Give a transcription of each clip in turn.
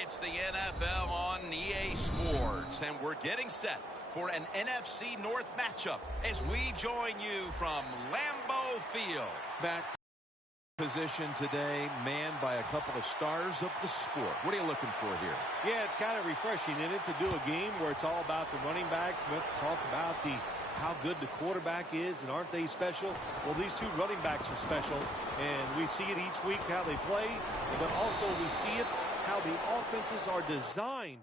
It's the NFL on EA Sports, and we're getting set for an NFC North matchup as we join you from Lambeau Field. Back position today, manned by a couple of stars of the sport. What are you looking for here? Yeah, it's kind of refreshing in it to do a game where it's all about the running backs. We have to talk about how good the quarterback is, and aren't they special? Well, these two running backs are special, and we see it each week how they play, but also we see it how the offenses are designed.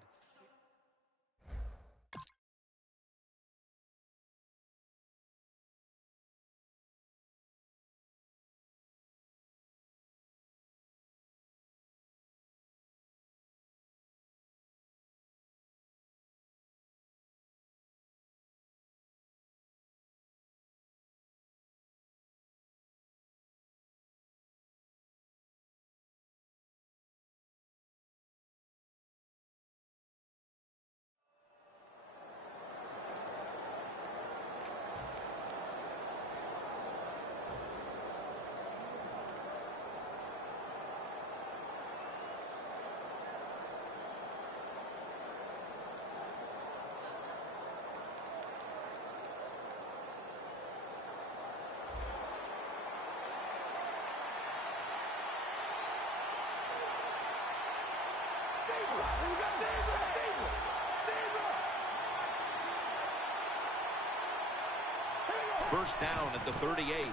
First down at the 38.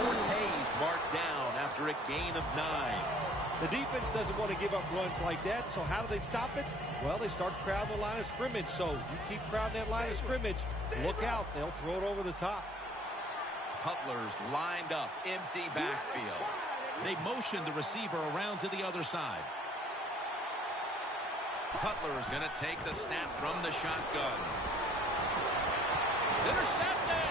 Fortes marked down after a gain of 9. The defense doesn't want to give up runs like that, so how do they stop it? Well, they start crowding the line of scrimmage, so you keep crowding that line of scrimmage, look out, they'll throw it over the top. Cutler's lined up, empty backfield. They motion the receiver around to the other side. Cutler's going to take the snap from the shotgun. Intercepted!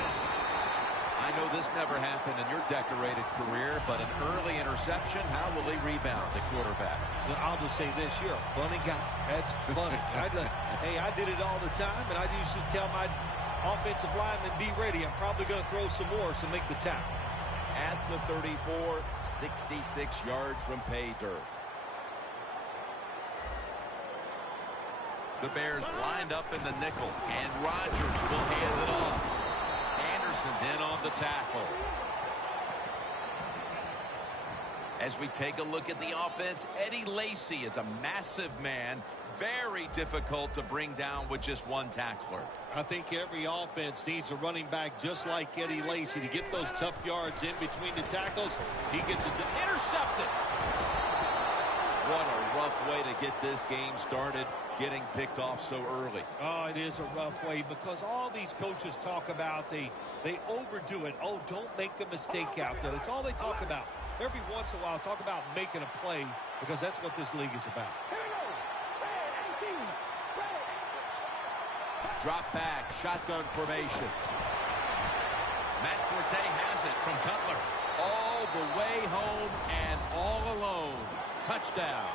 I know this never happened in your decorated career, but an early interception, how will he rebound the quarterback? I'll just say this, you're a funny guy. That's funny. Hey, I did it all the time, and I used to tell my offensive linemen, be ready. I'm probably going to throw some more, so make the tackle. At the 34, 66 yards from pay dirt. The Bears lined up in the nickel, and Rodgers will hand it off. Anderson's in on the tackle. As we take a look at the offense, Eddie Lacy is a massive man, very difficult to bring down with just one tackler. I think every offense needs a running back just like Eddie Lacy to get those tough yards in between the tackles. He gets it intercepted. What a rough way to get this game started, getting picked off so early. Oh, it is a rough way because all these coaches talk about, they overdo it. Oh, don't make a mistake out there. That's all they talk about. Every once in a while, talk about making a play because that's what this league is about. Drop back, shotgun formation. Matt Forte has it from Cutler. All the way home and all alone. Touchdown.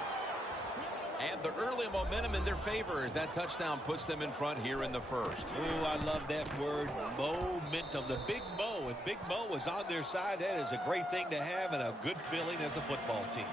And the early momentum in their favor as that touchdown puts them in front here in the first. Oh, I love that word, momentum. The Big Mo, and Big Mo is on their side. That is a great thing to have and a good feeling as a football team.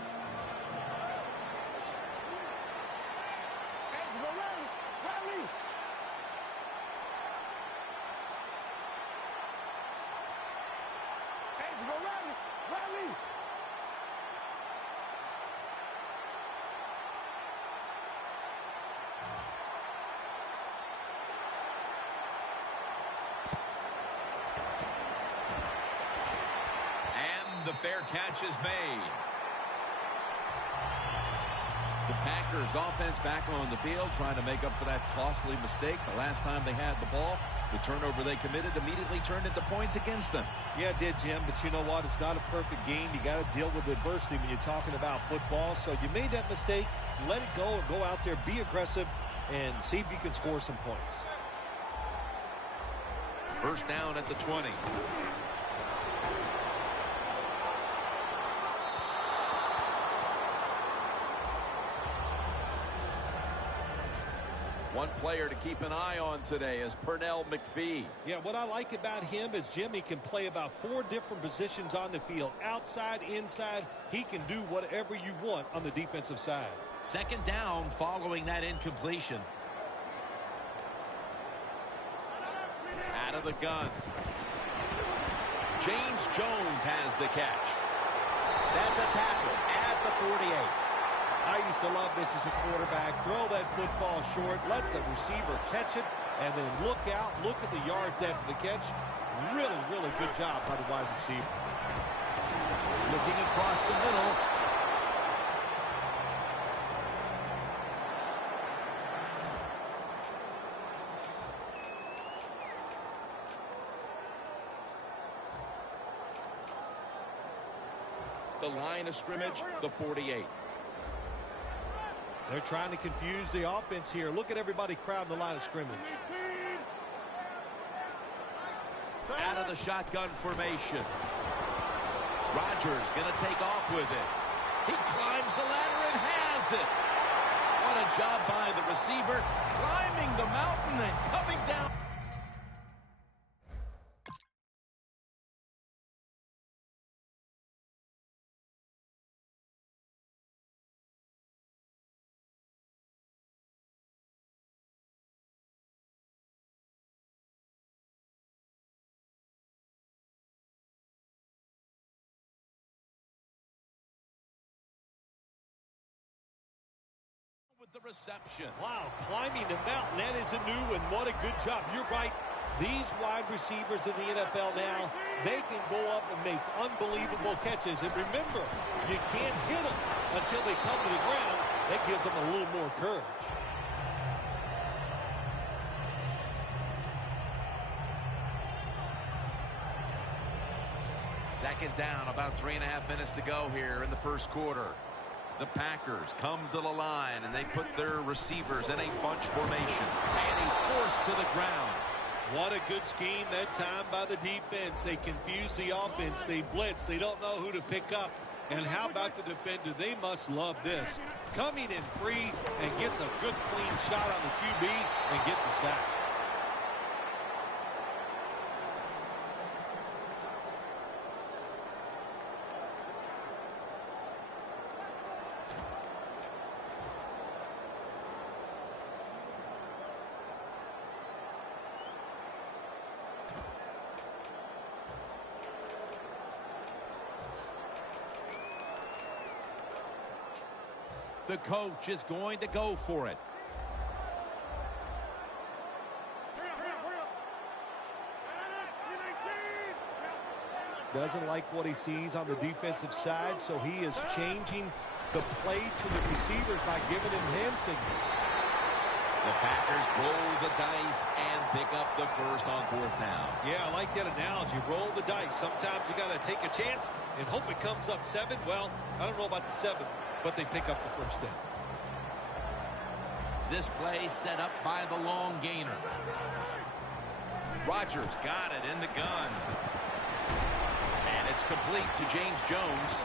The fair catch is made. The Packers offense back on the field trying to make up for that costly mistake. The last time they had the ball, the turnover they committed immediately turned into points against them. Yeah, it did, Jim, but you know what? It's not a perfect game. You got to deal with adversity when you're talking about football. So you made that mistake, let it go, and go out there, be aggressive, and see if you can score some points. First down at the 20. One player to keep an eye on today is Pernell McPhee. Yeah, what I like about him is Jimmy can play about 4 different positions on the field. Outside, inside, he can do whatever you want on the defensive side. Second down following that incompletion. Out of the gun. James Jones has the catch. That's a tackle at the 48. I used to love this as a quarterback. Throw that football short, let the receiver catch it, and then look out, look at the yards after the catch. Really, really good job by the wide receiver. Looking across the middle. The line of scrimmage, the 48. They're trying to confuse the offense here. Look at everybody crowding the line of scrimmage. Out of the shotgun formation. Rodgers going to take off with it. He climbs the ladder and has it. What a job by the receiver, climbing the mountain and coming down. With the reception. Wow, climbing the mountain, that is a new one. What a good job. You're right. These wide receivers in the NFL now, they can go up and make unbelievable catches. And remember, you can't hit them until they come to the ground. That gives them a little more courage. Second down, about 3.5 minutes to go here in the first quarter. The Packers come to the line, and they put their receivers in a bunch formation. And he's forced to the ground. What a good scheme that time by the defense. They confuse the offense. They blitz. They don't know who to pick up. And how about the defender? They must love this. Coming in free and gets a good clean shot on the QB and gets a sack. The coach is going to go for it. Doesn't like what he sees on the defensive side, so he is changing the play to the receivers by giving him hand signals. The Packers roll the dice and pick up the first on 4th down. Yeah, I like that analogy. Roll the dice. Sometimes you got to take a chance and hope it comes up 7. Well, I don't know about the 7, but they pick up the first down. This play set up by the long gainer. Rodgers got it in the gun. And it's complete to James Jones.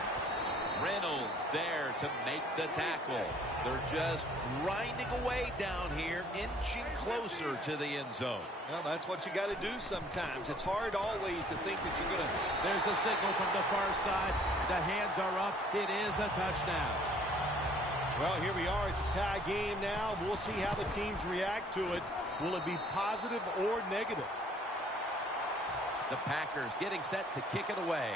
Reynolds there to make the tackle. They're just grinding away down here, inching closer to the end zone. Well, that's what you got to do sometimes. It's hard always to think that you're going to... There's a signal from the far side. The hands are up. It is a touchdown. Well, here we are. It's a tie game now. We'll see how the teams react to it. Will it be positive or negative? The Packers getting set to kick it away.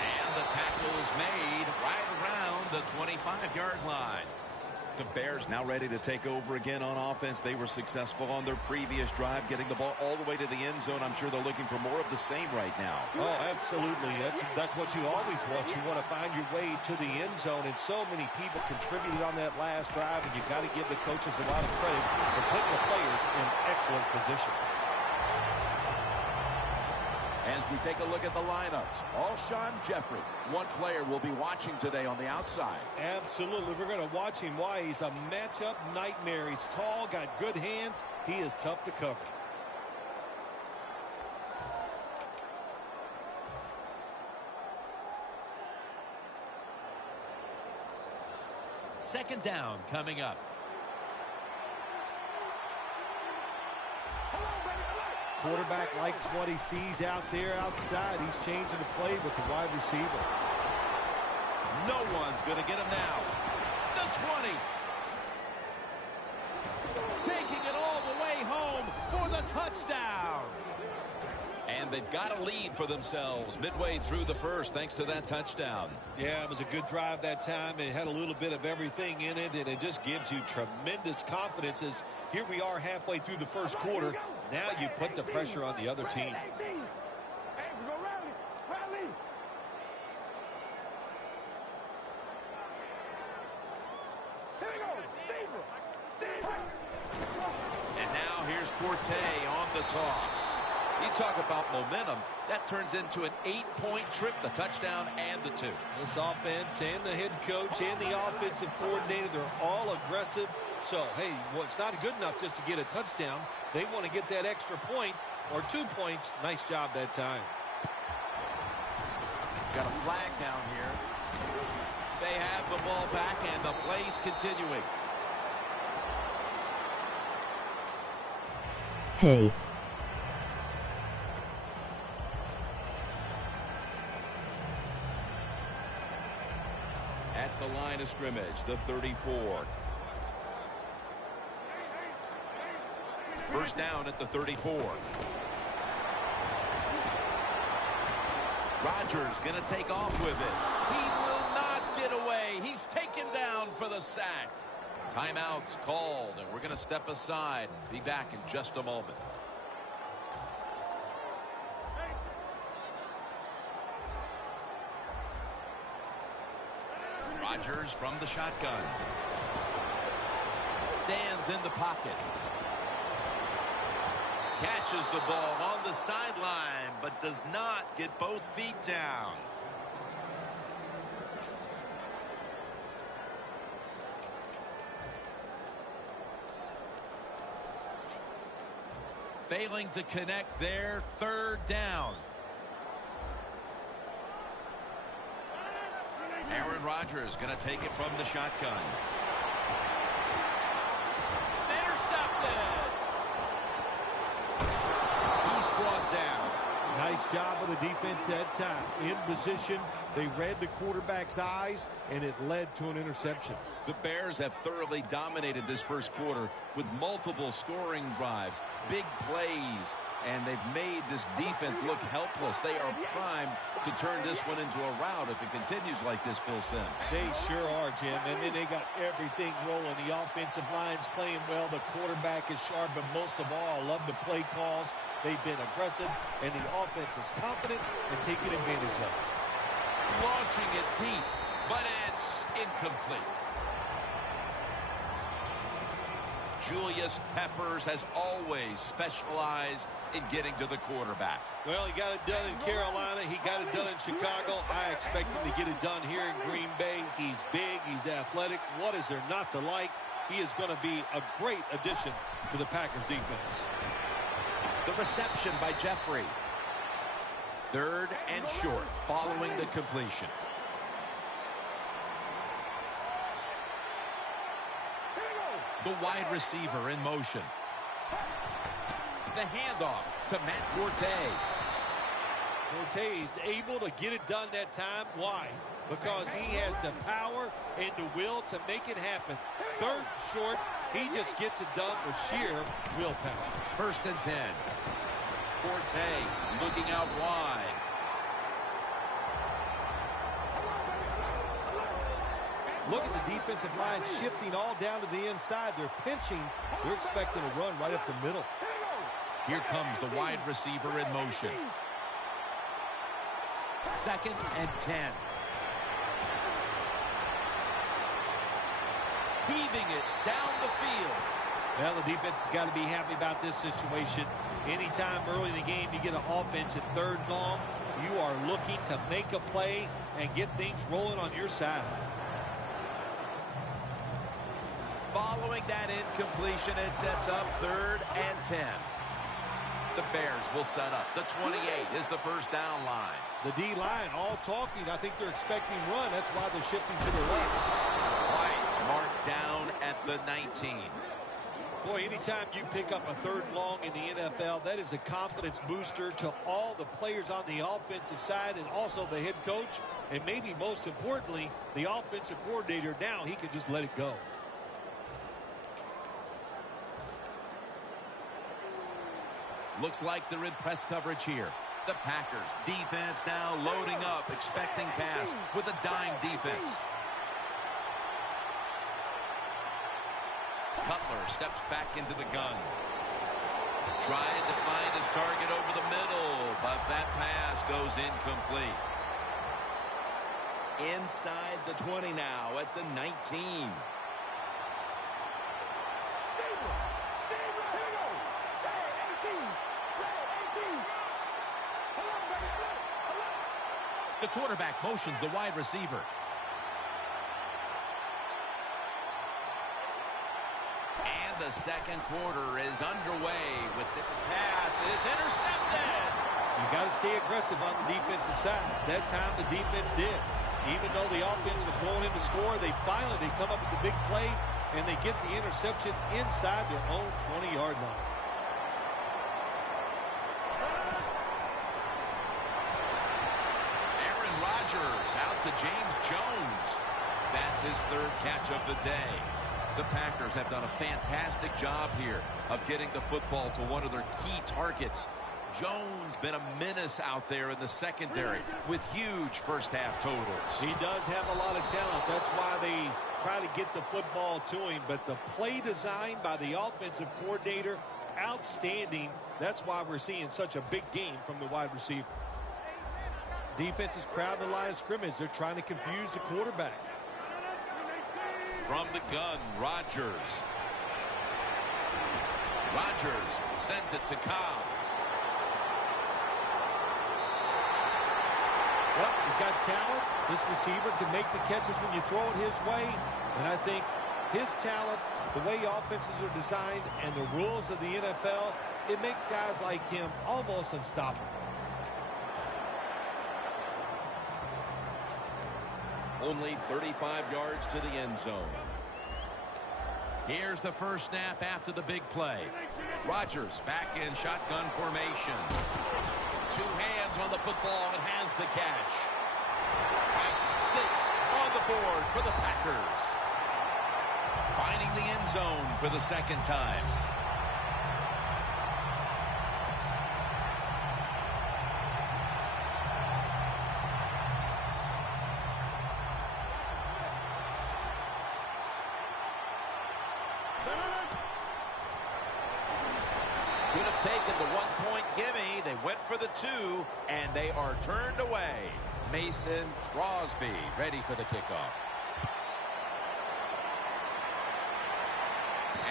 And the tackle is made right around the 25-yard line. The Bears now ready to take over again on offense. They were successful on their previous drive, getting the ball all the way to the end zone. I'm sure they're looking for more of the same right now. Oh, absolutely. That's what you always want. You want to find your way to the end zone, and so many people contributed on that last drive, and you got to give the coaches a lot of credit for putting the players in excellent position. As we take a look at the lineups, Alshon Jeffrey, one player will be watching today on the outside. Absolutely. We're going to watch him. Why? He's a matchup nightmare. He's tall, got good hands. He is tough to cover. second down coming up. Quarterback likes what he sees out there outside. He's changing the play with the wide receiver. No one's going to get him now. The 20. Taking it all the way home for the touchdown. And they've got a lead for themselves midway through the first thanks to that touchdown. Yeah, it was a good drive that time. It had a little bit of everything in it, and it just gives you tremendous confidence as here we are halfway through the first quarter. Now you put the pressure on the other team. And now here's Forte on the toss. You talk about momentum. That turns into an 8-point trip, the touchdown and the 2. This offense and the head coach and the offensive coordinator, they're all aggressive. So, hey, well, it's not good enough just to get a touchdown. They want to get that extra point or 2 points. Nice job that time. Got a flag down here. They have the ball back, and the play's continuing. Hey. At the line of scrimmage, the 34. First down at the 34. Rodgers going to take off with it. He will not get away. He's taken down for the sack. Timeout's called, and we're going to step aside and be back in just a moment. Rodgers from the shotgun. Stands in the pocket. Catches the ball on the sideline, but does not get both feet down. Failing to connect there, third down. Aaron Rodgers going to take it from the shotgun. Intercepted. He's brought down. Nice job of the defense that time. In position, they read the quarterback's eyes, and it led to an interception. The Bears have thoroughly dominated this first quarter with multiple scoring drives, big plays, and they've made this defense look helpless. They are primed to turn this one into a rout if it continues like this, Phil Simms. They sure are, Jim. And then they got everything rolling. The offensive line's playing well. The quarterback is sharp, but most of all, I love the play calls. They've been aggressive, and the offense is confident and taking advantage of it. Launching it deep, but it's incomplete. Julius Peppers has always specialized in getting to the quarterback. Well, he got it done in Carolina. He got it done in Chicago. I expect him to get it done here in Green Bay. He's big. He's athletic. What is there not to like? He is going to be a great addition to the Packers defense. The reception by Jeffrey. Third and short following the completion. The wide receiver in motion. The handoff to Matt Forte. Forte is able to get it done that time. Why? Because he has the power and the will to make it happen. Third short, he just gets it done with sheer willpower. First and 10. Forte looking out wide. Look at the defensive line shifting all down to the inside. They're pinching. They're expecting a run right up the middle. Here comes the wide receiver in motion. Second and 10. Heaving it down the field. Well, the defense has got to be happy about this situation. Anytime early in the game you get an offense at third and long, you are looking to make a play and get things rolling on your side. Following that incompletion, it sets up third and 10. The Bears will set up. The 28 is the first down line. The D-line all talking. I think they're expecting run. That's why they're shifting to the left. White's marked the 19. Boy, anytime you pick up a 3rd and long in the NFL, that is a confidence booster to all the players on the offensive side and also the head coach. And maybe most importantly, the offensive coordinator. Now he can just let it go. Looks like they're in press coverage here. The Packers defense now loading up, expecting pass with a dime defense. Cutler steps back into the gun. Trying to find his target over the middle, but that pass goes incomplete. Inside the 20 now at the 19. The quarterback motions the wide receiver. And the second quarter is underway with the pass is intercepted. You got to stay aggressive on the defensive side. That time the defense did. Even though the offense was going in to score, they come up with the big play and they get the interception inside their own 20-yard line. Rodgers out to James Jones. That's his 3rd catch of the day. The Packers have done a fantastic job here of getting the football to one of their key targets. Jones been a menace out there in the secondary with huge first-half totals. He does have a lot of talent. That's why they try to get the football to him. But the play design by the offensive coordinator, outstanding. That's why we're seeing such a big game from the wide receiver. Defense is crowding the line of scrimmage. They're trying to confuse the quarterback. From the gun, Rodgers. Rodgers sends it to Cobb. Well, he's got talent. This receiver can make the catches when you throw it his way. And I think his talent, the way offenses are designed, and the rules of the NFL, it makes guys like him almost unstoppable. Only 35 yards to the end zone. Here's the first snap after the big play. Rodgers back in shotgun formation. 2 hands on the football and has the catch. 6 on the board for the Packers. Finding the end zone for the 2nd time. Could have taken the 1-point gimme. They went for the 2, and they are turned away. Mason Crosby ready for the kickoff.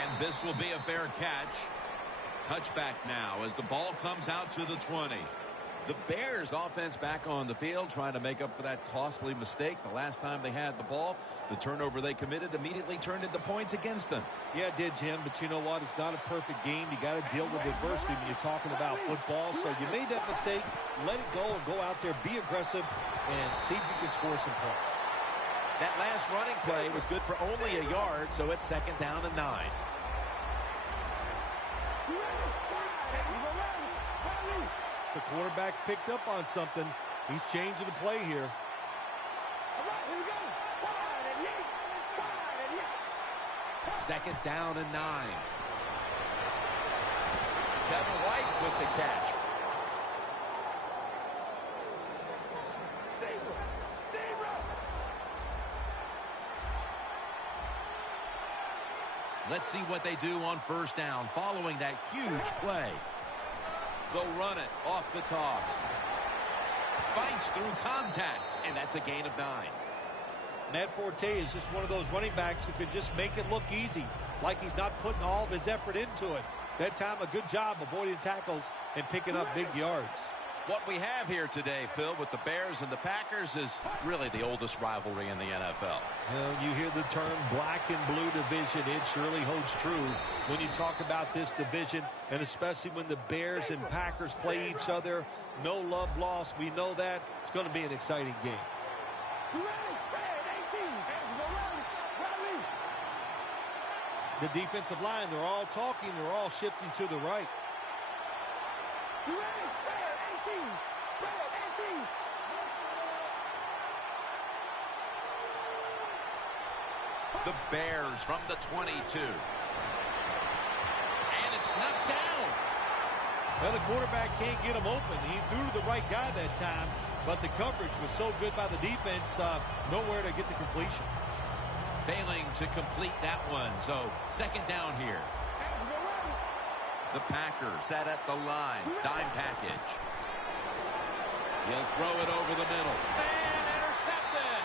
And this will be a fair catch. Touchback now as the ball comes out to the 20. The Bears offense back on the field trying to make up for that costly mistake. The last time they had the ball, the turnover they committed immediately turned into points against them. Yeah, it did, Jim, but you know what? It's not a perfect game. You got to deal with adversity when you're talking about football. So you made that mistake. Let it go and go out there, be aggressive, and see if you can score some points. That last running play was good for only a yard, so it's 2nd down and 9. The quarterback's picked up on something. He's changing the play here. Second down and 9. Kevin White with the catch. Let's see what they do on first down following that huge play. They'll run it off the toss. Fights through contact, and that's a gain of 9. Matt Forte is just one of those running backs who can just make it look easy, like he's not putting all of his effort into it. That time, a good job avoiding tackles and picking up big yards. What we have here today, Phil, with the Bears and the Packers is really the oldest rivalry in the NFL. Well, you hear the term black and blue division. It surely holds true when you talk about this division, and especially when the Bears and Packers play each other. No love lost. We know that. It's going to be an exciting game. The defensive line, they're all talking. They're all shifting to the right. The Bears from the 22. And it's knocked down. Well, the quarterback can't get him open. He threw to the right guy that time, but the coverage was so good by the defense, nowhere to get the completion. Failing to complete that one, so second down here. The Packers sat at the line, dime package. He'll throw it over the middle. And intercepted.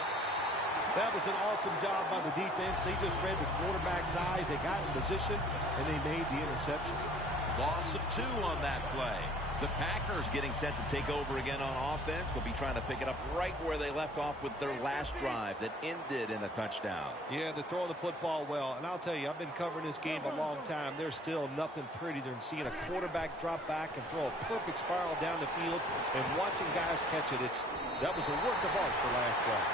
That was an awesome job by the defense. They just read the quarterback's eyes. They got in position, and they made the interception. Loss of 2 on that play. The Packers getting set to take over again on offense. They'll be trying to pick it up right where they left off with their last drive that ended in a touchdown. Yeah, they're throwing the football well. And I'll tell you, I've been covering this game a long time. There's still nothing prettier than seeing a quarterback drop back and throw a perfect spiral down the field and watching guys catch it. That was a work of art the last drive.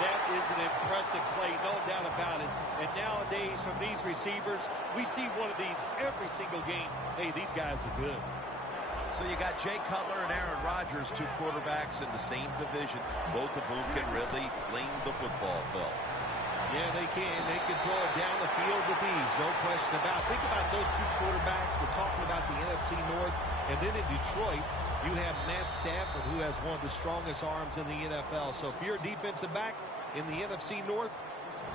That is an impressive play, no doubt about it. And nowadays, from these receivers, we see one of these every single game. Hey, these guys are good. So you got Jay Cutler and Aaron Rodgers, 2 quarterbacks in the same division, both of whom can really fling the football, Phil. Yeah, they can. They can throw it down the field with ease, no question about it. Think about those 2 quarterbacks. We're talking about the NFC North. And then in Detroit, you have Matt Stafford, who has one of the strongest arms in the NFL. So if you're a defensive back in the NFC North,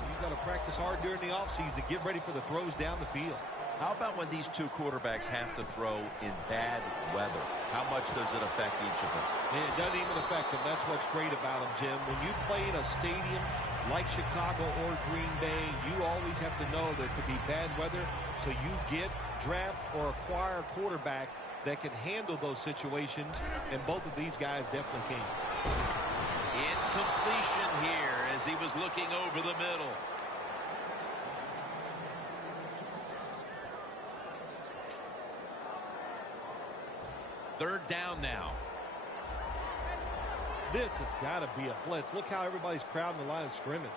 you've got to practice hard during the offseason. Get ready for the throws down the field. How about when these 2 quarterbacks have to throw in bad weather? How much does it affect each of them? It doesn't even affect them. That's what's great about them, Jim. When you play in a stadium like Chicago or Green Bay, you always have to know there could be bad weather, so you draft, or acquire a quarterback that can handle those situations, and both of these guys definitely can. Incompletion here as he was looking over the middle. Third down now. This has got to be a blitz. Look how everybody's crowding the line of scrimmage.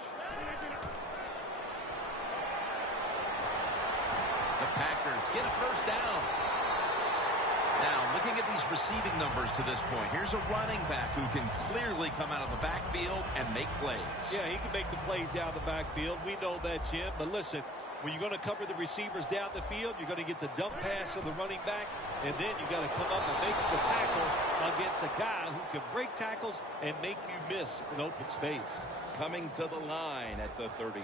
The Packers get a first down. Now, looking at these receiving numbers to this point, here's a running back who can clearly come out of the backfield and make plays. Yeah, he can make the plays out of the backfield. We know that, Jim. But listen, when you're going to cover the receivers down the field, you're going to get the dump pass to the running back, and then you got to come up and make the tackle against a guy who can break tackles and make you miss an open space. Coming to the line at the 34.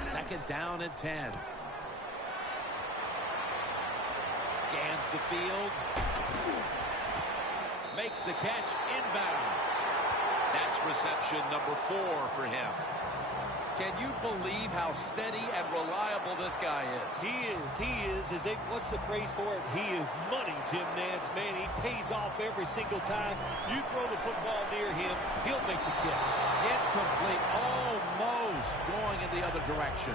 Second down and 10. Scans the field. Makes the catch inbound. That's reception number 4 for him. Can you believe how steady and reliable this guy is? He is. What's the phrase for it? He is money, Jim Nance. Man, he pays off every single time. You throw the football near him, he'll make the catch. Incomplete. Almost going in the other direction.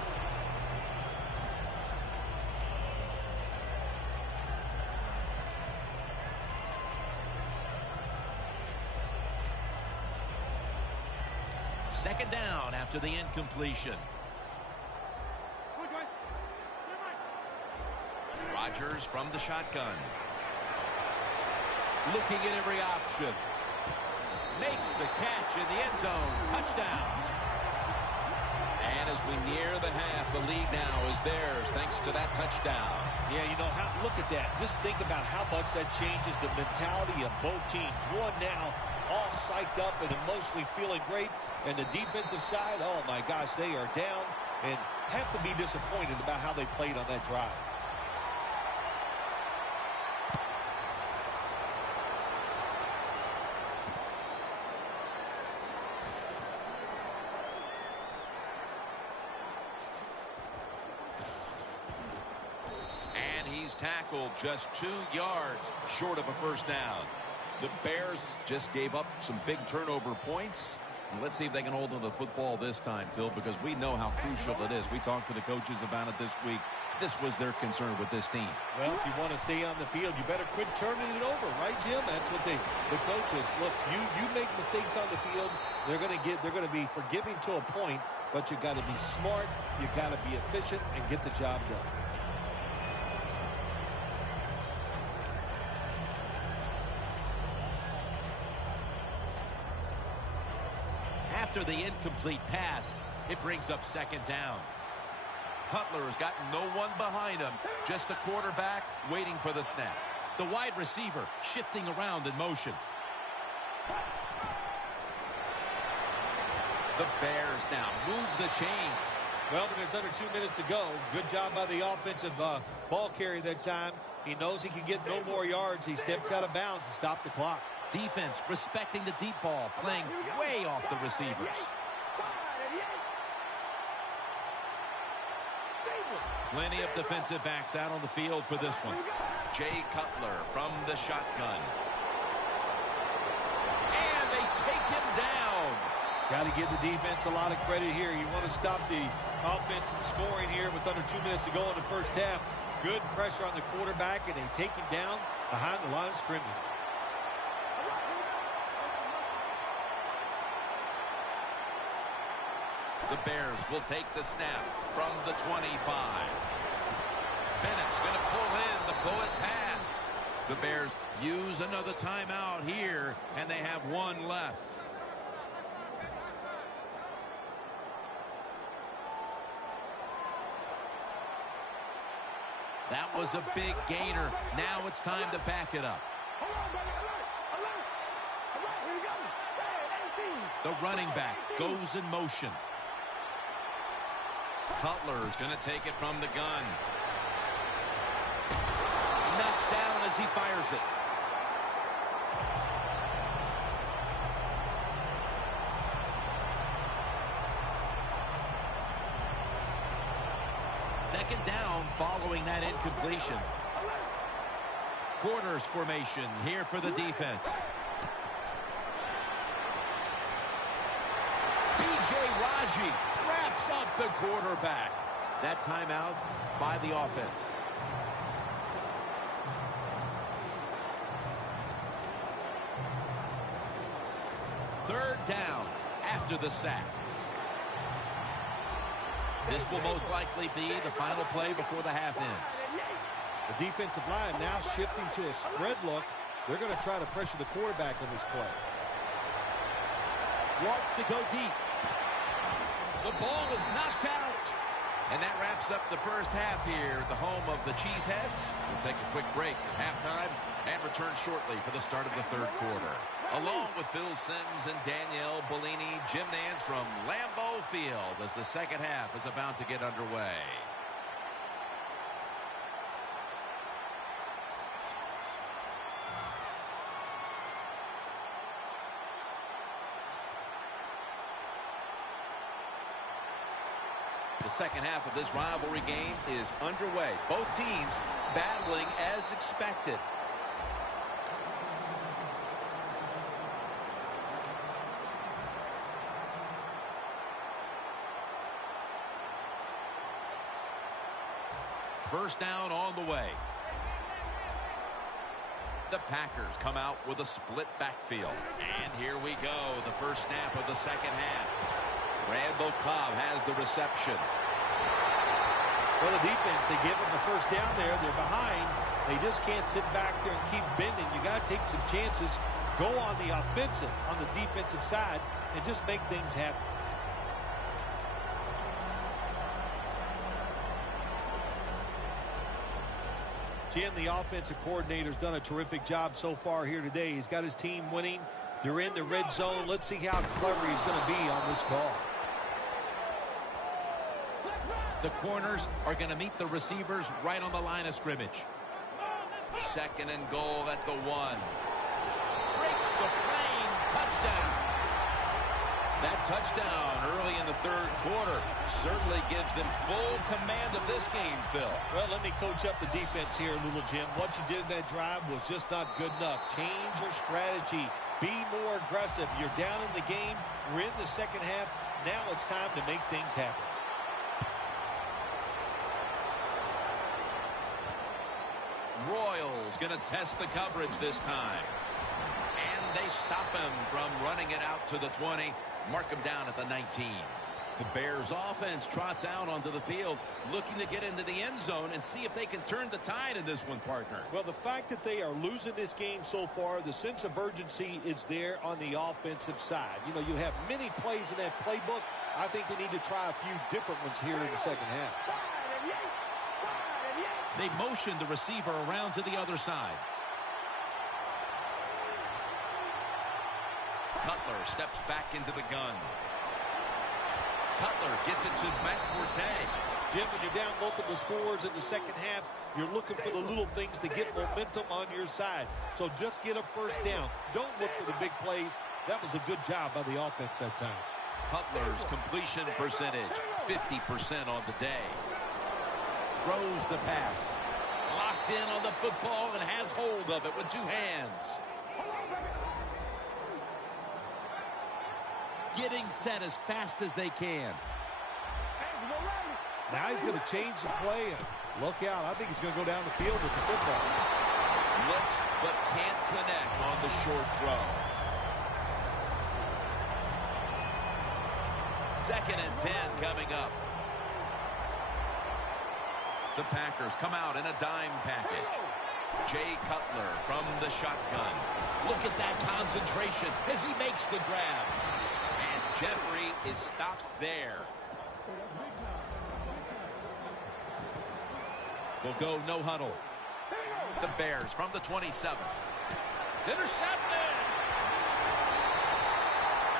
Second down after the incompletion. Rodgers from the shotgun. Looking at every option. Makes the catch in the end zone. Touchdown. And as we near the half, the lead now is theirs thanks to that touchdown. Yeah, look at that. Just think about how much that changes the mentality of both teams. One now all psyched up and emotionally feeling great. And the defensive side, oh my gosh, they are down and have to be disappointed about how they played on that drive. And he's tackled just 2 yards short of a first down. The Bears just gave up some big turnover points, Let's see if they can hold on to the football this time, Phil, because we know how crucial it is. We talked to the coaches about it this week. This was their concern with this team. Well, if you want to stay on the field, you better quit turning it over, right, Jim? That's what the coaches look. You make mistakes on the field, they're going to be forgiving to a point, but you got to be smart, you got to be efficient, and get the job done. After the incomplete pass, it brings up second down. Cutler has got no one behind him, just a quarterback waiting for the snap. The wide receiver shifting around in motion. The Bears now moves the chains. Well, when there's under 2 minutes to go, good job by the offensive ball carrier that time. He knows he can get no more yards. He stepped out of bounds to stop the clock. Defense respecting the deep ball, playing way off the receivers. Plenty of defensive backs out on the field for this one. Jay Cutler from the shotgun. And they take him down. Got to give the defense a lot of credit here. You want to stop the offense from scoring here with under 2 minutes to go in the first half. Good pressure on the quarterback, and they take him down behind the line of scrimmage. The Bears will take the snap from the 25. Bennett's going to pull in the bullet pass. The Bears use another timeout here, and they have one left. That was a big gainer. Now it's time to back it up. The running back goes in motion. Cutler is going to take it from the gun. Knocked down as he fires it. Second down following that incompletion. Quarters formation here for the defense. B.J. Raji wraps up the quarterback. That timeout by the offense. Third down after the sack. This will most likely be the final play before the half ends. The defensive line now shifting to a spread look. They're going to try to pressure the quarterback on this play. Wants to go deep. The ball is knocked out. And that wraps up the first half here at the home of the Cheeseheads. We'll take a quick break at halftime and return shortly for the start of the third quarter. Along with Phil Simms and Danielle Bellini, Jim Nance from Lambeau Field as the second half is about to get underway. The second half of this rivalry game is underway. Both teams battling as expected. First down on the way. The Packers come out with a split backfield. And here we go, the first snap of the second half. Randall Cobb has the reception. Well, the defense, they give them the first down there. They're behind. They just can't sit back there and keep bending. You got to take some chances. Go on the offensive, on the defensive side, and just make things happen. Jim, the offensive coordinator's done a terrific job so far here today. He's got his team winning. They're in the red zone. Let's see how clever he's going to be on this call. The corners are going to meet the receivers right on the line of scrimmage. Second and goal at the 1. Breaks the plane. Touchdown. That touchdown early in the third quarter certainly gives them full command of this game, Phil. Well, let me coach up the defense here, little Jim. What you did in that drive was just not good enough. Change your strategy. Be more aggressive. You're down in the game. We're in the second half. Now it's time to make things happen. Royals going to test the coverage this time. And they stop him from running it out to the 20. Mark him down at the 19. The Bears offense trots out onto the field, looking to get into the end zone and see if they can turn the tide in this one, partner. Well, the fact that they are losing this game so far, the sense of urgency is there on the offensive side. You know, you have many plays in that playbook. I think they need to try a few different ones here in the second half. They motion the receiver around to the other side. Cutler steps back into the gun. Cutler gets it to McForte. Jim, when you're down multiple scores in the second half, you're looking for the little things to get momentum on your side. So just get a first down. Don't look for the big plays. That was a good job by the offense that time. Cutler's completion percentage, 50% on the day. Throws the pass. Locked in on the football and has hold of it with two hands. Getting set as fast as they can. Now he's going to change the play. And look out. I think he's going to go down the field with the football. Looks but can't connect on the short throw. 2nd and 10 coming up. The Packers come out in a dime package. Jay Cutler from the shotgun. Look at that concentration as he makes the grab. And Jeffrey is stopped there. We'll go no huddle. The Bears from the 27. It's intercepted.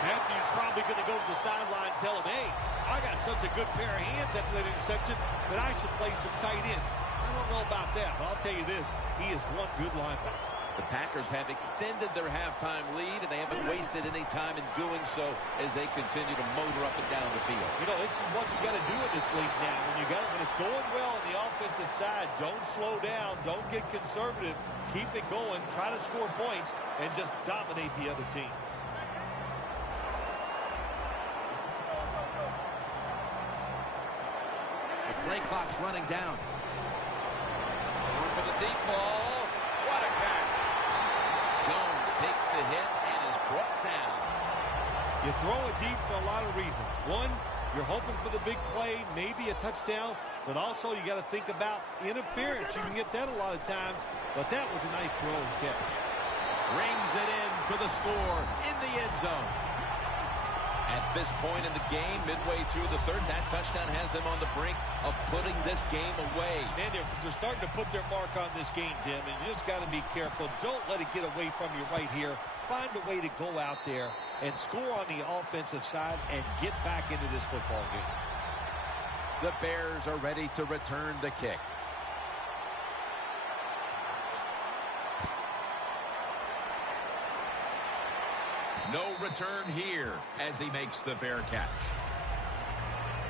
Matthew's probably going to go to the sideline and tell him, hey, I got such a good pair of hands after that interception that I should play some tight end. I don't know about that, but I'll tell you this, he is one good linebacker. The Packers have extended their halftime lead, and they haven't wasted any time in doing so as they continue to motor up and down the field. You know, this is what you got to do in this league now. When it's going well on the offensive side, don't slow down, don't get conservative, keep it going, try to score points, and just dominate the other team. The play clock's running down. Going for the deep ball. What a catch. Jones takes the hit and is brought down. You throw it deep for a lot of reasons. One, you're hoping for the big play, maybe a touchdown, but also you got to think about interference. You can get that a lot of times, but that was a nice throw and catch. Rings it in for the score in the end zone. At this point in the game, midway through the third, that touchdown has them on the brink of putting this game away. Man, they're starting to put their mark on this game, Jim, and you just got to be careful. Don't let it get away from you right here. Find a way to go out there and score on the offensive side and get back into this football game. The Bears are ready to return the kick. No return here as he makes the fair catch.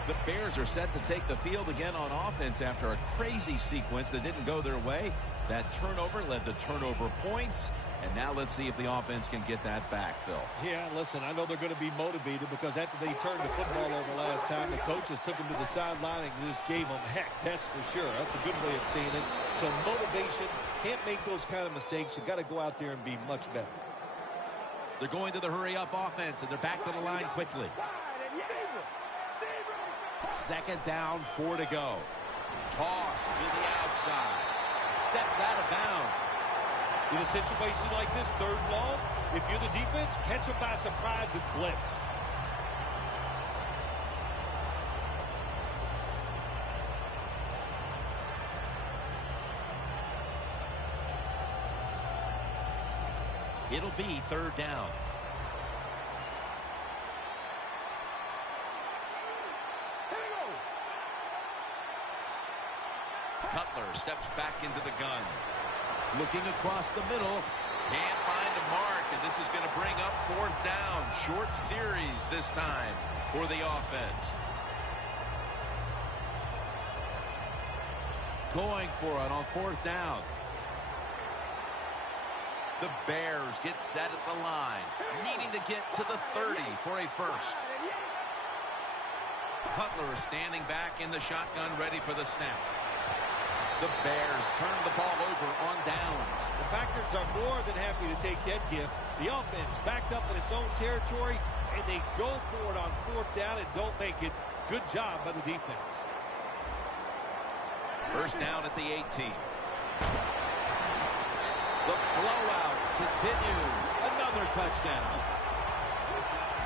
The Bears are set to take the field again on offense after a crazy sequence that didn't go their way. That turnover led to turnover points. And now let's see if the offense can get that back, Phil. Yeah, listen, I know they're going to be motivated because after they turned the football over last time, the coaches took them to the sideline and just gave them heck, that's for sure. That's a good way of seeing it. So motivation, can't make those kind of mistakes. You've got to go out there and be much better. They're going to the hurry-up offense, and they're back to the line quickly. 2nd down, 4 to go. Toss to the outside. Steps out of bounds. In a situation like this, 3rd long, if you're the defense, catch them by surprise and blitz. It'll be 3rd down. Cutler steps back into the gun. Looking across the middle. Can't find a mark, and this is going to bring up 4th down. Short series this time for the offense. Going for it on 4th down. The Bears get set at the line, needing to get to the 30 for a first. Cutler is standing back in the shotgun, ready for the snap. The Bears turn the ball over on downs. The Packers are more than happy to take that gift. The offense backed up in its own territory, and they go for it on 4th down and don't make it. Good job by the defense. First down at the 18. The blowout continues. Another touchdown.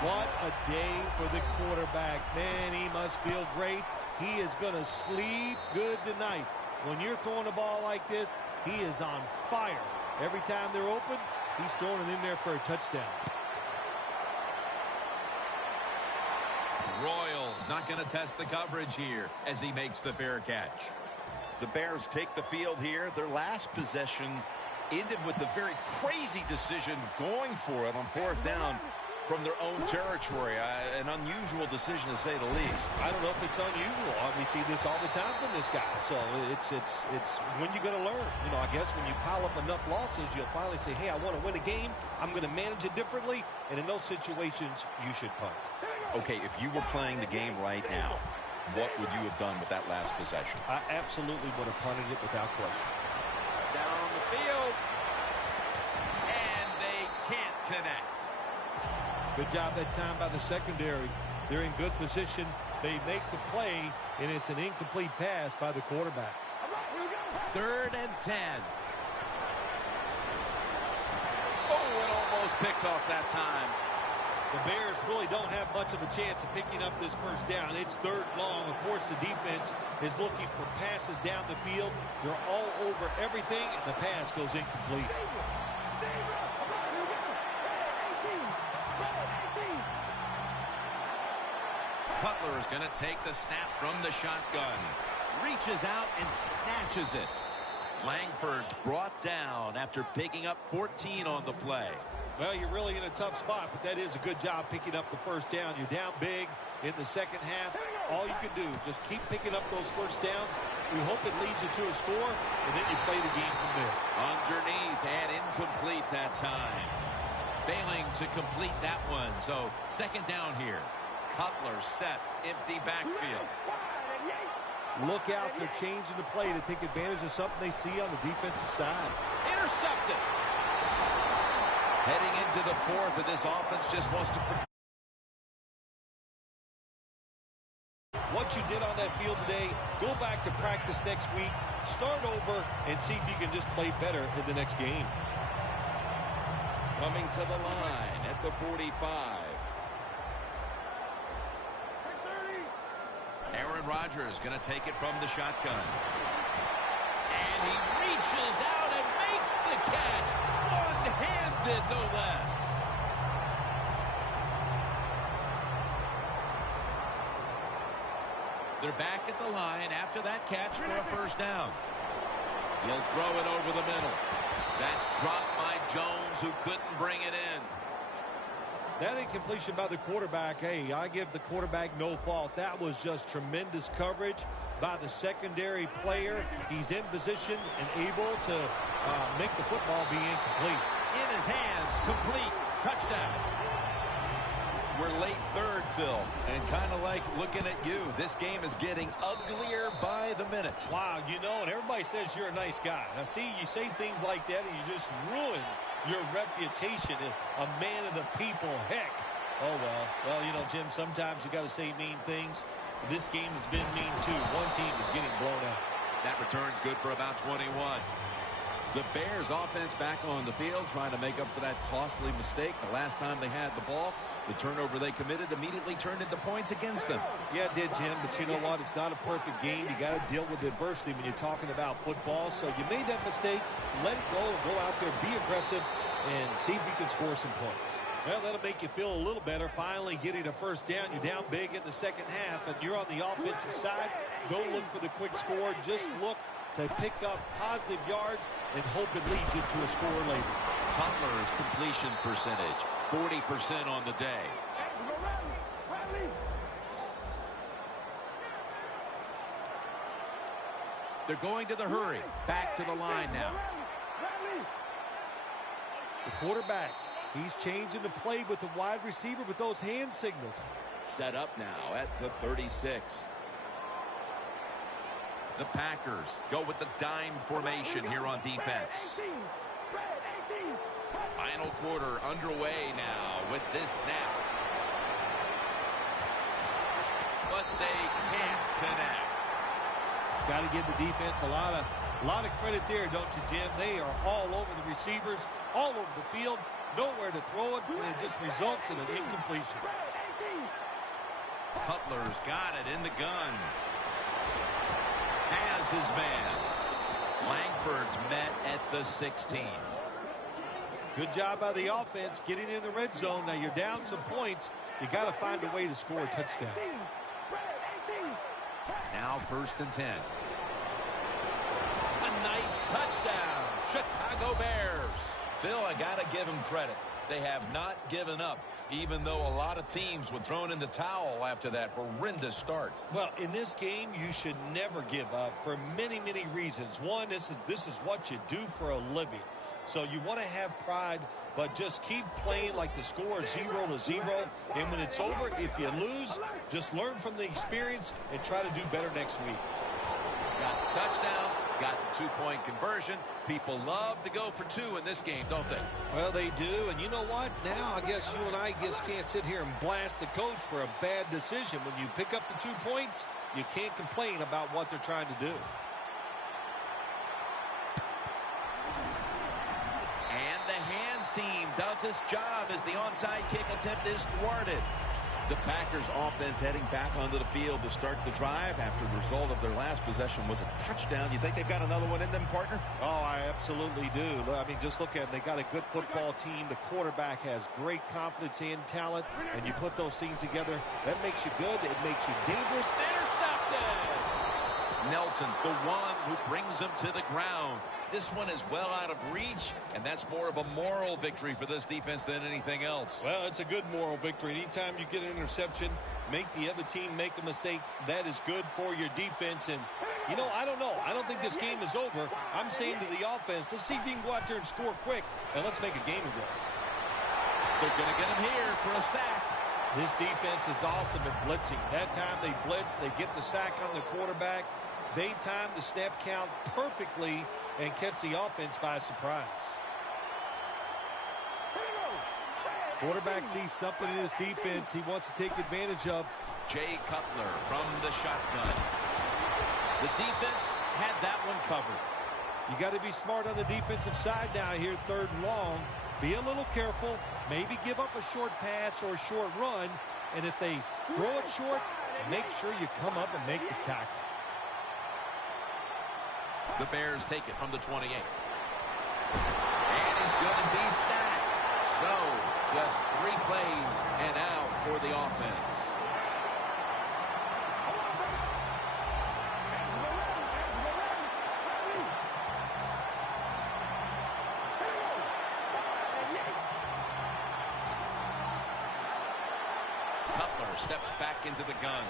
What a day for the quarterback. Man, he must feel great. He is going to sleep good tonight. When you're throwing the ball like this, he is on fire. Every time they're open, he's throwing it in there for a touchdown. Royals not going to test the coverage here as he makes the fair catch. The Bears take the field here. Their last possession ended with the very crazy decision of going for it on 4th down from their own territory. An unusual decision, to say the least. I don't know if it's unusual. We see this all the time from this guy. So it's when you're going to learn. You know, I guess when you pile up enough losses, you'll finally say, hey, I want to win a game. I'm going to manage it differently. And in those situations, you should punt. Okay, if you were playing the game right now, what would you have done with that last possession? I absolutely would have punted it without question. Down the field. And they can't connect. Good job that time by the secondary. They're in good position. They make the play, and it's an incomplete pass by the quarterback. 3rd and 10. Oh, it almost picked off that time. The Bears really don't have much of a chance of picking up this first down. It's 3rd long. Of course, the defense is looking for passes down the field. They're all over everything, and the pass goes incomplete. Cutler is going to take the snap from the shotgun. Reaches out and snatches it. Langford's brought down after picking up 14 on the play. Well, you're really in a tough spot, but that is a good job picking up the first down. You're down big in the second half. All you can do, just keep picking up those first downs. We hope it leads you to a score, and then you play the game from there. Underneath and incomplete that time. Failing to complete that one, so 2nd down here. Cutler set, empty backfield. Look out, they're changing the play to take advantage of something they see on the defensive side. Intercepted. Heading into the 4th, and this offense just wants to... What you did on that field today, go back to practice next week, start over, and see if you can just play better in the next game. Coming to the line at the 45. Aaron Rodgers going to take it from the shotgun. And he reaches out and makes the catch. One-handed, no less. They're back at the line after that catch for a first down. He'll throw it over the middle. That's dropped by Jones, who couldn't bring it in. That incompletion by the quarterback, hey, I give the quarterback no fault. That was just tremendous coverage by the secondary player. He's in position and able to make the football be incomplete. In his hands, complete, touchdown. We're late 3rd, Phil, and kind of like looking at you. This game is getting uglier by the minute. Wow, you know, and everybody says you're a nice guy. Now, see, you say things like that, and you just ruin your reputation as a man of the people. Heck. Oh, well. Well, you know, Jim, sometimes you got to say mean things. This game has been mean, too. One team is getting blown out. That return's good for about 21. The Bears offense back on the field trying to make up for that costly mistake. The last time they had the ball, the turnover they committed immediately turned into points against them. Yeah, it did, Jim, but you know what? It's not a perfect game. You got to deal with adversity when you're talking about football. So you made that mistake. Let it go. Go out there, be aggressive, and see if you can score some points. Well, that'll make you feel a little better. Finally getting a first down. You're down big in the second half, and you're on the offensive side. Don't look for the quick score. Just look to pick up positive yards and hope it leads you to a score later. Cutler's completion percentage, 40% on the day. They're going to the hurry. Back to the line now. The quarterback, he's changing the play with the wide receiver with those hand signals. Set up now at the 36. The Packers go with the dime formation here on defense. Final quarter underway now with this snap. But they can't connect. Got to give the defense a lot of credit there, don't you, Jim? They are all over the receivers, all over the field, nowhere to throw it, and it just results in an incompletion. Cutler's got it in the gun. Has his man. Langford's met at the 16. Good job by the offense getting in the red zone. Now you're down some points. You got to find a way to score a touchdown. Now 1st and 10. A nice touchdown. Chicago Bears. Phil, I got to give him credit. They have not given up, even though a lot of teams would throw in the towel after that horrendous start. Well, in this game, you should never give up for many, many reasons. One, this is what you do for a living. So you want to have pride, but just keep playing like the score is 0-0. And when it's over, if you lose, just learn from the experience and try to do better next week. Got the touchdown, got the two-point conversion. People love to go for two in this game, don't they? Well, they do. And you know what? Now I guess you and I just can't sit here and blast the coach for a bad decision. When you pick up the 2 points, you can't complain about what they're trying to do. And the hands team does its job as the onside kick attempt is thwarted. The Packers offense heading back onto the field to start the drive after the result of their last possession was a touchdown. You think they've got another one in them, partner? Oh, I absolutely do. I mean, just look at it. They got a good football team. The quarterback has great confidence and talent, and you put those things together, that makes you good. It makes you dangerous. Intercepted. Nelson's the one who brings him to the ground. This one is well out of reach, and that's more of a moral victory for this defense than anything else. Well, it's a good moral victory. Anytime you get an interception, make the other team make a mistake, that is good for your defense. And, you know, I don't know. I don't think this game is over. I'm saying to the offense, let's see if you can go out there and score quick, and let's make a game of this. They're going to get him here for a sack. This defense is awesome at blitzing. That time they blitz, they get the sack on the quarterback. They time the snap count perfectly and catch the offense by surprise. Quarterback sees something in his defense he wants to take advantage of. Jay Cutler from the shotgun. The defense had that one covered. You got to be smart on the defensive side now here, 3rd and long. Be a little careful. Maybe give up a short pass or a short run. And if they throw it short, make sure you come up and make the tackle. The Bears take it from the 28. And he's going to be sacked. So, just 3 plays and out for the offense. Cutler steps back into the gun.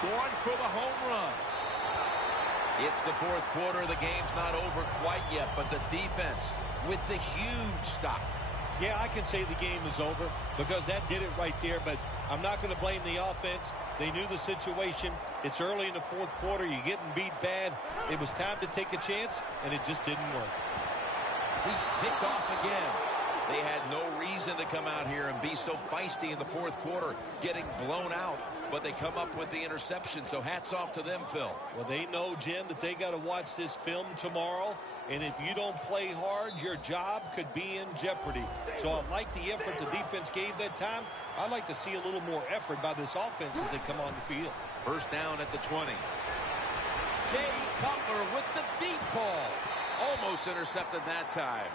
Going for the home run. It's the 4th quarter. The game's not over quite yet, but the defense with the huge stop. Yeah, I can say the game is over because that did it right there, but I'm not going to blame the offense. They knew the situation. It's early in the 4th quarter. You're getting beat bad. It was time to take a chance, and it just didn't work. He's picked off again. They had no reason to come out here and be so feisty in the 4th quarter, getting blown out. But they come up with the interception, so hats off to them, Phil. Well, they know, Jim, that they got to watch this film tomorrow. And if you don't play hard, your job could be in jeopardy. So I like the effort the defense gave that time. I'd like to see a little more effort by this offense as they come on the field. 1st down at the 20. Jay Cutler with the deep ball. Almost intercepted that time.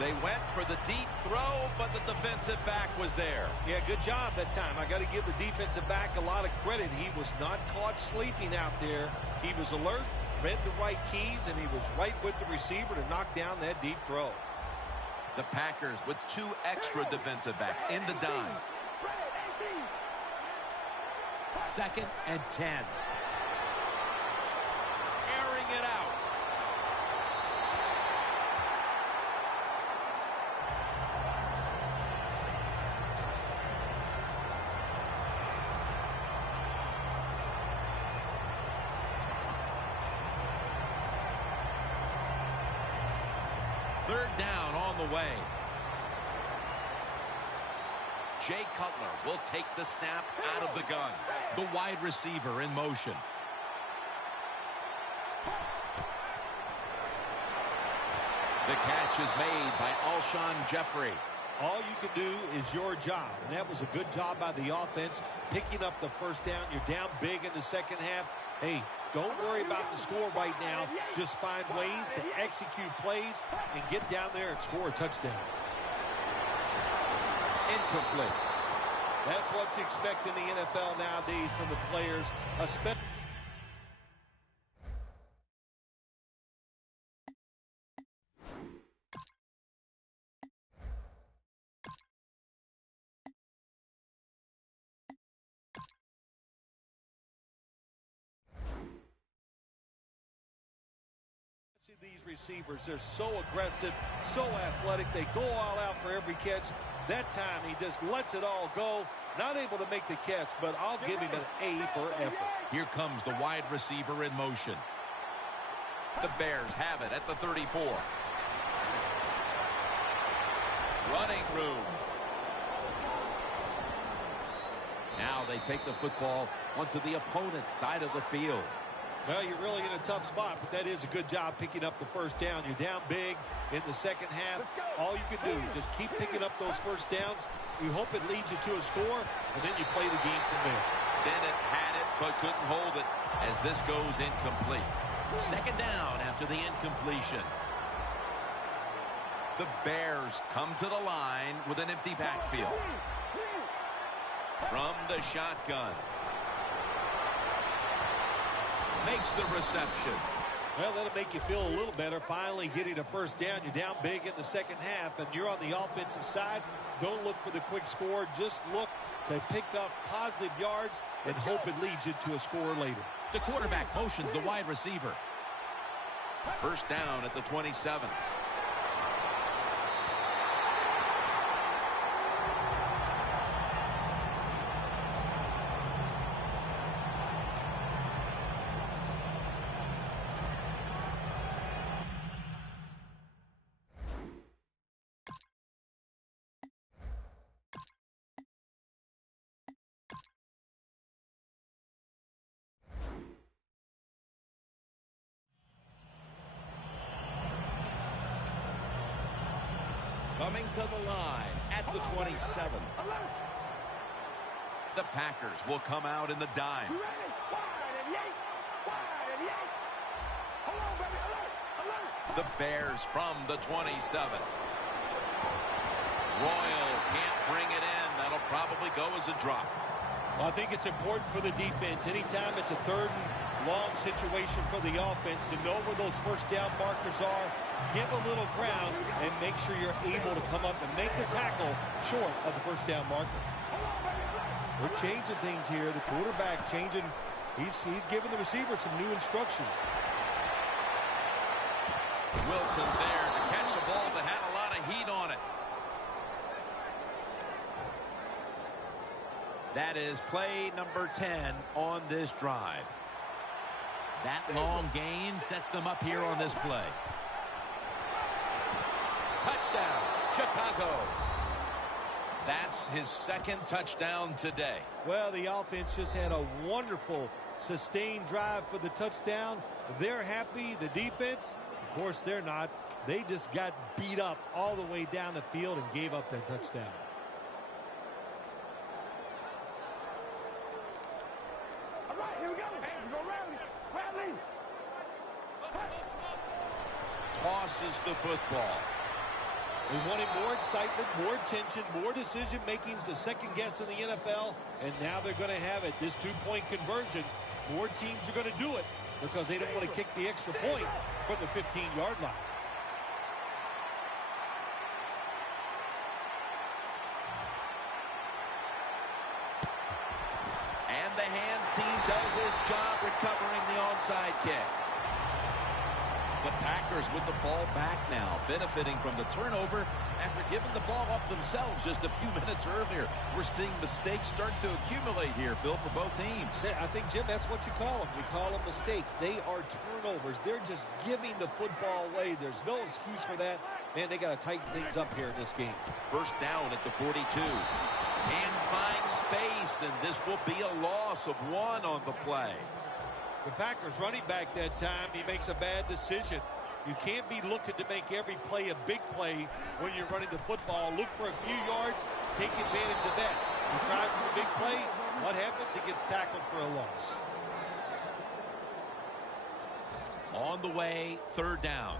They went for the deep throw, but the defensive back was there. Yeah, good job that time. I got to give the defensive back a lot of credit. He was not caught sleeping out there. He was alert, read the right keys, and he was right with the receiver to knock down that deep throw. The Packers with 2 extra defensive backs in the dime. 2nd and 10. Airing it out. Third down on the way. Jay Cutler will take the snap out of the gun. The wide receiver in motion. The catch is made by Alshon Jeffrey. All you can do is your job, and that was a good job by the offense, picking up the first down. You're down big in the second half. Hey, don't worry about the score right now. Just find ways to execute plays and get down there and score a touchdown. Incomplete. That's what you expect in the NFL nowadays from the players, especially. These receivers, they're so aggressive, so athletic. They go all out for every catch. That time, he just lets it all go. Not able to make the catch, but I'll give him an A for effort. Here comes the wide receiver in motion. The Bears have it at the 34. Running room. Now they take the football onto the opponent's side of the field. Well, you're really in a tough spot, but that is a good job picking up the first down. You're down big in the second half. All you can do is just keep picking up those first downs. You hope it leads you to a score, and then you play the game from there. Bennett had it, but couldn't hold it as this goes incomplete. Second down after the incompletion. The Bears come to the line with an empty backfield. From the shotgun. Makes the reception. Well, that'll make you feel a little better. Finally getting a first down. You're down big in the second half, and you're on the offensive side. Don't look for the quick score. Just look to pick up positive yards and hope it leads you to a score later. The quarterback motions the wide receiver. First down at the 27. Coming to the line at the 27. The Packers will come out in the dime. The Bears from the 27. Royal can't bring it in. That'll probably go as a drop. Well, I think it's important for the defense. Anytime it's a third and long situation for the offense to know where those first down markers are, give a little ground, and make sure you're able to come up and make the tackle short of the first down marker. We're changing things here. The quarterback changing. He's giving the receiver some new instructions. Wilson's there to catch the ball that had a lot of heat on it. That is play number 10 on this drive. That long gain sets them up here on this play. Touchdown, Chicago. That's his second touchdown today. Well, the offense just had a wonderful sustained drive for the touchdown. They're happy. The defense, of course, they're not. They just got beat up all the way down the field and gave up that touchdown. All right, here we go. Hey, we go rally. Tosses the football. They wanted more excitement, more attention, more decision-making, the second guess in the NFL, and now they're going to have it. This two-point conversion, more teams are going to do it because they don't want to kick the extra point from the 15-yard line. And the hands team does its job recovering the onside kick. The Packers with the ball back now, benefiting from the turnover after giving the ball up themselves just a few minutes earlier. We're seeing mistakes start to accumulate here, Phil, for both teams. I think, Jim, that's what you call them. You call them mistakes. They are turnovers. They're just giving the football away. There's no excuse for that. Man, they got to tighten things up here in this game. First down at the 42. And find space, and this will be a loss of 1 on the play. The Packers running back that time, he makes a bad decision. You can't be looking to make every play a big play when you're running the football. Look for a few yards, take advantage of that. He tries for the big play. What happens? He gets tackled for a loss. On the way, third down.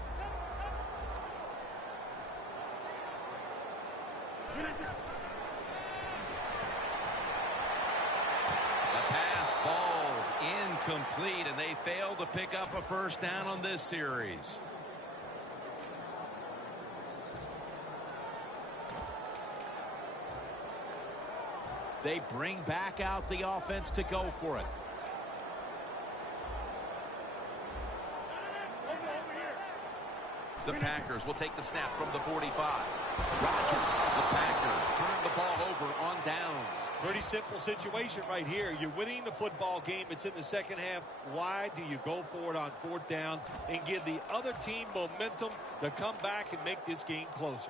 The pass falls incomplete, and they fail to pick up a first down on this series. They bring back out the offense to go for it. The Packers will take the snap from the 45. Rodgers, the Packers turn the ball over on downs. Pretty simple situation right here. You're winning the football game. It's in the second half. Why do you go for it on fourth down and give the other team momentum to come back and make this game closer?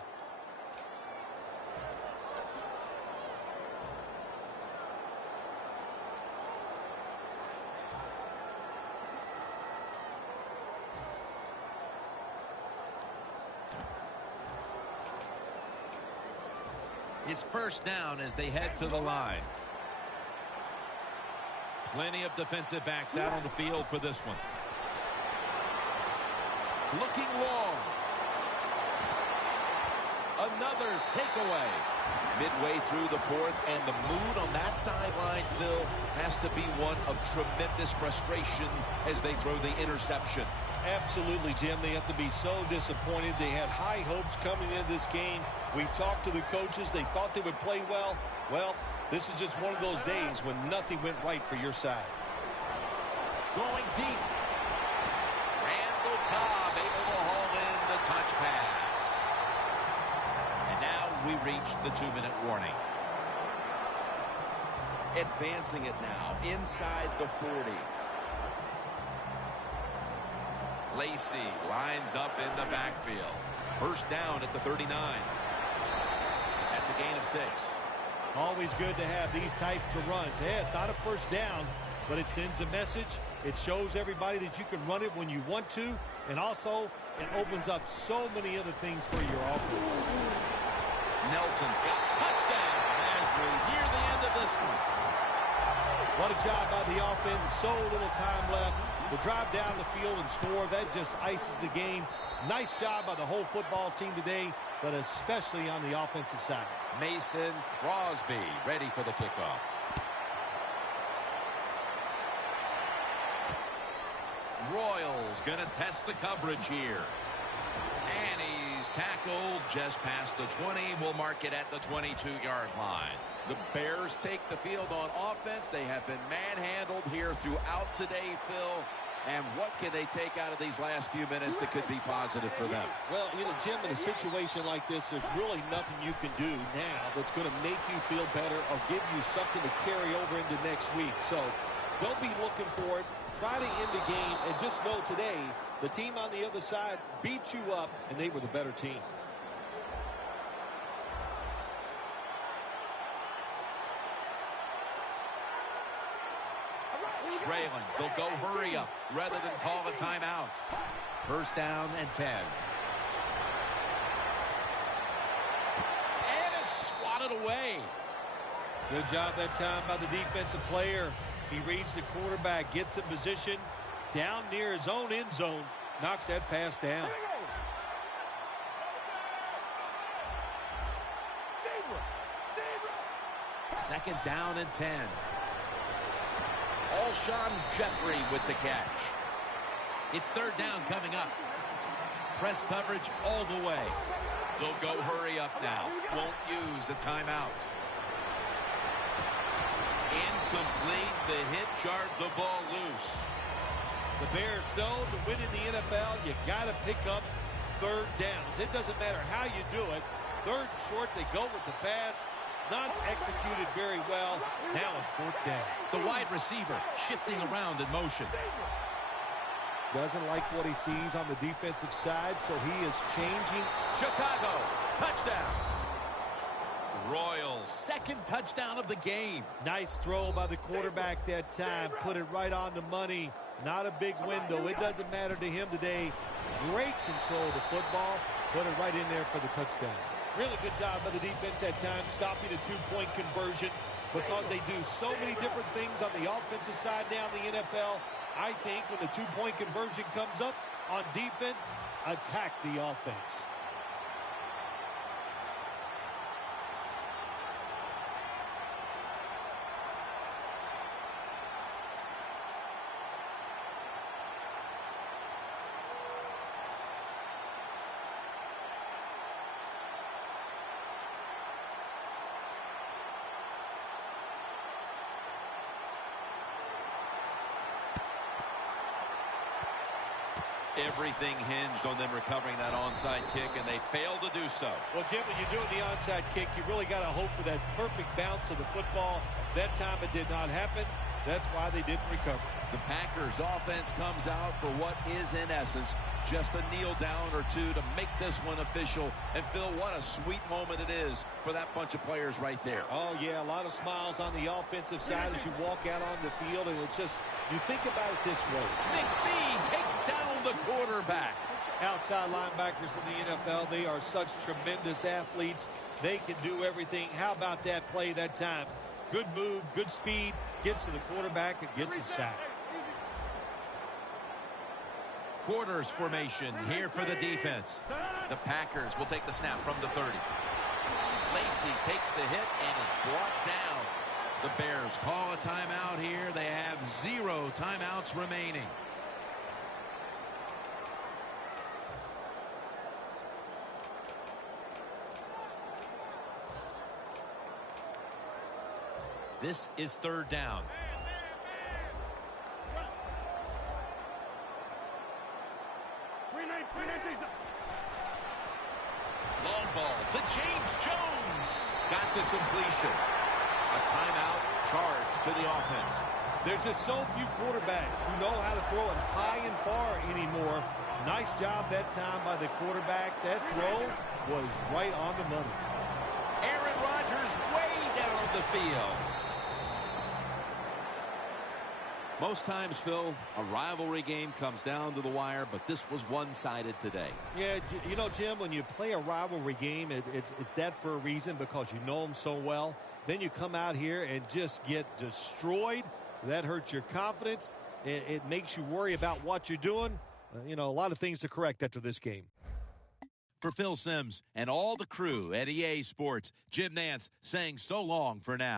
It's first down as they head to the line. Plenty of defensive backs out on the field for this one. Looking long. Another takeaway. Midway through the fourth, and the mood on that sideline, Phil, has to be one of tremendous frustration as they throw the interception. Absolutely, Jim. They have to be so disappointed. They had high hopes coming into this game. We talked to the coaches. They thought they would play well. Well, this is just one of those days when nothing went right for your side. Going deep. Randall Cobb able to haul in the touch pass. And now we reach the 2-minute warning. Advancing it now inside the 40. Lacey lines up in the backfield. First down at the 39. That's a gain of 6. Always good to have these types of runs. Yeah, it's not a first down, but it sends a message. It shows everybody that you can run it when you want to, and also it opens up so many other things for your offense. Nelson's got touchdown as we near the end of this one. What a job by the offense. So little time left. To drive down the field and score, that just ices the game. Nice job by the whole football team today, but especially on the offensive side. Mason Crosby ready for the kickoff. Royals going to test the coverage here. And he's tackled just past the 20. We'll mark it at the 22-yard line. The Bears take the field on offense. They have been manhandled here throughout today, Phil. And what can they take out of these last few minutes that could be positive for them? Well, you know, Jim, in a situation like this, there's really nothing you can do now that's going to make you feel better or give you something to carry over into next week. So don't be looking for it. Try to end the game, and just know today the team on the other side beat you up, and they were the better team. Trailing. They'll go hurry up rather than call a timeout. First down and 10. And it's swatted away. Good job that time by the defensive player. He reads the quarterback, gets in position down near his own end zone, knocks that pass down. Second down and 10. Alshon Jeffrey with the catch. It's third down coming up. Press coverage all the way. They'll go hurry up now. Won't use a timeout. Incomplete. The hit jarred the ball loose. The Bears know to win in the NFL, you got to pick up third downs. It doesn't matter how you do it. Third and short, they go with the pass. Not executed very well. Now it's fourth down. The wide receiver shifting around in motion. Doesn't like what he sees on the defensive side, so he is changing. Chicago, touchdown. Royals, second touchdown of the game. Nice throw by the quarterback that time. Put it right on the money. Not a big window. It doesn't matter to him today. Great control of the football. Put it right in there for the touchdown. Really good job by the defense at times stopping a two-point conversion because they do so many different things on the offensive side now in the NFL. I think when the two-point conversion comes up on defense, attack the offense. Everything hinged on them recovering that onside kick, and they failed to do so. Well, Jim, when you're doing the onside kick, you really got to hope for that perfect bounce of the football. That time it did not happen. That's why they didn't recover. The Packers offense comes out for what is, in essence, just a kneel down or two to make this one official. And, Phil, what a sweet moment it is for that bunch of players right there. Oh, yeah, a lot of smiles on the offensive side as you walk out on the field. And it's just, you think about it this way. McPhee takes down the quarterback. Outside linebackers in the NFL, they are such tremendous athletes. They can do everything. How about that play that time? Good move, good speed, gets to the quarterback and gets a sack. Quarters formation here for the defense. The Packers will take the snap from the 30. Lacey takes the hit and is brought down. The Bears call a timeout here. They have 0 timeouts remaining. This is third down. Long ball to James Jones. Got the completion. A timeout charge to the offense. There's just so few quarterbacks who know how to throw it high and far anymore. Nice job that time by the quarterback. That throw was right on the money. Aaron Rodgers way down the field. Most times, Phil, a rivalry game comes down to the wire, but this was one-sided today. Yeah, you know, Jim, when you play a rivalry game, it's that for a reason because you know them so well. Then you come out here and just get destroyed. That hurts your confidence. It makes you worry about what you're doing. You know, a lot of things to correct after this game. For Phil Simms and all the crew at EA Sports, Jim Nantz saying so long for now.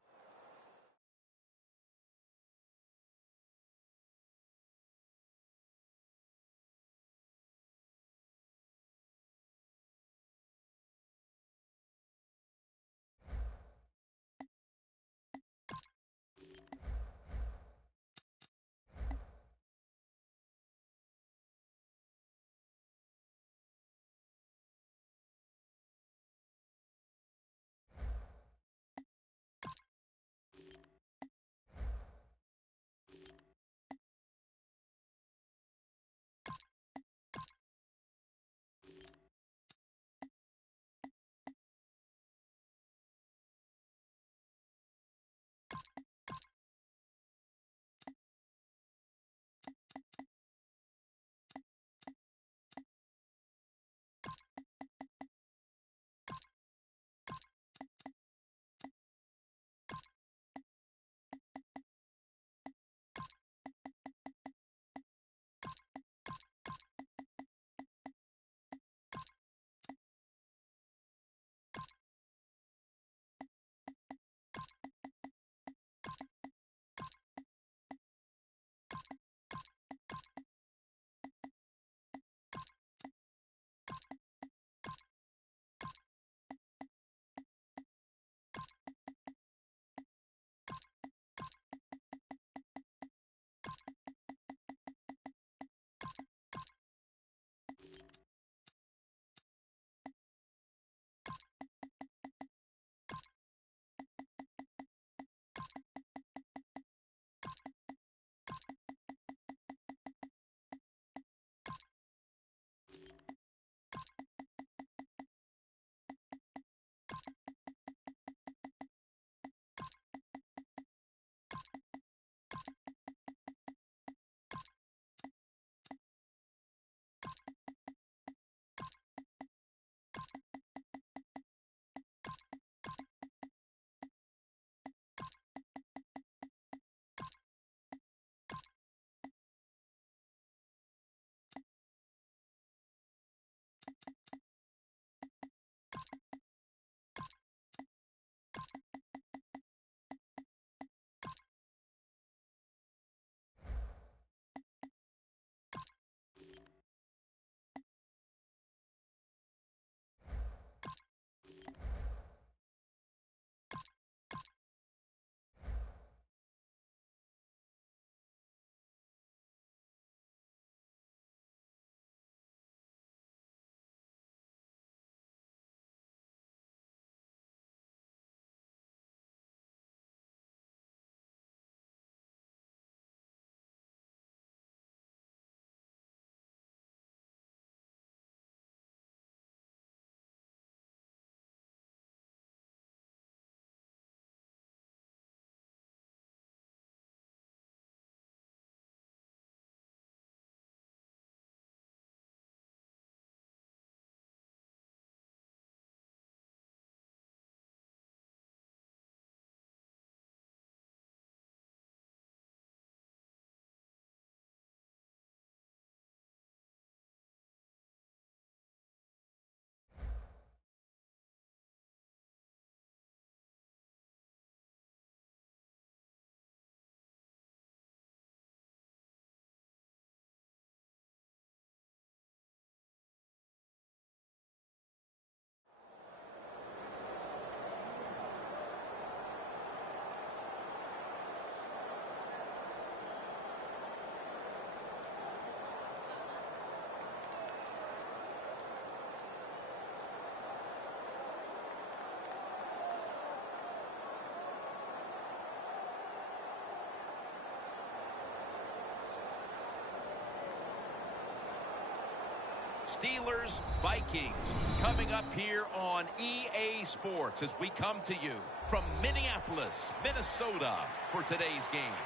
Steelers, Vikings, coming up here on EA Sports as we come to you from Minneapolis, Minnesota for today's game.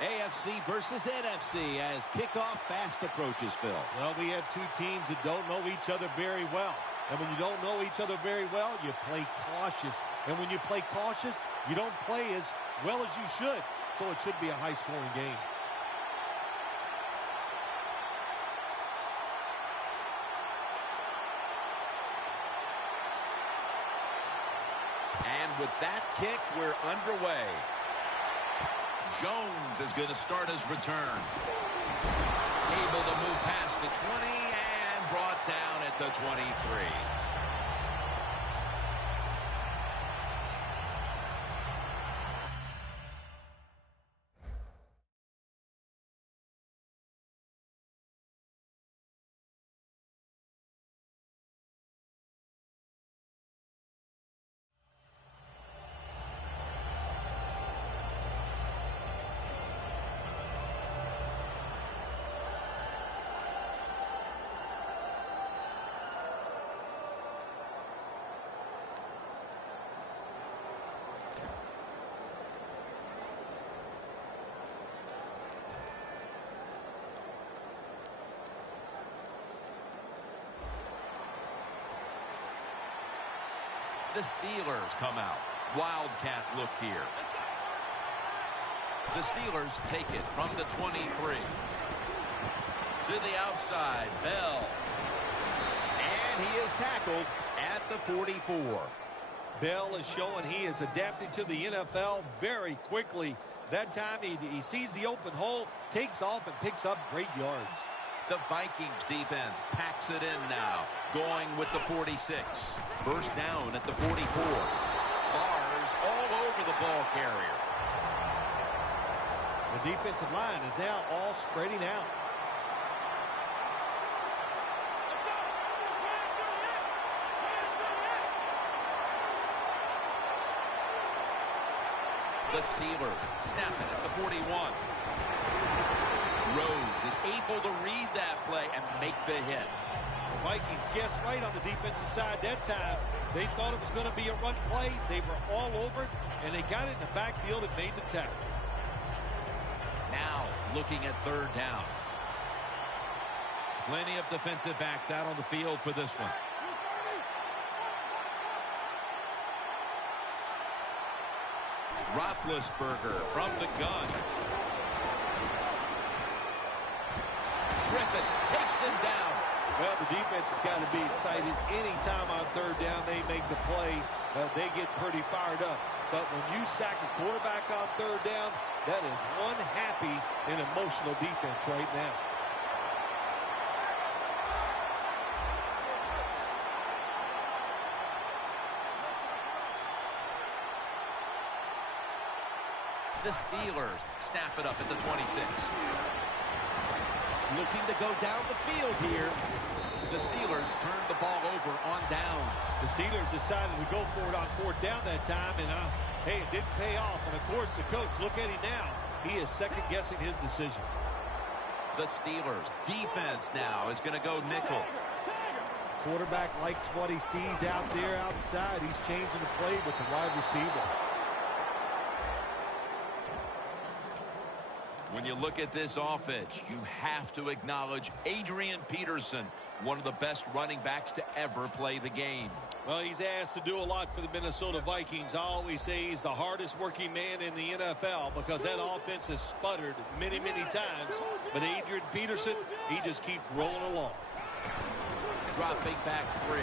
AFC versus NFC as kickoff fast approaches, Phil. Well, we have two teams that don't know each other very well. And when you don't know each other very well, you play cautious. And when you play cautious, you don't play as well as you should. So it should be a high-scoring game. And with that kick, we're underway. Jones is going to start his return. Able to move past the 20 and brought down at the 23. The Steelers come out. Wildcat look here. The Steelers take it from the 23. To the outside, Bell. And he is tackled at the 44. Bell is showing he is adapting to the NFL very quickly. That time he sees the open hole, takes off, and picks up great yards. The Vikings defense packs it in now, going with the 46. First down at the 44. Bars all over the ball carrier. The defensive line is now all spreading out. The Steelers snap it at the 41. Rhodes is able to read that play and make the hit. The Vikings guessed right on the defensive side that time. They thought it was going to be a run play. They were all over it, and they got it in the backfield and made the tackle. Now looking at third down. Plenty of defensive backs out on the field for this one. Roethlisberger from the gun. Griffin takes him down. Well, the defense has got to be excited. Anytime on third down they make the play, they get pretty fired up. But when you sack a quarterback on third down, that is one happy and emotional defense right now. The Steelers snap it up at the 26. Looking to go down the field here. The Steelers turned the ball over on downs. The Steelers decided to go for it on fourth down that time, and hey, it didn't pay off. And of course, the coach, look at him now. He is second-guessing his decision. The Steelers defense now is going to go nickel. Quarterback likes what he sees out there outside. He's changing the play with the wide receiver. When you look at this offense, you have to acknowledge Adrian Peterson, one of the best running backs to ever play the game. Well, he's asked to do a lot for the Minnesota Vikings. I always say he's the hardest working man in the NFL because that offense has sputtered many, many times. But Adrian Peterson, he just keeps rolling along. Dropping back 3.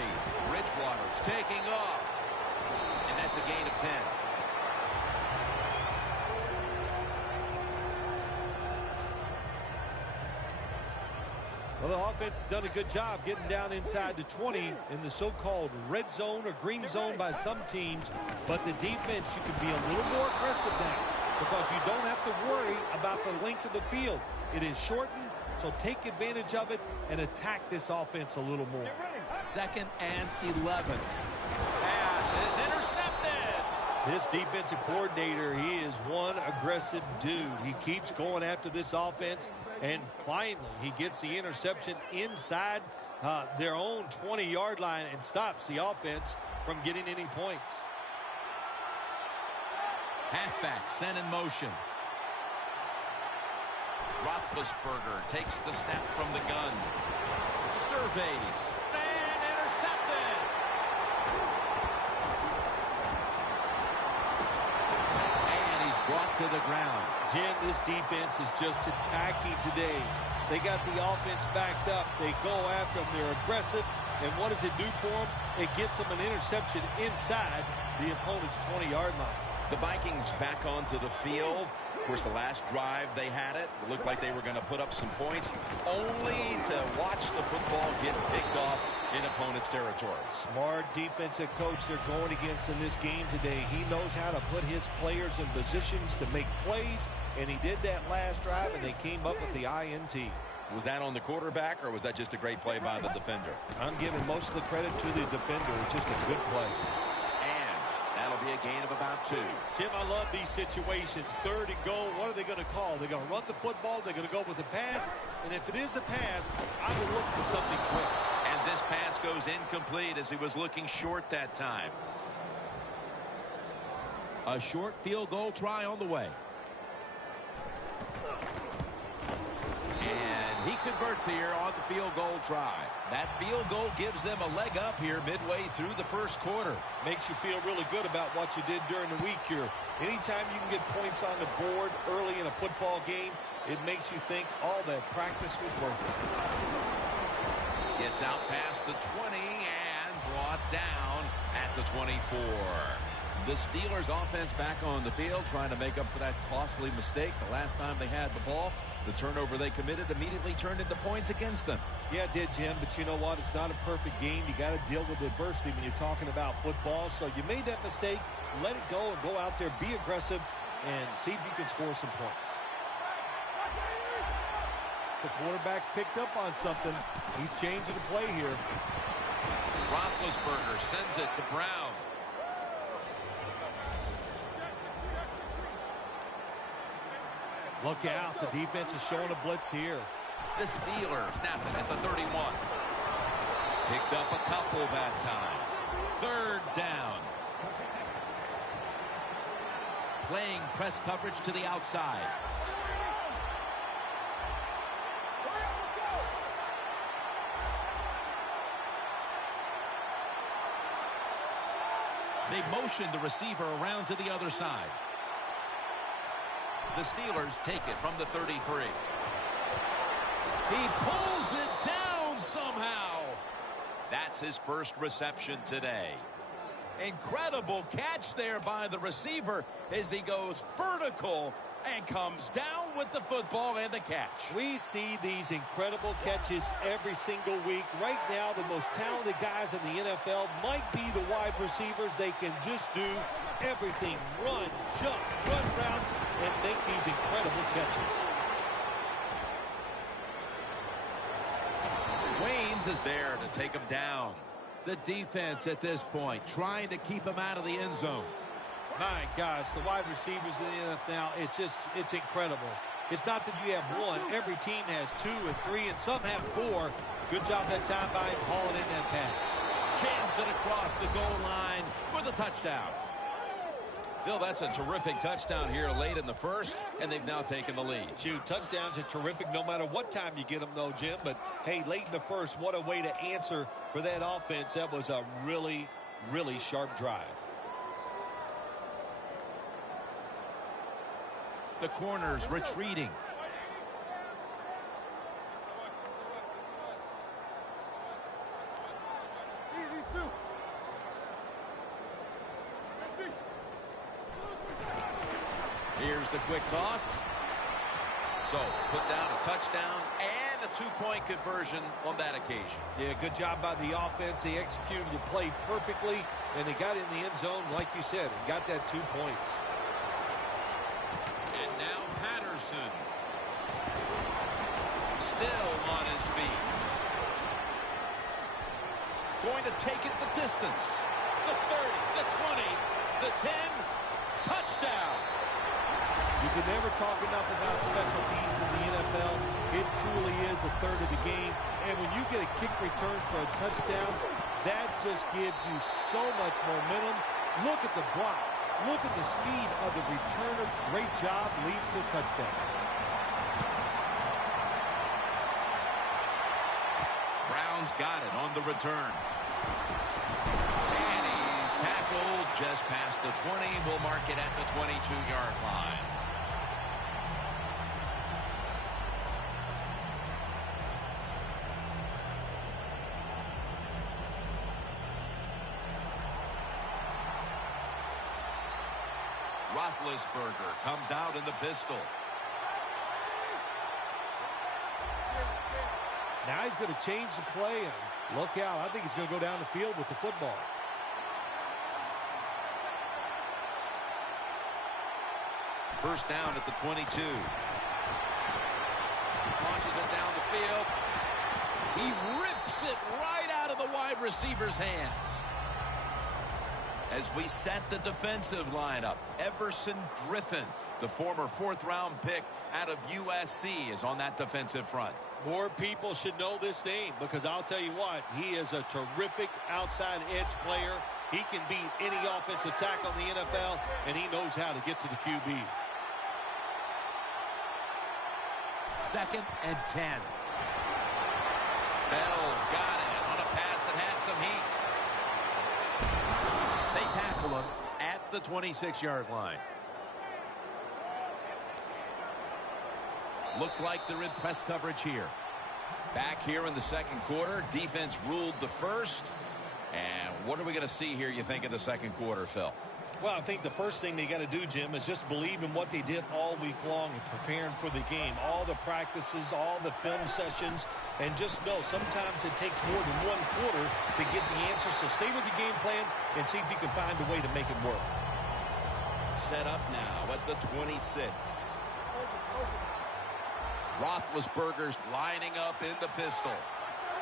Bridgewater's taking off. And that's a gain of 10. Well, the offense has done a good job getting down inside the 20 in the so-called red zone or green zone by some teams. But the defense, you can be a little more aggressive now because you don't have to worry about the length of the field. It is shortened, so take advantage of it and attack this offense a little more. 2nd and 11. Pass is intercepted. This defensive coordinator, he is one aggressive dude. He keeps going after this offense. And finally, he gets the interception inside their own 20-yard line and stops the offense from getting any points. Halfback sent in motion. Roethlisberger takes the snap from the gun. Surveys. And intercepted. And he's brought to the ground. Jim, this defense is just attacking today. They got the offense backed up. They go after them. They're aggressive. And what does it do for them? It gets them an interception inside the opponent's 20-yard line. The Vikings back onto the field. Of course, the last drive they had it looked like they were going to put up some points, only to watch the football get picked off in opponent's territory. Smart defensive coach they're going against in this game today. He knows how to put his players in positions to make plays, and he did that last drive, and they came up with the INT. Was that on the quarterback, or was that just a great play by the defender? I'm giving most of the credit to the defender. It's just a good play. That'll be a gain of about 2. Jim, I love these situations. 3rd and goal. What are they going to call? They're going to run the football. They're going to go with a pass. And if it is a pass, I will look for something quick. And this pass goes incomplete as he was looking short that time. A short field goal try on the way. And he converts here on the field goal try. That field goal gives them a leg up here midway through the first quarter. Makes you feel really good about what you did during the week here. Anytime you can get points on the board early in a football game, it makes you think all that practice was worth it. Gets out past the 20 and brought down at the 24. The Steelers offense back on the field trying to make up for that costly mistake the last time they had the ball. The turnover they committed immediately turned into points against them. Yeah, it did, Jim, but you know what? It's not a perfect game. You got to deal with adversity when you're talking about football. So you made that mistake, let it go, and go out there, be aggressive, and see if you can score some points. The quarterback's picked up on something. He's changing the play here. Roethlisberger sends it to Brown. Look out. The defense is showing a blitz here. The Steelers snapped it at the 31. Picked up a couple that time. 3rd down. Playing press coverage to the outside. They motioned the receiver around to the other side. The Steelers take it from the 33. He pulls it down somehow. That's his first reception today. Incredible catch there by the receiver as he goes vertical and comes down with the football and the catch. We see these incredible catches every single week. Right now, the most talented guys in the NFL might be the wide receivers. They can just do everything. Run, jump, run routes, and make these incredible catches. Waynes is there to take him down. The defense at this point trying to keep him out of the end zone. My gosh, the wide receivers in the NFL, it's incredible. It's not that you have one. Every team has 2 and 3, and some have 4. Good job that time by him hauling in that pass. Jams it across the goal line for the touchdown. Phil, that's a terrific touchdown here late in the first, and they've now taken the lead. Shoot, touchdowns are terrific no matter what time you get them, though, Jim. But, hey, late in the first, what a way to answer for that offense. That was a really, really sharp drive. The corners retreating. Here's the quick toss. So, put down a touchdown and a 2-point conversion on that occasion. Yeah, good job by the offense. They executed the play perfectly, and they got in the end zone, like you said, and got that 2 points. And now Patterson. Still on his feet. Going to take it the distance. The 30, the 20, the 10. Touchdown. You can never talk enough about special teams in the NFL. It truly is a third of the game. and when you get a kick return for a touchdown, that just gives you so much momentum. Look at the blocks. Look at the speed of the returner. Great job. Leads to a touchdown. Brown's got it on the return. And he's tackled just past the 20. We'll mark it at the 22-yard line. Roethlisberger comes out in the pistol. Now he's going to change the play, and look out. I think he's going to go down the field with the football. First down at the 22. Launches it down the field. He rips it right out of the wide receiver's hands. As we set the defensive lineup, Everson Griffin, the former fourth-round pick out of USC, is on that defensive front. More people should know this name because I'll tell you what, he is a terrific outside edge player. He can beat any offensive tackle in the NFL, and he knows how to get to the QB. 2nd and 10. Bell's got it on a pass that had some heat. They tackle him at the 26-yard line. Looks like they're in press coverage here. Back here in the second quarter, defense ruled the first. And what are we going to see here, you think, in the second quarter, Phil? Well, I think the first thing they got to do, Jim, is just believe in what they did all week long and preparing for the game. All the practices, all the film sessions, and just know sometimes it takes more than one quarter to get the answers. So stay with your game plan and see if you can find a way to make it work. Set up now at the 26. Roethlisberger's lining up in the pistol.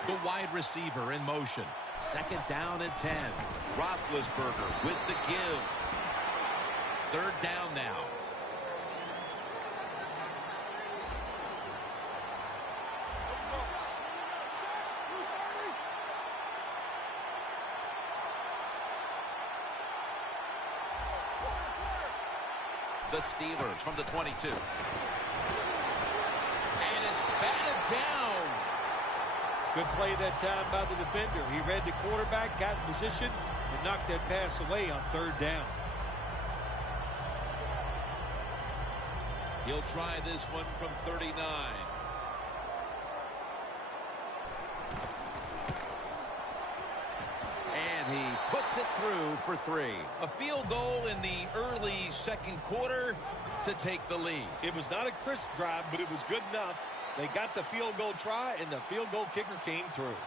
The wide receiver in motion. 2nd down and 10. Roethlisberger with the give. 3rd down now. The Steelers from the 22. And it's batted down. Good play that time by the defender. He read the quarterback, got in position, and knocked that pass away on 3rd down. He'll try this one from 39. And he puts it through for 3. A field goal in the early second quarter to take the lead. It was not a crisp drive, but it was good enough. They got the field goal try, and the field goal kicker came through.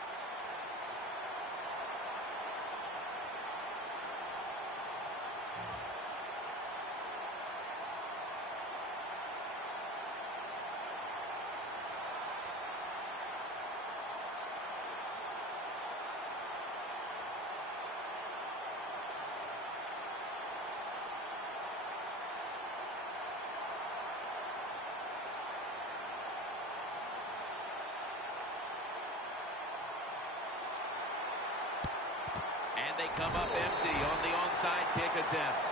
They come up empty on the onside kick attempt.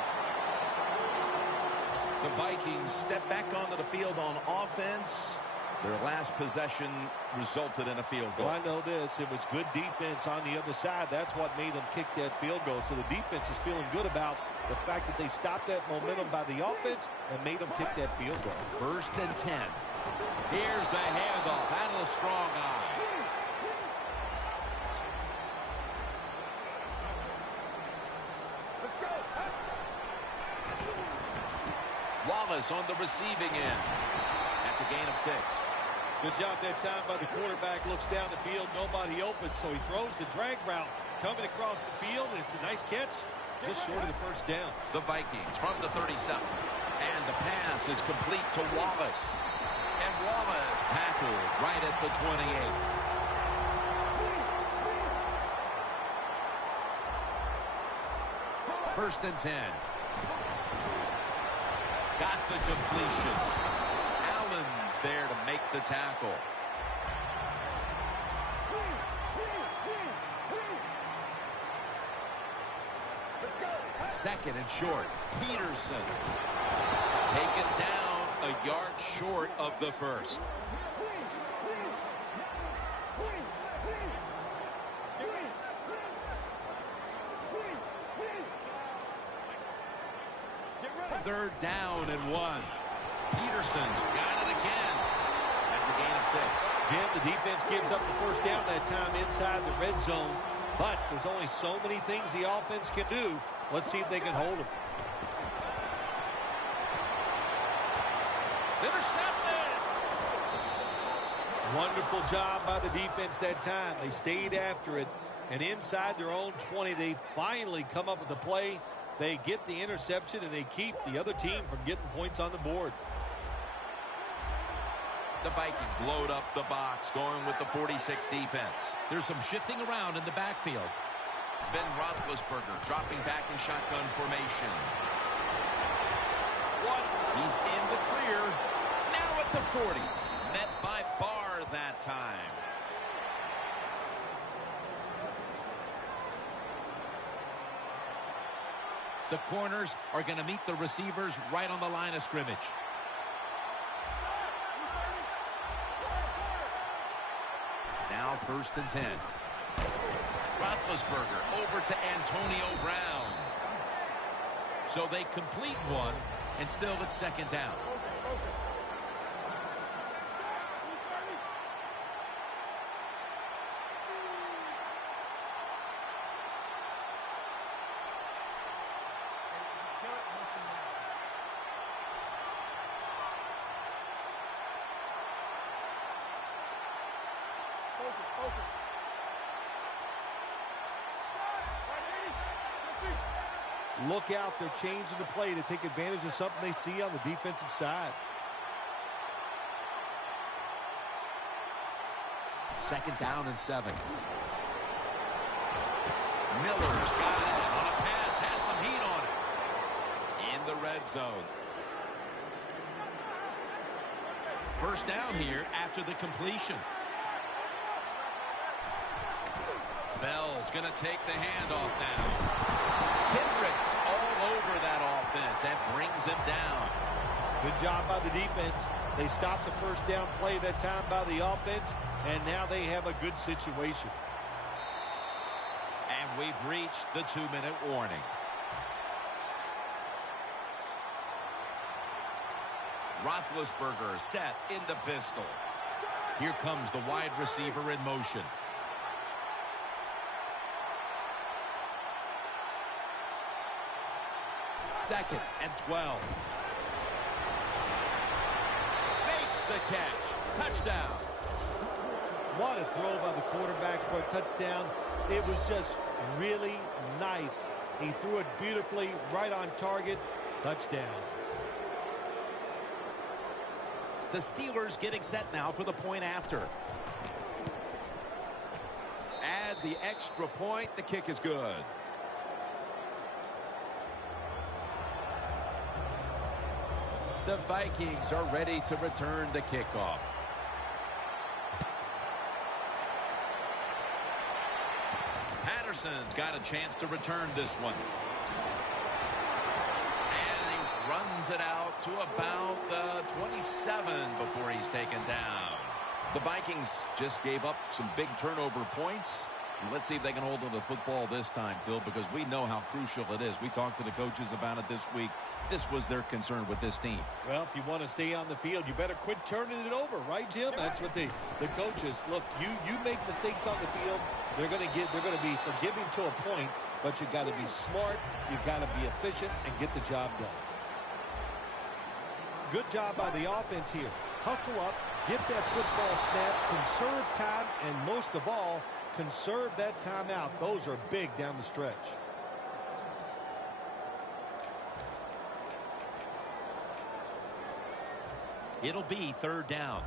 The Vikings step back onto the field on offense. Their last possession resulted in a field goal. Well, I know this. It was good defense on the other side. That's what made them kick that field goal. So the defense is feeling good about the fact that they stopped that momentum by the offense and made them kick that field goal. 1st and 10. Here's the handoff. Battle of strong eye. Wallace on the receiving end. That's a gain of 6. Good job that time by the quarterback. Looks down the field, nobody open, so he throws the drag route coming across the field, and it's a nice catch just short of the 1st down. The Vikings from the 37. And the pass is complete to Wallace. And Wallace tackled right at the 28. 1st and 10. Got the completion. Allen's there to make the tackle. Second and short. Peterson taken down a yard short of the first. Third down and 1. Peterson's got it again. That's a gain of 6. Jim, the defense gives up the first down that time inside the red zone. But there's only so many things the offense can do. Let's see if they can hold them. It's intercepted. Wonderful job by the defense that time. They stayed after it. And inside their own 20, they finally come up with the play. They get the interception, and they keep the other team from getting points on the board. The Vikings load up the box, going with the 46 defense. There's some shifting around in the backfield. Ben Roethlisberger dropping back in shotgun formation. He's in the clear. Now at the 40. Met by Barr that time. The corners are going to meet the receivers right on the line of scrimmage. Now 1st and 10. Roethlisberger over to Antonio Brown. So they complete one, and still it's 2nd down. Look out, they're changing the play to take advantage of something they see on the defensive side. 2nd down and 7. Miller's got it on a pass, has some heat on it. In the red zone. 1st down here after the completion. Bell's going to take the handoff now. Kendricks all over that offense and brings him down. Good job by the defense. They stopped the 1st down play that time by the offense, and now they have a good situation. And we've reached the 2-minute warning. Roethlisberger set in the pistol. Here comes the wide receiver in motion. 2nd and 12. Makes the catch. Touchdown. What a throw by the quarterback for a touchdown. It was just really nice. He threw it beautifully, right on target. Touchdown. The Steelers getting set now for the point after. Add the extra point. The kick is good. The Vikings are ready to return the kickoff. Patterson's got a chance to return this one. And he runs it out to about the 27 before he's taken down. The Vikings just gave up some big turnover points. Let's see if they can hold on to the football this time, Phil, because we know how crucial it is. We talked to the coaches about it this week. This was their concern with this team. Well, if you want to stay on the field, you better quit turning it over, right, Jim? That's what the coaches look. You make mistakes on the field, they're going to be forgiving to a point, but you got to be smart, you got to be efficient, and get the job done. Good job by the offense here. Hustle up, get that football snap, conserve time, and most of all, conserve that timeout. Those are big down the stretch. It'll be 3rd down.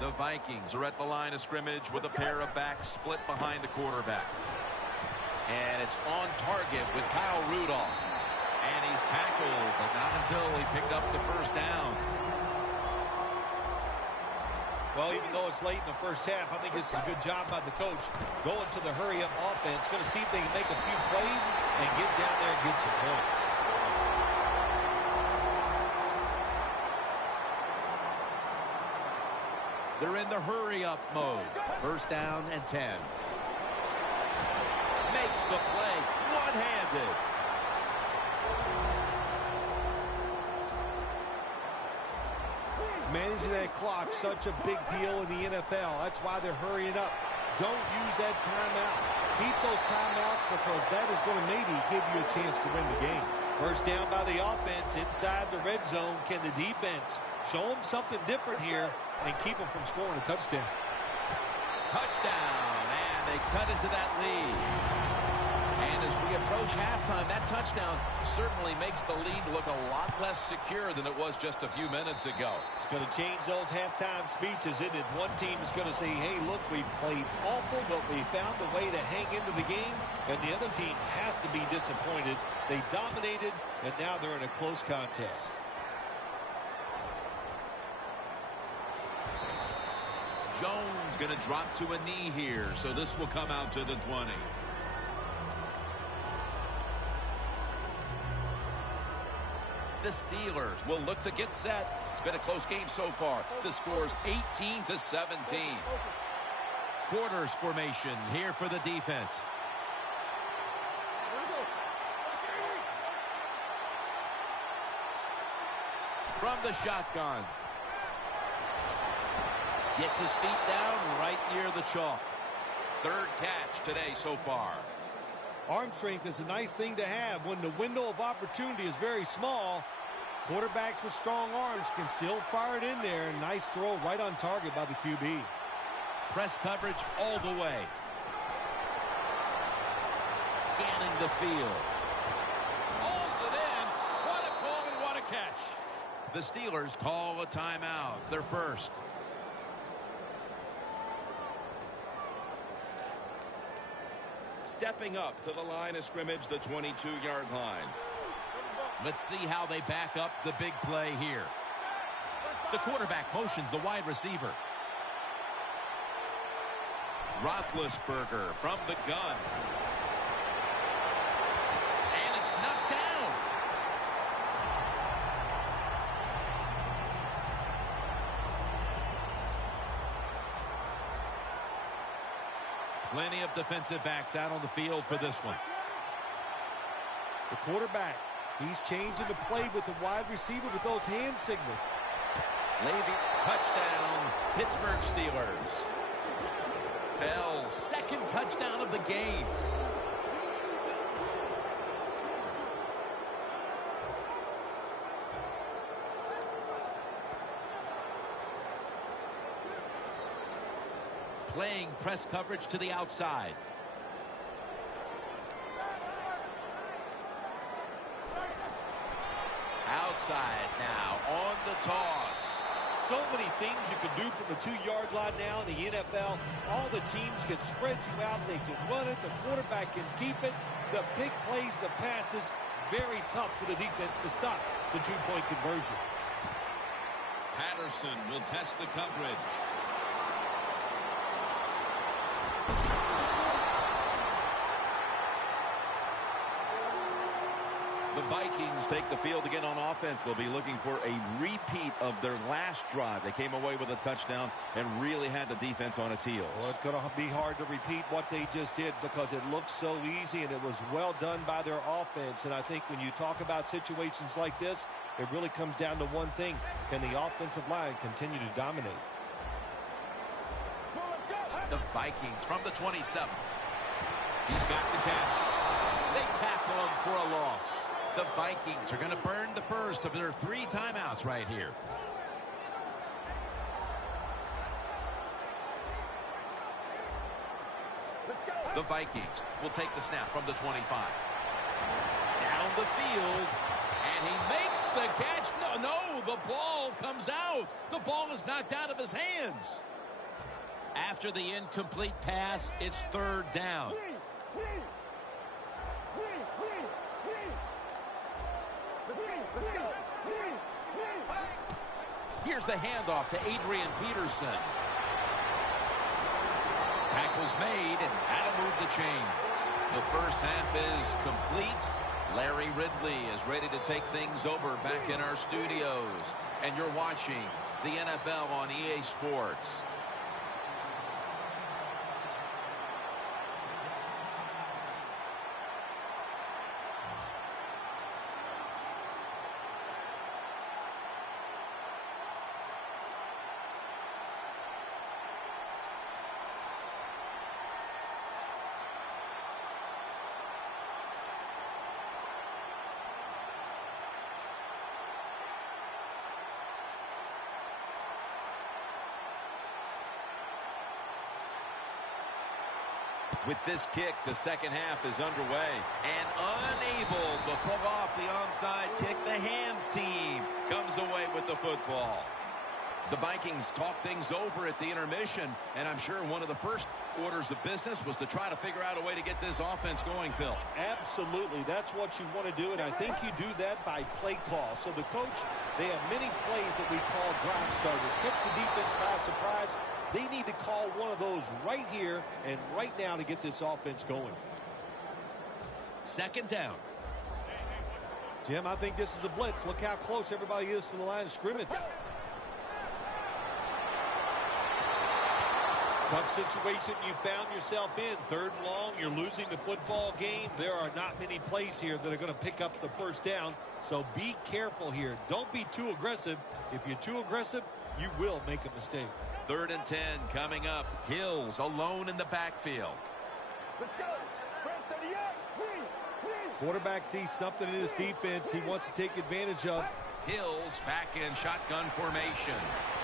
The Vikings are at the line of scrimmage with a pair of backs split behind the quarterback. And it's on target with Kyle Rudolph. And he's tackled, but not until he picked up the 1st down. Well, even though it's late in the first half, I think this is a good job by the coach going to the hurry-up offense. Going to see if they can make a few plays and get down there and get some points. They're in the hurry-up mode. First down and 10. Makes the play one-handed. Managing that clock, such a big deal in the NFL. That's why they're hurrying up. Don't use that timeout. Keep those timeouts because that is going to maybe give you a chance to win the game. First down by the offense inside the red zone. Can the defense show them something different here and keep them from scoring a touchdown? Touchdown, and they cut into that lead. And as we approach halftime, that touchdown certainly makes the lead look a lot less secure than it was just a few minutes ago. It's going to change those halftime speeches, isn't it? One team is going to say, hey, look, we played awful, but we found a way to hang into the game. And the other team has to be disappointed. They dominated, and now they're in a close contest. Jones going to drop to a knee here, so this will come out to the 20. The Steelers will look to get set. It's been a close game so far. The score is 18-17. Quarters formation here for the defense. From the shotgun. Gets his feet down right near the chalk. Third catch today so far. Arm strength is a nice thing to have when the window of opportunity is very small. Quarterbacks with strong arms can still fire it in there. Nice throw right on target by the QB. Press coverage all the way. Scanning the field. Pulls it in. What a call and what a catch. The Steelers call a timeout. Their first. Stepping up to the line of scrimmage, the 22-yard line. Let's see how they back up the big play here. The quarterback motions the wide receiver. Roethlisberger from the gun. And it's knocked down. Plenty of defensive backs out on the field for this one. The quarterback, he's changing the play with the wide receiver with those hand signals. Levy, touchdown, Pittsburgh Steelers. Bell's second touchdown of the game. Playing press coverage to the outside. Outside now on the toss. So many things you can do from the 2-yard line now in the NFL. All the teams can spread you out. They can run it. The quarterback can keep it. The big plays, the passes, very tough for the defense to stop the 2-point conversion. Patterson will test the coverage. The Vikings take the field again on offense. They'll be looking for a repeat of their last drive. They came away with a touchdown and really had the defense on its heels. Well, it's going to be hard to repeat what they just did because it looked so easy and it was well done by their offense. And I think when you talk about situations like this, it really comes down to one thing. Can the offensive line continue to dominate? The Vikings from the 27. He's got the catch. They tackle him for a loss. The Vikings are going to burn the first of their 3 timeouts right here. Let's go. The Vikings will take the snap from the 25. Down the field. And he makes the catch. No, the ball comes out. The ball is knocked out of his hands. After the incomplete pass, it's 3rd down. Let's go. Here's the handoff to Adrian Peterson. Tackle's made, and that'll move the chains. The first half is complete. Larry Ridley is ready to take things over back in our studios. And you're watching the NFL on EA Sports. With this kick, the second half is underway. And unable to pull off the onside kick, the hands team comes away with the football. The Vikings talk things over at the intermission, and I'm sure one of the first orders of business was to try to figure out a way to get this offense going, Phil. Absolutely. That's what you want to do, and I think you do that by play call. So the coach, they have many plays that we call drive starters. Catch the defense by surprise. They need to call one of those right here and right now to get this offense going. Second down. Jim, I think this is a blitz. Look how close everybody is to the line of scrimmage. Tough situation you found yourself in. Third and long, you're losing the football game. There are not many plays here that are going to pick up the first down, so be careful here. Don't be too aggressive. If you're too aggressive, you will make a mistake. 3rd and 10 coming up. Hills alone in the backfield. Let's go. Spread 38. Quarterback sees something in his defense he wants to take advantage of. Hills back in shotgun formation.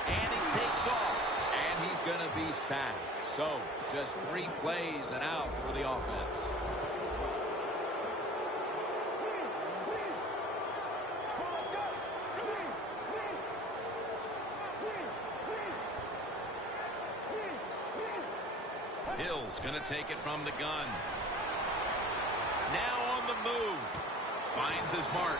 And he takes off. And he's going to be sacked. So, just 3 plays and out for the offense. Hill's going to take it from the gun. Now on the move. Finds his mark.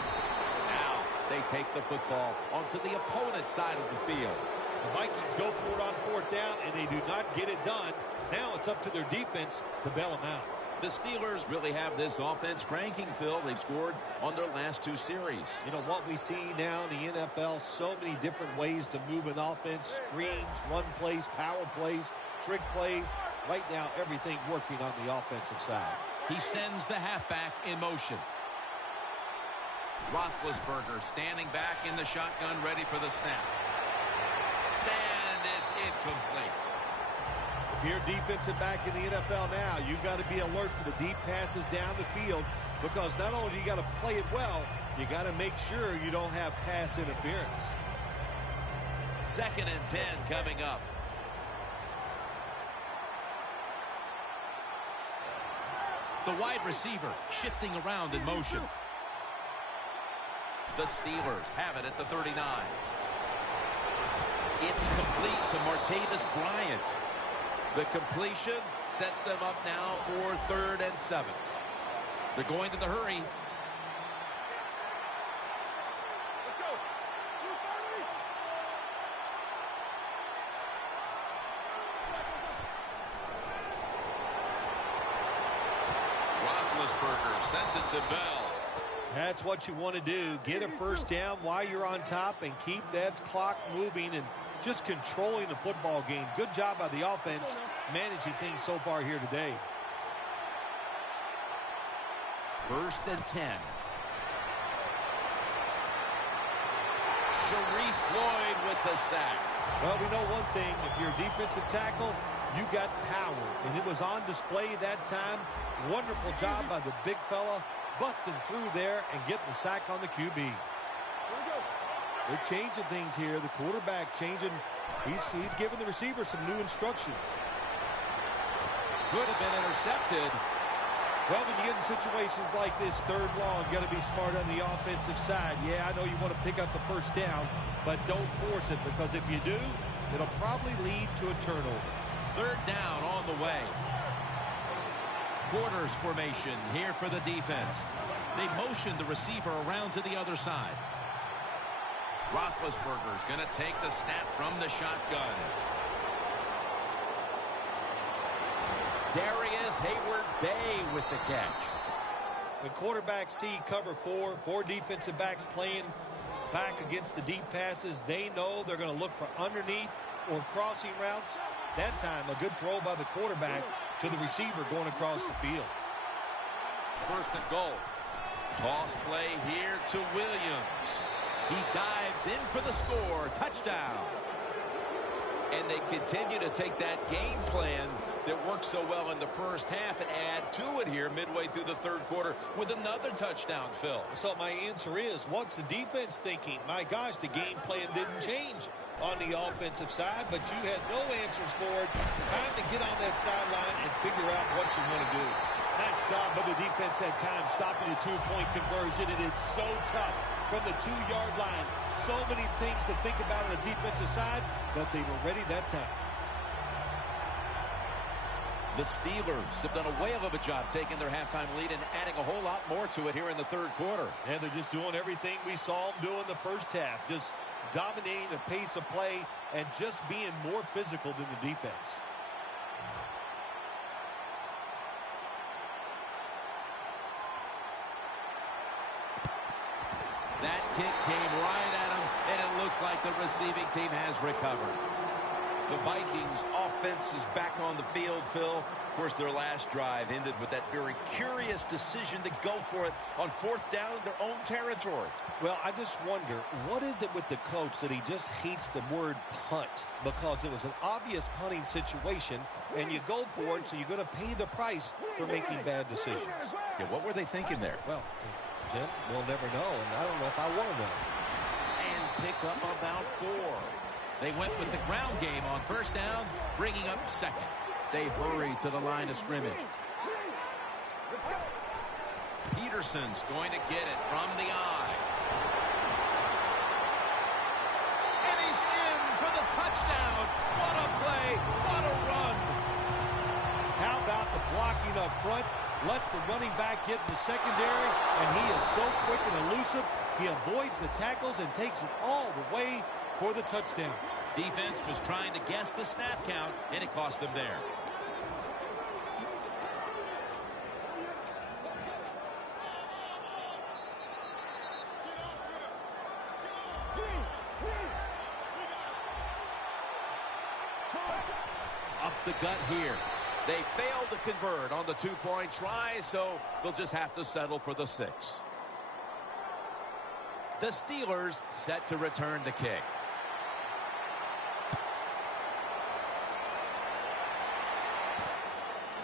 Now they take the football onto the opponent's side of the field. The Vikings go for it on 4th down, and they do not get it done. Now it's up to their defense to bail them out. The Steelers really have this offense cranking, Phil. They've scored on their last 2 series. You know what we see now in the NFL, so many different ways to move an offense. Screens, run plays, power plays, trick plays. Right now, everything working on the offensive side. He sends the halfback in motion. Roethlisberger standing back in the shotgun, ready for the snap. And it's incomplete. If you're a defensive back in the NFL now, you've got to be alert for the deep passes down the field, because not only do you got to play it well, you got to make sure you don't have pass interference. 2nd and 10 coming up. The wide receiver shifting around in motion. The Steelers have it at the 39. It's complete to Martavis Bryant. The completion sets them up now for 3rd and 7. They're going to the hurry. Roethlisberger sends it to Bell. That's what you want to do. Get a first down while you're on top and keep that clock moving and just controlling the football game. Good job by the offense managing things so far here today. 1st and 10. Sharif Floyd with the sack. Well, we know one thing. If you're a defensive tackle, you got power. And it was on display that time. Wonderful job by the big fella, busting through there and getting the sack on the QB. They're changing things here. The quarterback changing. He's giving the receiver some new instructions. Could have been intercepted. Well, when you get in situations like this, 3rd long, you got to be smart on the offensive side. Yeah, I know you want to pick up the first down, but don't force it, because if you do, it'll probably lead to a turnover. 3rd down on the way. Quarters formation here for the defense. They motion the receiver around to the other side. Roethlisberger's going to take the snap from the shotgun. Darius Hayward-Bay with the catch. When quarterbacks see cover four defensive backs playing back against the deep passes, they know they're going to look for underneath or crossing routes. That time, a good throw by the quarterback to the receiver going across the field. First and goal. Toss play here to Williams. He dives in for the score. Touchdown. And they continue to take that game plan that worked so well in the first half and add to it here midway through the third quarter with another touchdown, Phil. So my answer is, what's the defense thinking? My gosh, the game plan didn't change on the offensive side, but you had no answers for it. Time to get on that sideline and figure out what you want to do. Nice job by the defense at times, stopping a two-point conversion. It is so tough from the 2-yard line. So many things to think about on the defensive side, but they were ready that time. The Steelers have done a whale of a job taking their halftime lead and adding a whole lot more to it here in the third quarter. And they're just doing everything we saw them do in the first half. Just dominating the pace of play and just being more physical than the defense. That kick came right at him, and it looks like the receiving team has recovered. The Vikings offense is back on the field, Phil. Of course, their last drive ended with that very curious decision to go for it on fourth down in their own territory. Well, I just wonder, what is it with the coach that he just hates the word punt? Because it was an obvious punting situation, and you go for it, so you're going to pay the price for making bad decisions. Yeah, what were they thinking there? Well, Jim, we'll never know, and I don't know if I want to know. And pick up about 4. They went with the ground game on first down, bringing up second. They hurry to the line of scrimmage. Peterson's going to get it from the eye. And he's in for the touchdown. What a play. What a run. How about the blocking up front? Lets the running back get in the secondary, and he is so quick and elusive. He avoids the tackles and takes it all the way for the touchdown. Defense was trying to guess the snap count, and it cost them there. Up the gut here. They failed to convert on the 2-point try, so they'll just have to settle for the 6. The Steelers set to return the kick.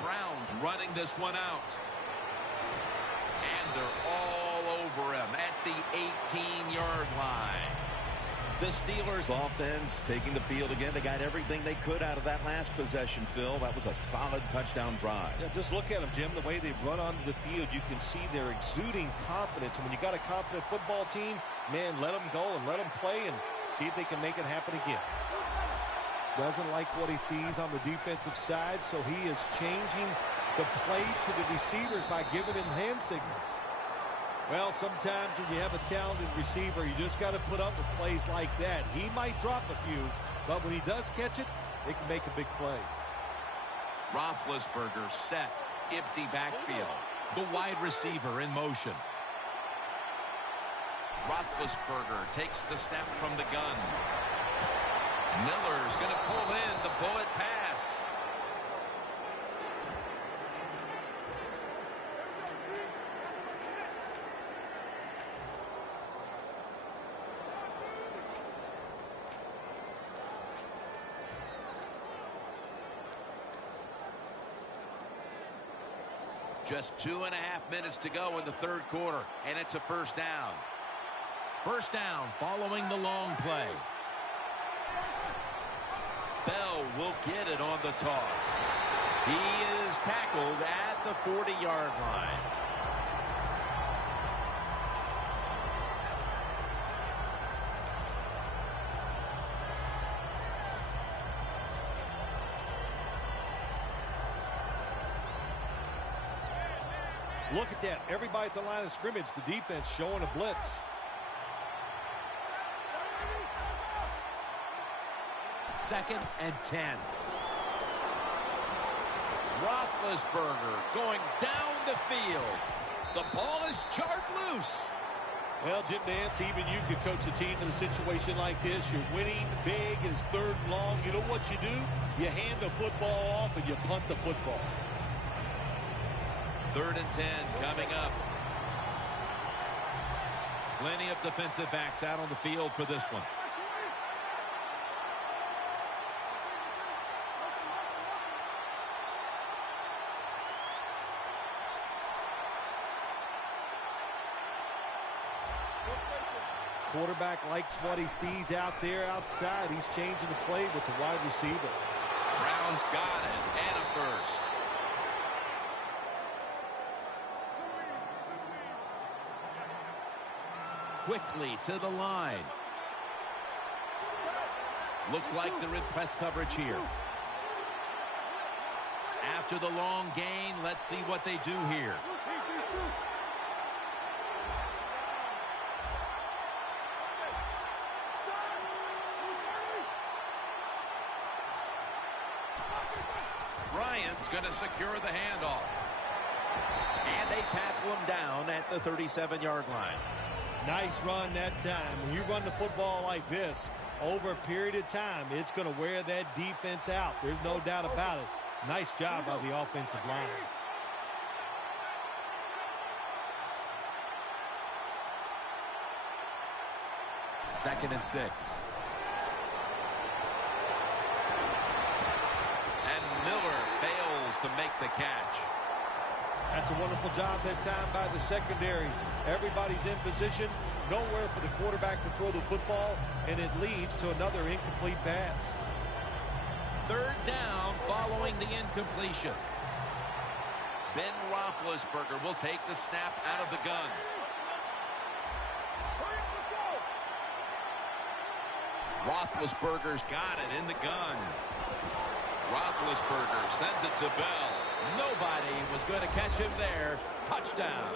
Browns running this one out. And they're all over him at the 18-yard line. The Steelers offense taking the field again. They got everything they could out of that last possession, Phil. That was a solid touchdown drive. Yeah, just look at them, Jim. The way they run onto the field, you can see they're exuding confidence. And when you got a confident football team, man, let them go and let them play and see if they can make it happen again. Doesn't like what he sees on the defensive side, so he is changing the play to the receivers by giving them hand signals. Well, sometimes when you have a talented receiver, you just got to put up with plays like that. He might drop a few, but when he does catch it, it can make a big play. Roethlisberger set, empty backfield. The wide receiver in motion. Roethlisberger takes the snap from the gun. Miller's going to pull in the bullet pass. Just 2.5 minutes to go in the third quarter, and it's a first down. First down following the long play. Bell will get it on the toss. He is tackled at the 40-yard line. Look at that. Everybody at the line of scrimmage, the defense showing a blitz. Second and 10. Roethlisberger going down the field. The ball is jarred loose. Well, Jim Nance, even you could coach a team in a situation like this. You're winning big. It's 3rd and long. You know what you do? You hand the football off and you punt the football. 3rd and 10 coming up. Plenty of defensive backs out on the field for this one. Quarterback likes what he sees out there outside. He's changing the play with the wide receiver. Brown's got it, and a first. Quickly to the line. Looks like they're in press coverage here. After the long gain, let's see what they do here. Bryant's going to secure the handoff. And they tackle him down at the 37-yard line. Nice run that time. When you run the football like this, over a period of time, it's going to wear that defense out. There's no doubt about it. Nice job by the offensive line. Second and 6. And Miller fails to make the catch. That's a wonderful job that time by the secondary. Everybody's in position. Nowhere for the quarterback to throw the football, and it leads to another incomplete pass. 3rd down following the incompletion. Ben Roethlisberger will take the snap out of the gun. Roethlisberger's got it in the gun. Roethlisberger sends it to Bell. Nobody was going to catch him there. Touchdown.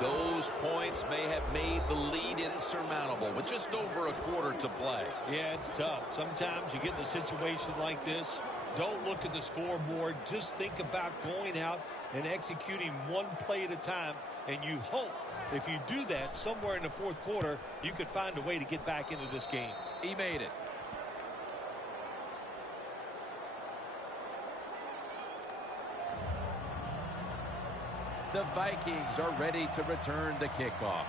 Those points may have made the lead insurmountable with just over a quarter to play. Yeah, it's tough. Sometimes you get in a situation like this. Don't look at the scoreboard. Just think about going out and executing one play at a time. And you hope if you do that somewhere in the 4th quarter, you could find a way to get back into this game. He made it. The Vikings are ready to return the kickoff.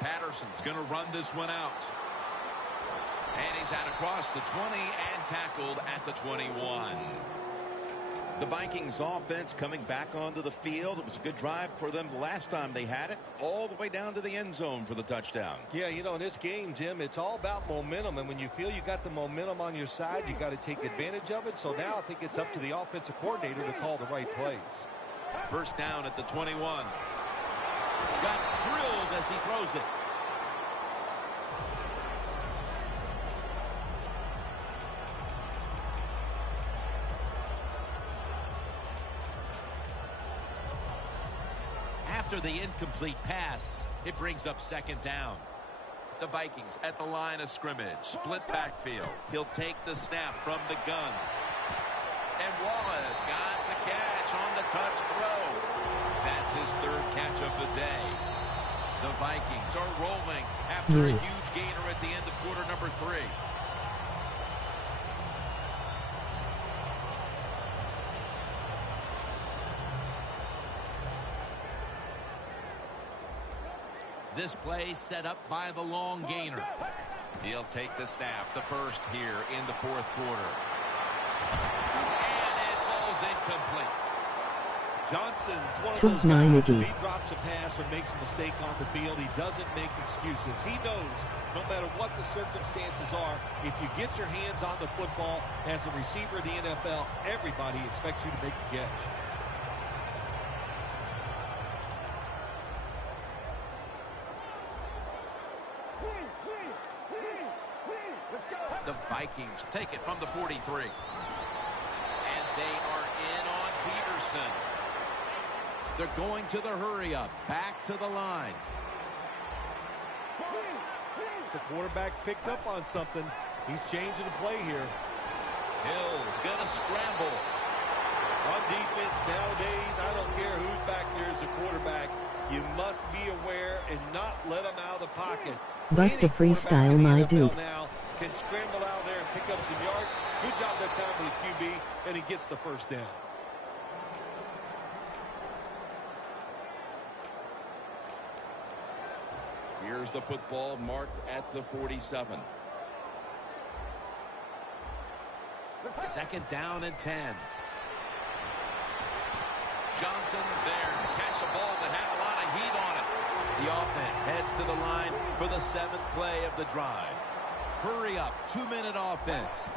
Patterson's going to run this one out. And he's out across the 20 and tackled at the 21. The Vikings offense coming back onto the field. It was a good drive for them the last time they had it, all the way down to the end zone for the touchdown. Yeah, you know, in this game, Jim, it's all about momentum. And when you feel you got the momentum on your side, you got to take advantage of it. So now I think it's up to the offensive coordinator to call the right plays. 1st down at the 21. Got drilled as he throws it. After the incomplete pass, it brings up 2nd down. The Vikings at the line of scrimmage. Split backfield. He'll take the snap from the gun. And Wallace got the catch on the touch throw. That's his 3rd catch of the day. The Vikings are rolling after a huge gainer at the end of quarter number 3. This play set up by the long gainer. He'll take the snap, the first here in the 4th quarter. And it falls incomplete. Johnson's one of those guys, if he drops a pass or makes a mistake on the field, he doesn't make excuses. He knows no matter what the circumstances are, if you get your hands on the football as a receiver in the NFL, everybody expects you to make the catch. The Vikings take it from the 43. And they are in on Peterson. They're going to the hurry up. Back to the line. The quarterback's picked up on something. He's changing the play here. Hill's going to scramble. On defense nowadays, I don't care who's back there as a quarterback. You must be aware and not let them out of the pocket. Bust a freestyle, my dude. Now can scramble out there and pick up some yards. Good job that time with the QB, and he gets the first down. Here's the football marked at the 47. Second down and 10. Johnson's there to catch a ball that had a lot of heat on it. The offense heads to the line for the 7th play of the drive. Hurry up, 2-minute offense.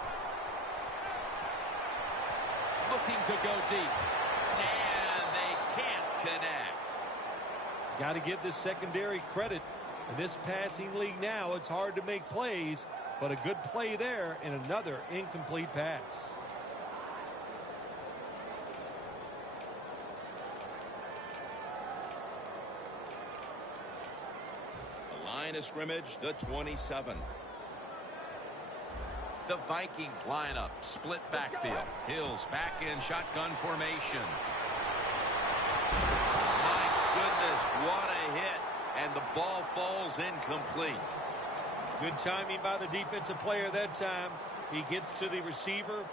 Looking to go deep. And they can't connect. Got to give this secondary credit. In this passing league now, it's hard to make plays, but a good play there and another incomplete pass. The line of scrimmage, the 27. The Vikings line up, split backfield. Hill's back in shotgun formation. My goodness, what a hit. And the ball falls incomplete. Good timing by the defensive player that time. He gets to the receiver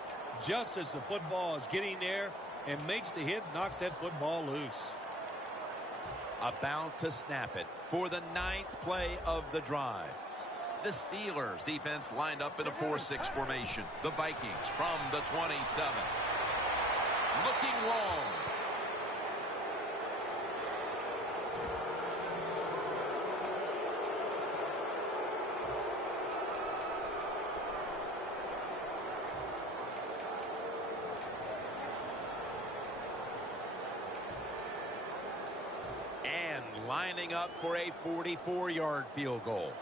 just as the football is getting there and makes the hit, knocks that football loose. About to snap it for the 9th play of the drive. The Steelers defense lined up in a 4-6 formation. The Vikings from the 27. Looking long. Lining up for a 44-yard field goal.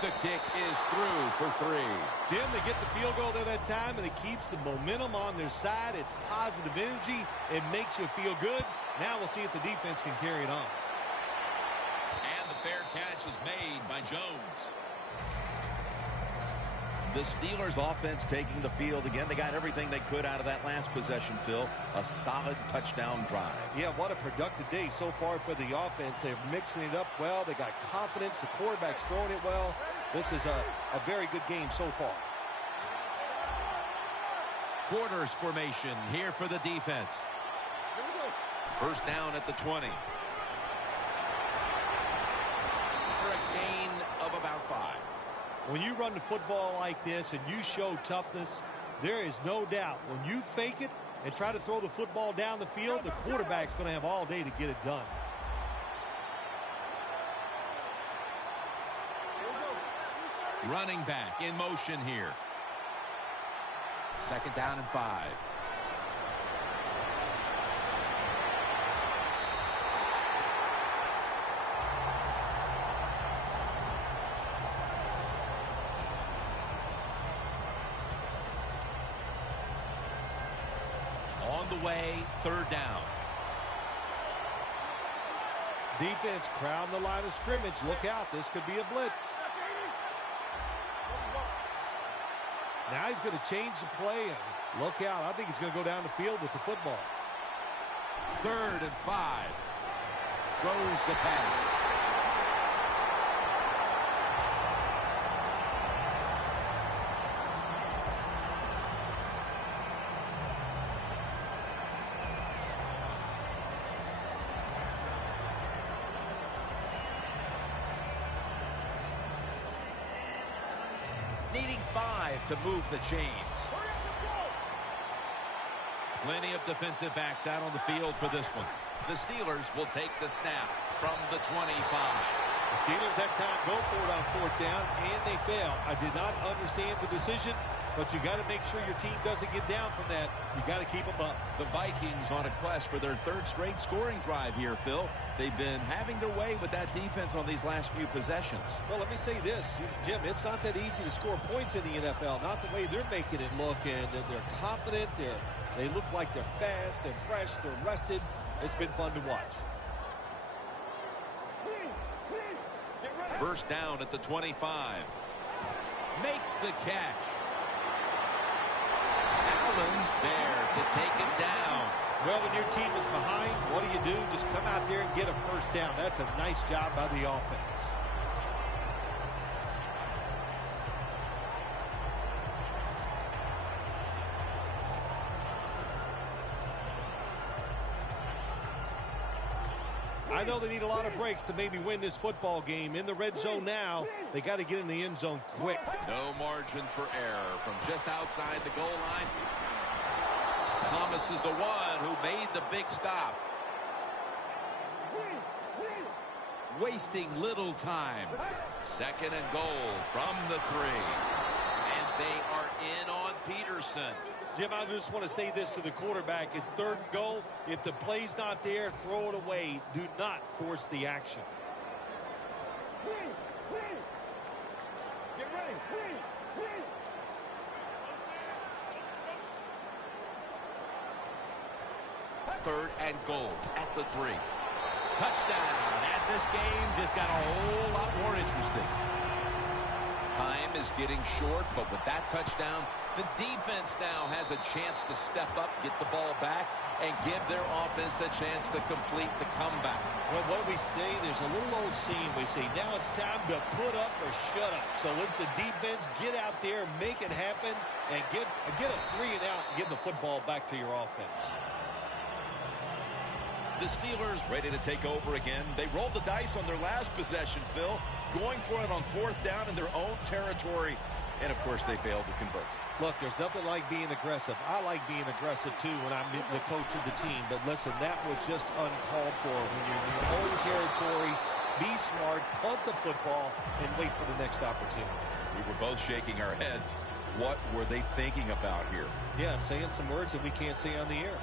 The kick is through for 3. Jim, they get the field goal there that time, and it keeps the momentum on their side. It's positive energy. It makes you feel good. Now we'll see if the defense can carry it on. And the fair catch is made by Jones. The Steelers offense taking the field again. They got everything they could out of that last possession, Phil. A solid touchdown drive. Yeah, what a productive day so far for the offense. They're mixing it up well. They got confidence. The quarterback's throwing it well. This is a very good game so far. Quarters formation here for the defense. First down at the 20. For a gain of about 5. When you run the football like this and you show toughness, there is no doubt when you fake it and try to throw the football down the field, the quarterback's going to have all day to get it done. Running back in motion here. Second down and 5. On the way, third down. Defense crowd the line of scrimmage. Look out, this could be a blitz. Now he's going to change the play and look out. I think he's going to go down the field with the football. Third and 5. Throws the pass. Needing 5 to move the chains. Plenty of defensive backs out on the field for this one. The Steelers will take the snap from the 25. The Steelers that time go for it on 4th down, and they fail. I did not understand the decision, but you got to make sure your team doesn't get down from that. You got to keep them up. The Vikings on a quest for their 3rd straight scoring drive here, Phil. They've been having their way with that defense on these last few possessions. Well, let me say this, Jim, it's not that easy to score points in the NFL, not the way they're making it look, and they're confident, they look like they're fast, they're fresh, they're rested. It's been fun to watch. 1st down at the 25. Makes the catch. Allen's there to take him down. Well, when your team is behind, what do? Just come out there and get a 1st down. That's a nice job by the offense. I know they need a lot of breaks to maybe win this football game. In the red zone now, they got to get in the end zone quick. No margin for error from just outside the goal line. Thomas is the one who made the big stop. Wasting little time. 2nd and goal from the 3. And they are in on Peterson. Jim, I just want to say this to the quarterback. It's 3rd and goal. If the play's not there, throw it away. Do not force the action. Get ready. 3rd and goal at the 3. Touchdown. And this game just got a whole lot more interesting. Time is getting short, but with that touchdown, the defense now has a chance to step up, get the ball back, and give their offense the chance to complete the comeback. Well, what we say, there's a little old saying. We say, now it's time to put up or shut up. So let's the defense get out there, make it happen, and get a 3 and out and give the football back to your offense. The Steelers ready to take over again. They rolled the dice on their last possession, Phil, going for it on 4th down in their own territory. And, of course, they failed to convert. Look, there's nothing like being aggressive. I like being aggressive, too, when I'm the coach of the team. But, listen, that was just uncalled for. When you're in your own territory, be smart, punt the football, and wait for the next opportunity. We were both shaking our heads. What were they thinking about here? Yeah, I'm saying some words that we can't say on the air.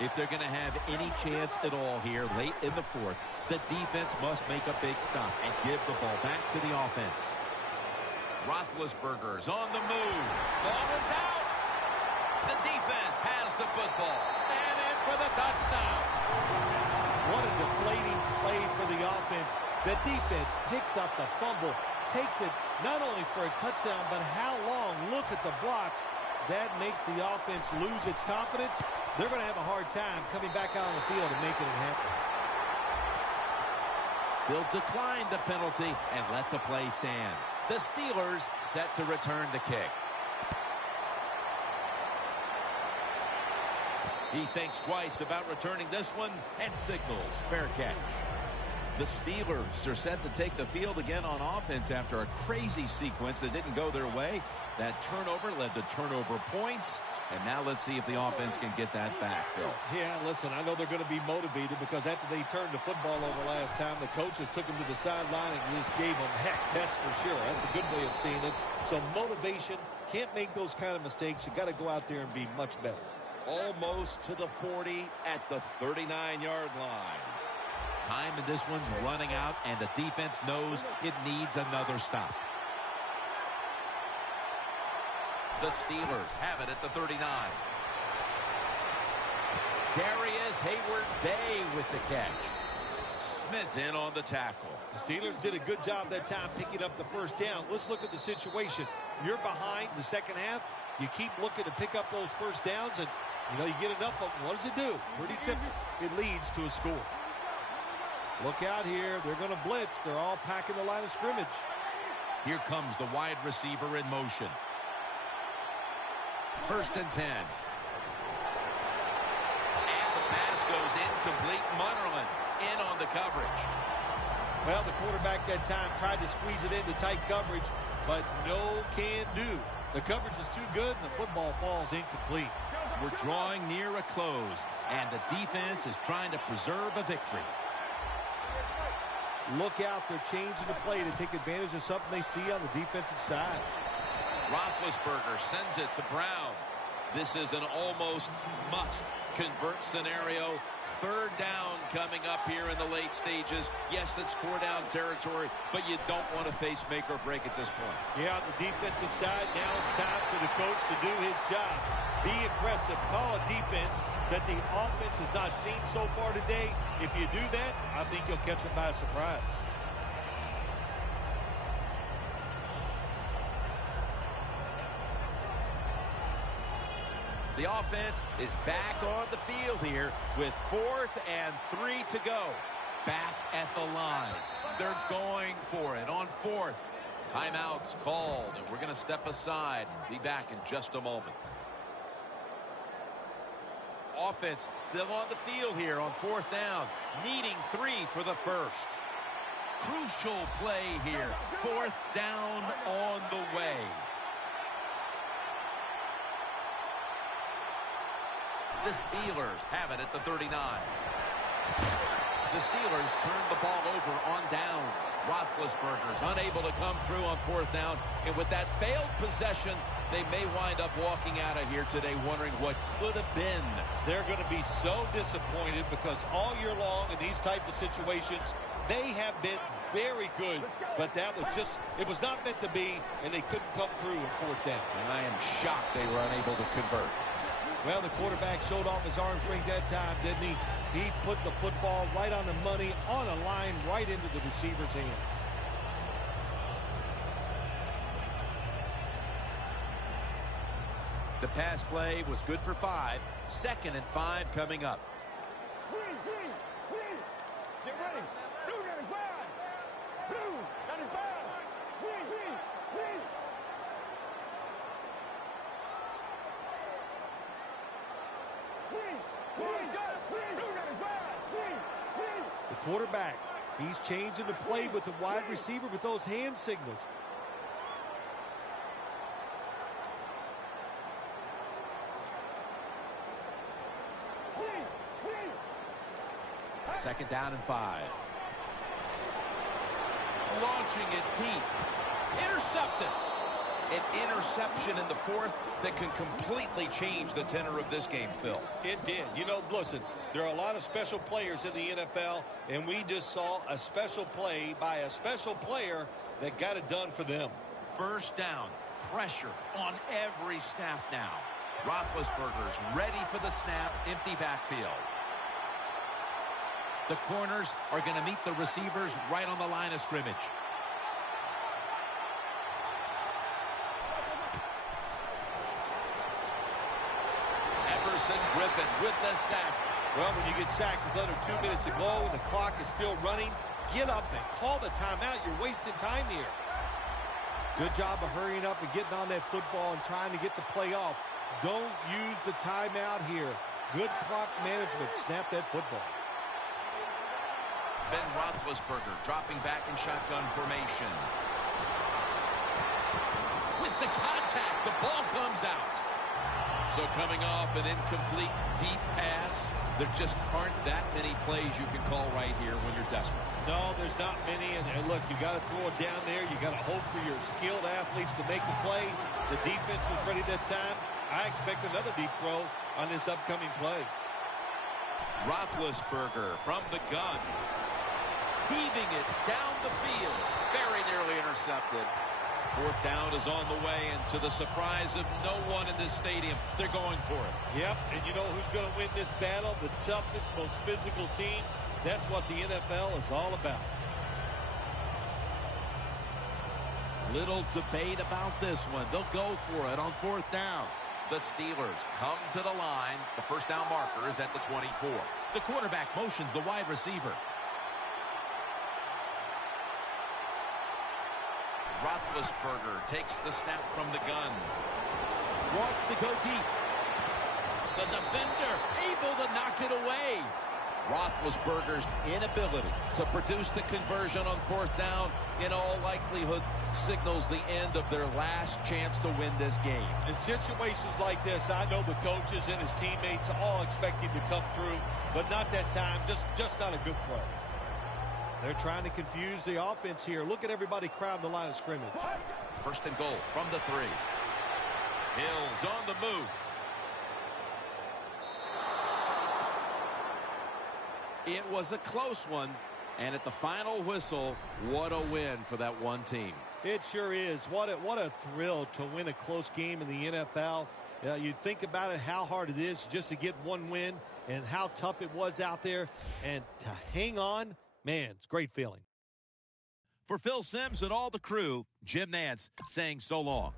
If they're going to have any chance at all here late in the 4th, the defense must make a big stop and give the ball back to the offense. Roethlisberger's on the move. Ball is out. The defense has the football. And in for the touchdown. What a deflating play for the offense. The defense picks up the fumble, takes it not only for a touchdown, but how long? Look at the blocks. That makes the offense lose its confidence. They're going to have a hard time coming back out on the field and making it happen. They'll decline the penalty and let the play stand. The Steelers set to return the kick. He thinks twice about returning this one and signals fair catch. The Steelers are set to take the field again on offense after a crazy sequence that didn't go their way. That turnover led to turnover points. And now let's see if the offense can get that back, Phil. Yeah, listen, I know they're going to be motivated because after they turned the football over last time, the coaches took them to the sideline and just gave them heck. That's for sure. That's a good way of seeing it. So motivation, can't make those kind of mistakes. You got to go out there and be much better. Almost to the 40 at the 39-yard line. Time in this one's running out, and the defense knows it needs another stop. The Steelers have it at the 39. Darius Hayward-Bay with the catch. Smith's in on the tackle. The Steelers did a good job that time picking up the 1st down. Let's look at the situation. You're behind the 2nd half. You keep looking to pick up those 1st downs, and, you get enough of them. What does it do? Pretty simple. It leads to a score. Look out here. They're going to blitz. They're all packing the line of scrimmage. Here comes the wide receiver in motion. 1st and 10. And the pass goes incomplete. Munnerlyn in on the coverage. Well, the quarterback that time tried to squeeze it into tight coverage, but no can do. The coverage is too good, and the football falls incomplete. We're drawing near a close, and the defense is trying to preserve a victory. Look out, they're changing the play to take advantage of something they see on the defensive side. Roethlisberger sends it to Brown. This is an almost must-convert scenario. Third down coming up here in the late stages. Yes, that's 4-down territory, but you don't want to face make or break at this point. Yeah, on the defensive side, now it's time for the coach to do his job. Be aggressive. Call a defense that the offense has not seen so far today. If you do that, I think you'll catch them by surprise. The offense is back on the field here with 4th and 3 to go. Back at the line. They're going for it on 4th. Timeouts called, and we're going to step aside. Be back in just a moment. Offense still on the field here on 4th down, needing 3 for the first. Crucial play here. 4th down on the way. The Steelers have it at the 39. The Steelers turn the ball over on downs. Roethlisberger's unable to come through on 4th down. And with that failed possession, they may wind up walking out of here today wondering what could have been. They're going to be so disappointed because all year long in these type of situations, they have been very good. But that was just, it was not meant to be, and they couldn't come through on 4th down. And I am shocked they were unable to convert. Well, the quarterback showed off his arm strength that time, didn't he? He put the football right on the money, on a line, right into the receiver's hands. The pass play was good for 5. 2nd and 5 coming up. Get ready. Blue got his ball. Blue got his ball. The quarterback, he's changing the play with the wide receiver with those hand signals. Second down and 5. Launching it deep. Intercepted. An interception in the 4th that can completely change the tenor of this game, Phil. It did. You know, listen, there are a lot of special players in the NFL, and we just saw a special play by a special player that got it done for them. First down. Pressure on every snap now. Roethlisberger's ready for the snap. Empty backfield. The corners are going to meet the receivers right on the line of scrimmage. Griffin with the sack. Well, when you get sacked with under 2 minutes to go and the clock is still running, get up and call the timeout. You're wasting time here. Good job of hurrying up and getting on that football and trying to get the play off. Don't use the timeout here. Good clock management. Snap that football. Ben Roethlisberger dropping back in shotgun formation. With the contact, the ball comes out. So coming off an incomplete deep pass, there just aren't that many plays you can call right here when you're desperate. No, there's not many. And look, you got to throw it down there. You got to hope for your skilled athletes to make the play. The defense was ready that time. I expect another deep throw on this upcoming play. Roethlisberger from the gun. Heaving it down the field. Very nearly intercepted. 4th down is on the way, and to the surprise of no one in this stadium, they're going for it. Yep, and you know who's going to win this battle? The toughest, most physical team. That's what the NFL is all about. Little debate about this one. They'll go for it on 4th down. The Steelers come to the line. The first down marker is at the 24. The quarterback motions the wide receiver. Roethlisberger takes the snap from the gun. Wants to go deep. The defender able to knock it away. Roethlisberger's inability to produce the conversion on fourth down in all likelihood signals the end of their last chance to win this game. In situations like this, I know the coaches and his teammates all expect him to come through, but not that time. Just not a good throw. They're trying to confuse the offense here. Look at everybody crowding the line of scrimmage. First and goal from the 3. Hill's on the move. It was a close one, and at the final whistle, what a win for that one team. It sure is. What a thrill to win a close game in the NFL. You think about it, how hard it is just to get one win and how tough it was out there. And to hang on, man, it's a great feeling. For Phil Simms and all the crew, Jim Nantz saying so long.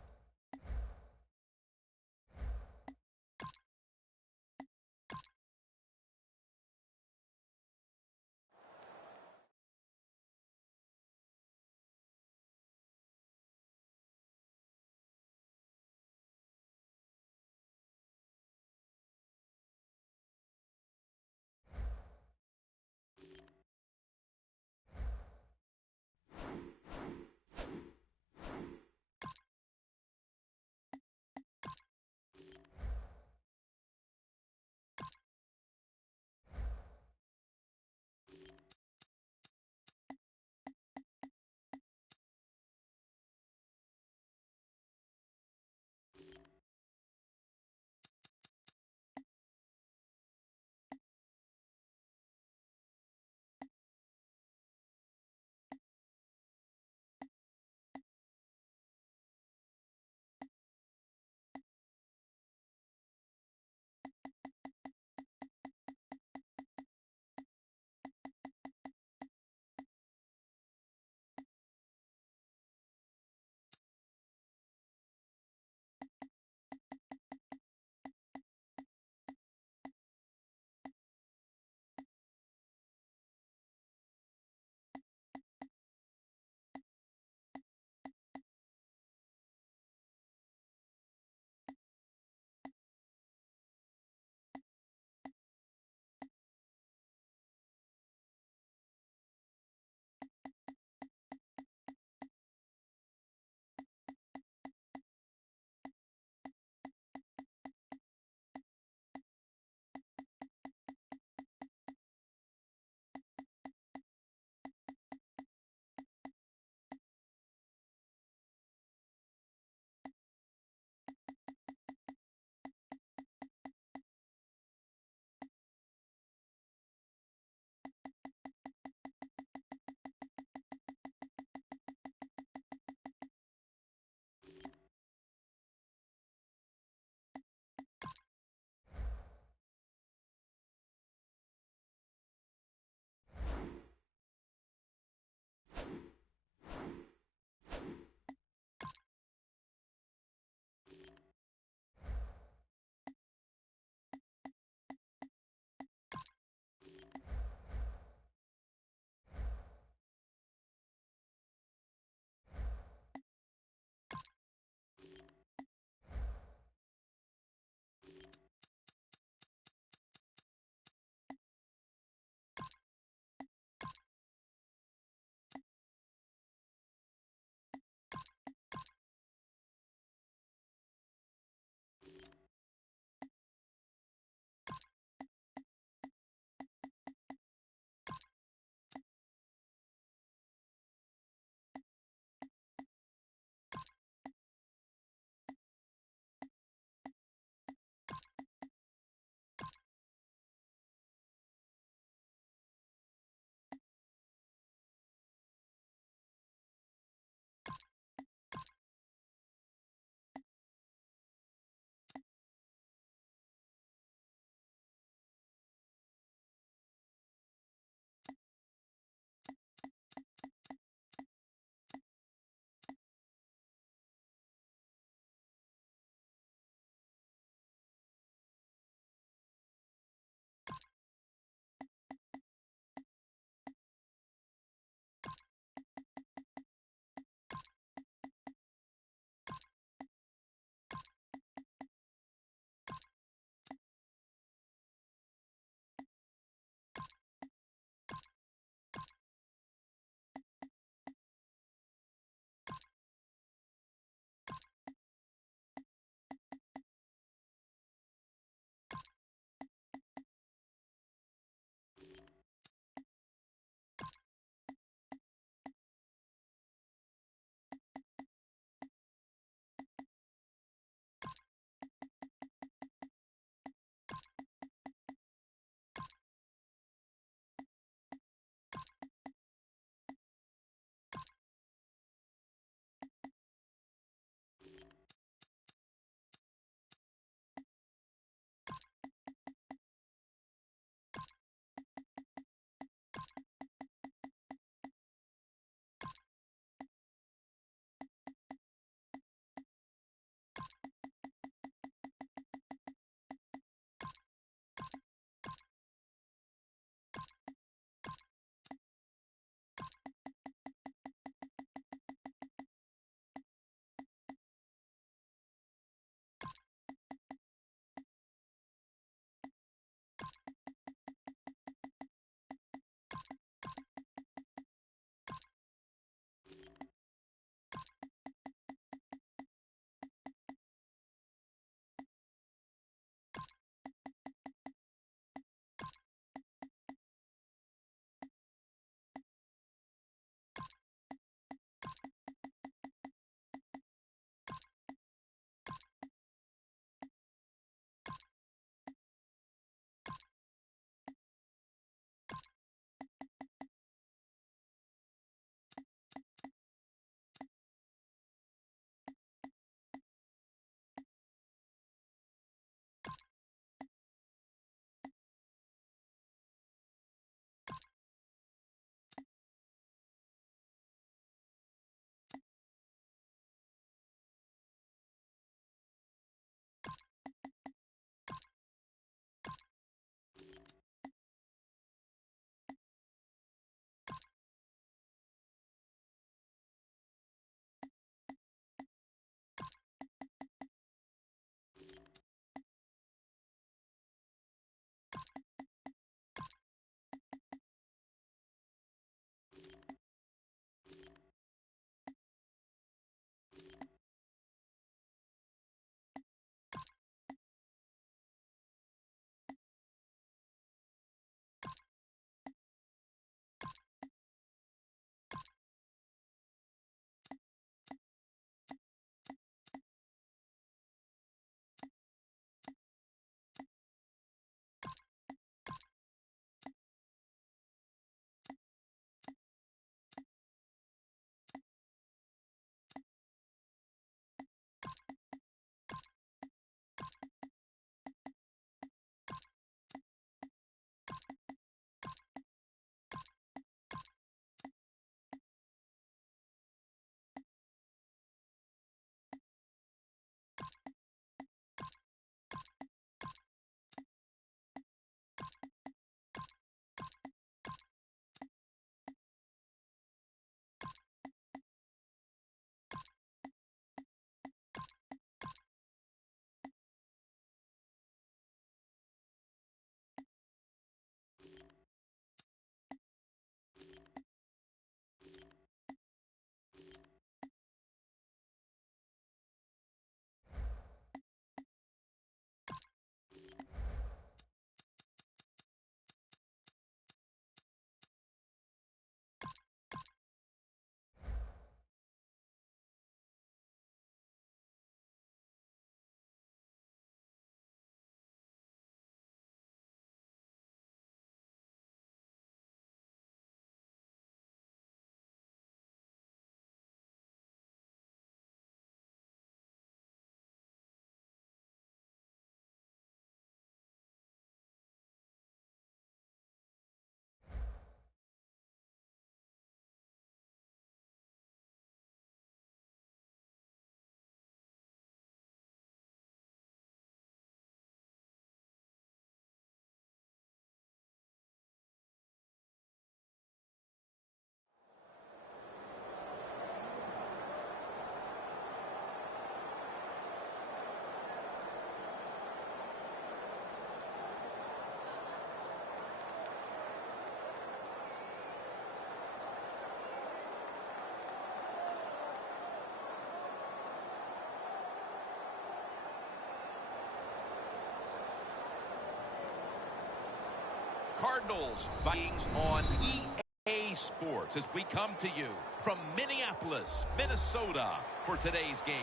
Cardinals Vikings on EA Sports as we come to you from Minneapolis, Minnesota for today's game.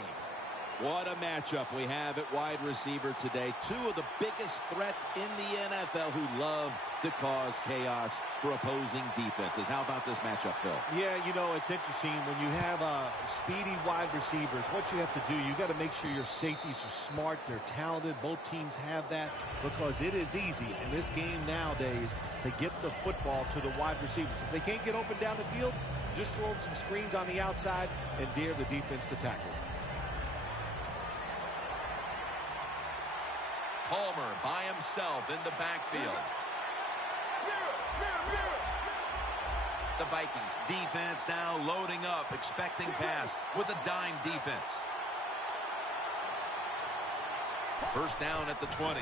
What a matchup we have at wide receiver today. Two of the biggest threats in the NFL who love to cause chaos for opposing defenses. How about this matchup, Phil? Yeah, you know, it's interesting. When you have speedy wide receivers, what you have to do, you got to make sure your safeties are smart, they're talented. Both teams have that because it is easy in this game nowadays to get the football to the wide receivers. If they can't get open down the field, just throw them some screens on the outside and dare the defense to tackle. Palmer by himself in the backfield. The Vikings defense now loading up, expecting pass with a dime defense. First down at the 20.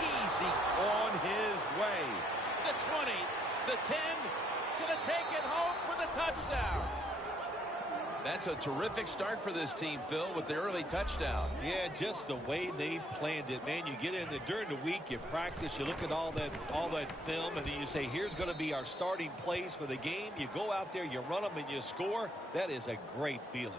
Easy on his way. The 20, the 10, gonna take it home for the touchdown. That's a terrific start for this team, Phil, with the early touchdown. Yeah, just the way they planned it, man. You get in there during the week, you practice, you look at all that film, and then you say, here's going to be our starting plays for the game. You go out there, you run them, and you score. That is a great feeling.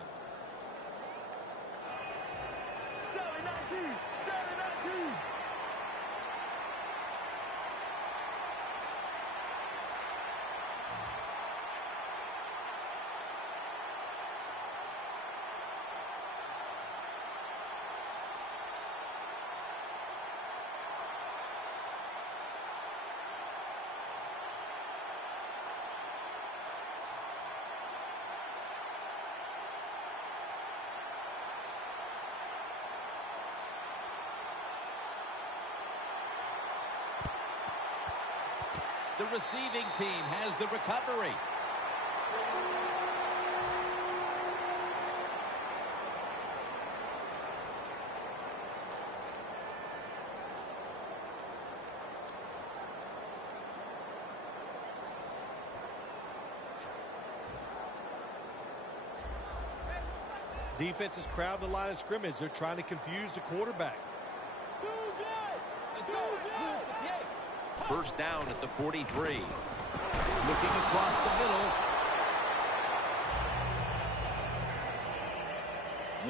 The receiving team has the recovery. Defense is crowding the line of scrimmage. They're trying to confuse the quarterback. First down at the 43. Looking across the middle.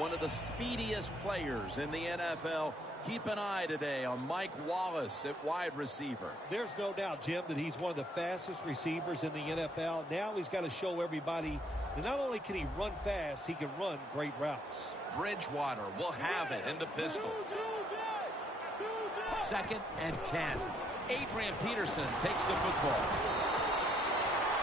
One of the speediest players in the NFL. Keep an eye today on Mike Wallace at wide receiver. There's no doubt, Jim, that he's one of the fastest receivers in the NFL. Now he's got to show everybody that not only can he run fast, he can run great routes. Bridgewater will have it in the pistol. 2nd and 10. Adrian Peterson takes the football.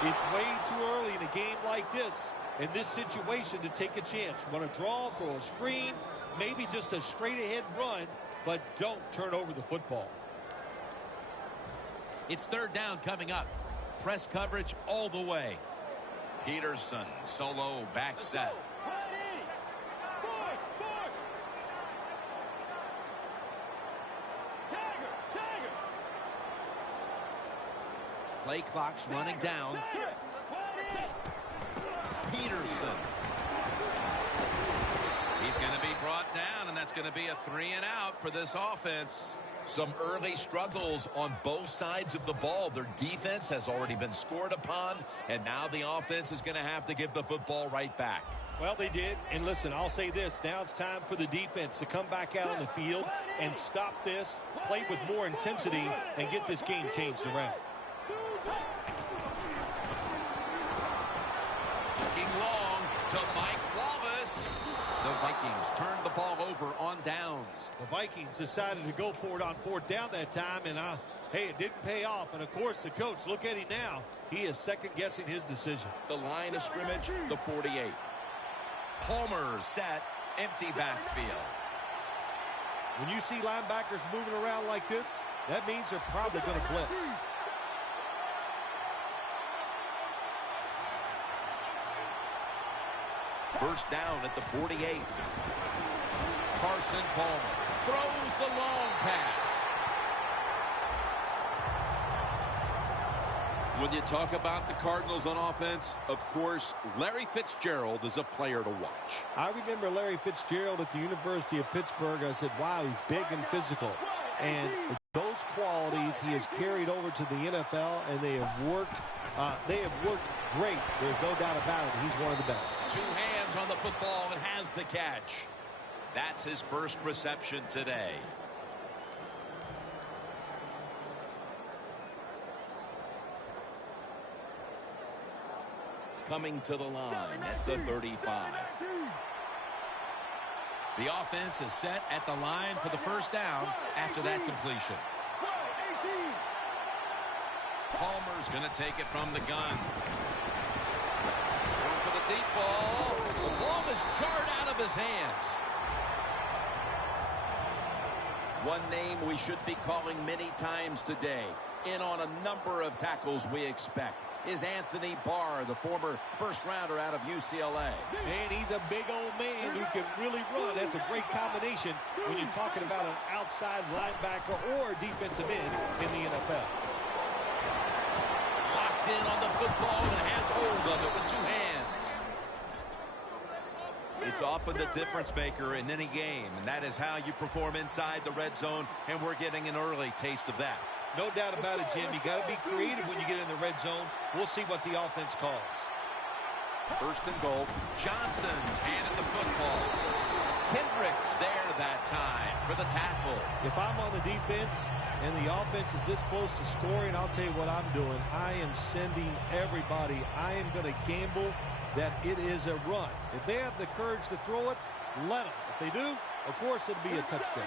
It's way too early in a game like this, in this situation, to take a chance. Want to draw, throw a screen, maybe just a straight-ahead run, but don't turn over the football. It's 3rd down coming up. Press coverage all the way. Peterson, solo back set. Play clock's running down. Peterson. He's going to be brought down, and that's going to be a 3 and out for this offense. Some early struggles on both sides of the ball. Their defense has already been scored upon, and now the offense is going to have to give the football right back. Well, they did. And listen, I'll say this. Now it's time for the defense to come back out on the field and stop this, play with more intensity, and get this game changed around. Looking long to Mike Wallace. The Vikings turned the ball over on downs. The Vikings decided to go for it on 4th down that time, and hey, it didn't pay off. And, of course, the coach, look at him now. He is second-guessing his decision. The line of scrimmage, the 48. Palmer set, empty backfield. When you see linebackers moving around like this, that means they're probably going to blitz. First down at the 48. Carson Palmer throws the long pass. When you talk about the Cardinals on offense, of course, Larry Fitzgerald is a player to watch. I remember Larry Fitzgerald at the University of Pittsburgh. I said, wow, he's big and physical. And Those qualities he has carried over to the NFL, and they have worked great. There's no doubt about it. He's one of the best. Two hands on the football and has the catch. That's his first reception today. Coming to the line at the 35. The offense is set at the line for the first down after that completion. Palmer's going to take it from the gun. Going for the deep ball. The ball is jarred out of his hands. One name we should be calling many times today, in on a number of tackles we expect, is Anthony Barr, the former first-rounder out of UCLA. And he's a big old man who can really run. That's a great combination when you're talking about an outside linebacker or defensive end in the NFL. Locked in on the football and has hold of it with two hands. It's often the difference maker in any game, and that is how you perform inside the red zone, and we're getting an early taste of that. No doubt about it, Jim. You got to be creative when you get in the red zone. We'll see what the offense calls. First and goal. Johnson's handed the football. Kendricks there that time for the tackle. If I'm on the defense and the offense is this close to scoring, I'll tell you what I'm doing. I am sending everybody. I am going to gamble that it is a run. If they have the courage to throw it, let them. If they do, of course it'll be a touchdown.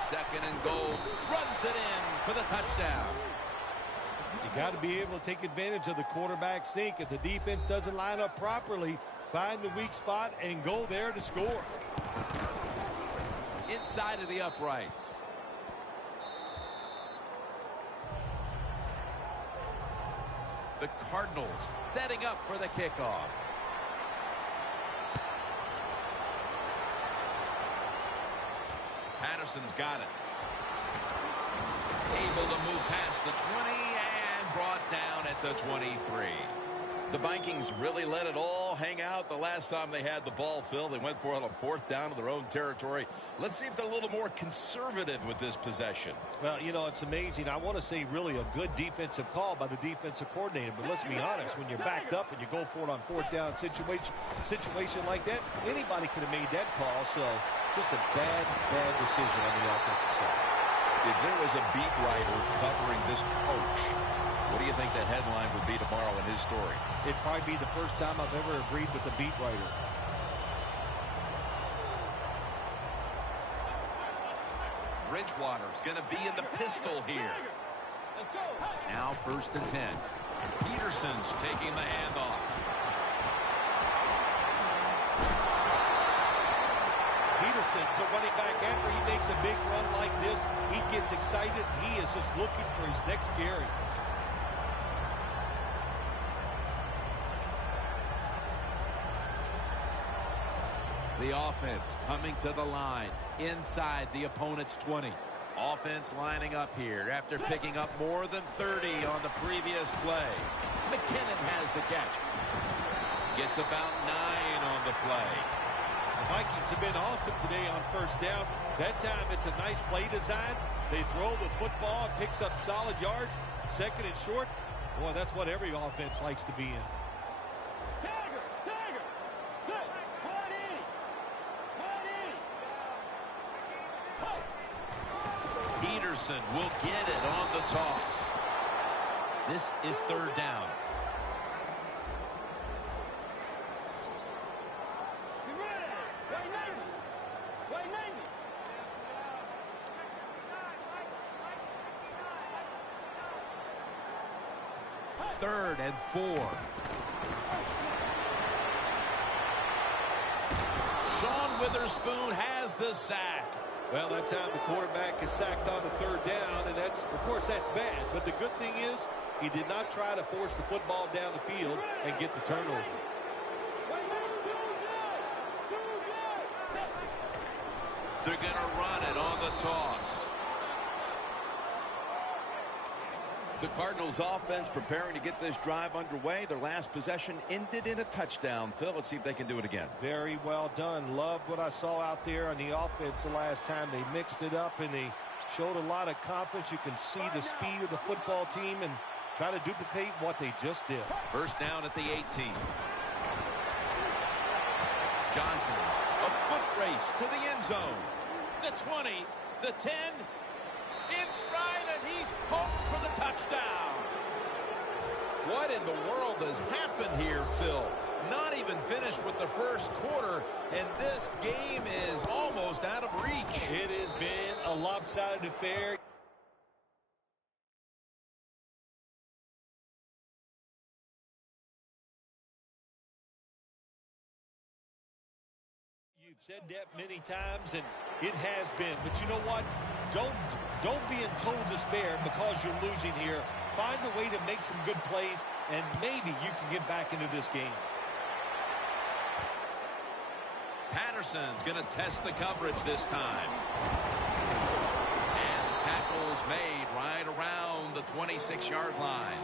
Second and goal. Runs it in for the touchdown. You got to be able to take advantage of the quarterback sneak. If the defense doesn't line up properly, find the weak spot and go there to score. Inside of the uprights. The Cardinals setting up for the kickoff. Patterson's got it. Able to move past the 20 and brought down at the 23. The Vikings really let it all hang out the last time they had the ball, Phil. They went for it on fourth down to their own territory. Let's see if they're a little more conservative with this possession. Well, you know, it's amazing. I want to say really a good defensive call by the defensive coordinator. But let's be honest, when you're backed up and you go for it on fourth down situation like that, anybody could have made that call. So just a bad decision on the offensive side. If there was a beat writer covering this coach, what do you think the headline would be tomorrow in his story? It'd probably be the first time I've ever agreed with the beat writer. Bridgewater's going to be in the pistol here. Now first and 10. Peterson's taking the handoff. Peterson's a running back. After he makes a big run like this, he gets excited. He is just looking for his next carry. The offense coming to the line inside the opponent's 20. Offense lining up here after picking up more than 30 on the previous play. McKinnon has the catch. Gets about 9 on the play. The Vikings have been awesome today on first down. That time it's a nice play design. They throw the football, picks up solid yards. Second and short. Boy, that's what every offense likes to be in. Peterson will get it on the toss. This is third down. Third and 4. Sean Witherspoon has the sack. Well, that time the quarterback is sacked on the third down, and that's, of course, that's bad. But the good thing is he did not try to force the football down the field and get the turnover. They're going to run it on the toss. The Cardinals offense preparing to get this drive underway. Their last possession ended in a touchdown. Phil, let's see if they can do it again. Very well done. Loved what I saw out there on the offense the last time. They mixed it up and they Showed a lot of confidence. You can see the speed of the football team and try to duplicate what they just did. First down at the 18. Johnson's a foot race to the end zone. The 20, the 10, in stride, and he's home for the touchdown. What in the world has happened here, Phil? Not even finished with the first quarter, and this game is almost out of reach. It has been a lopsided affair. You've said that many times, and it has been. But you know what? Don't be in total despair because you're losing here. Find a way to make some good plays, and maybe you can get back into this game. Patterson's going to test the coverage this time. And the tackle's made right around the 26-yard line.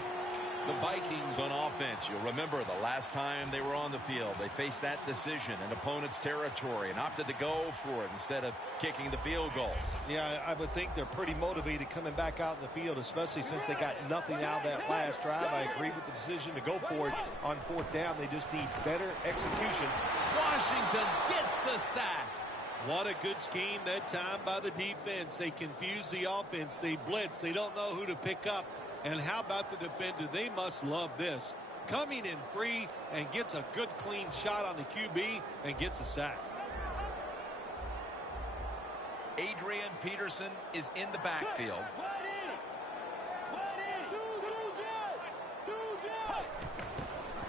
The Vikings on offense, you'll remember the last time they were on the field, they faced that decision in opponent's territory and opted to go for it instead of kicking the field goal. Yeah, I would think they're pretty motivated coming back out in the field, especially since they got nothing out of that last drive. I agree with the decision to go for it on fourth down. They just need better execution. Washington gets the sack. What a good scheme that time by the defense. They confuse the offense. They blitz. They don't know who to pick up. And how about the defender? They must love this. Coming in free and gets a good clean shot on the QB and gets a sack. Adrian Peterson is in the backfield.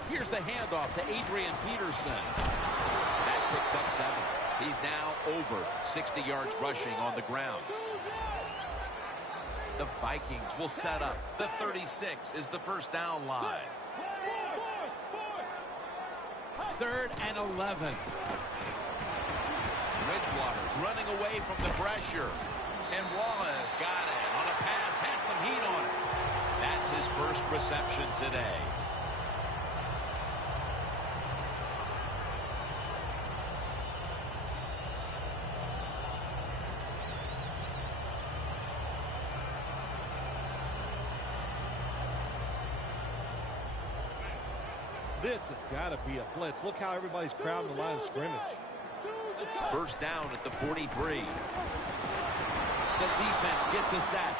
Here's the handoff to Adrian Peterson. That picks up 7. He's now over 60 yards rushing on the ground. The Vikings will set up. The 36 is the first down line. 3rd and 11. Bridgewater's running away from the pressure. And Wallace got it on a pass, had some heat on it. That's his first reception today. This has got to be a blitz. Look how everybody's crowding the line of scrimmage. First down at the 43. The defense gets a sack.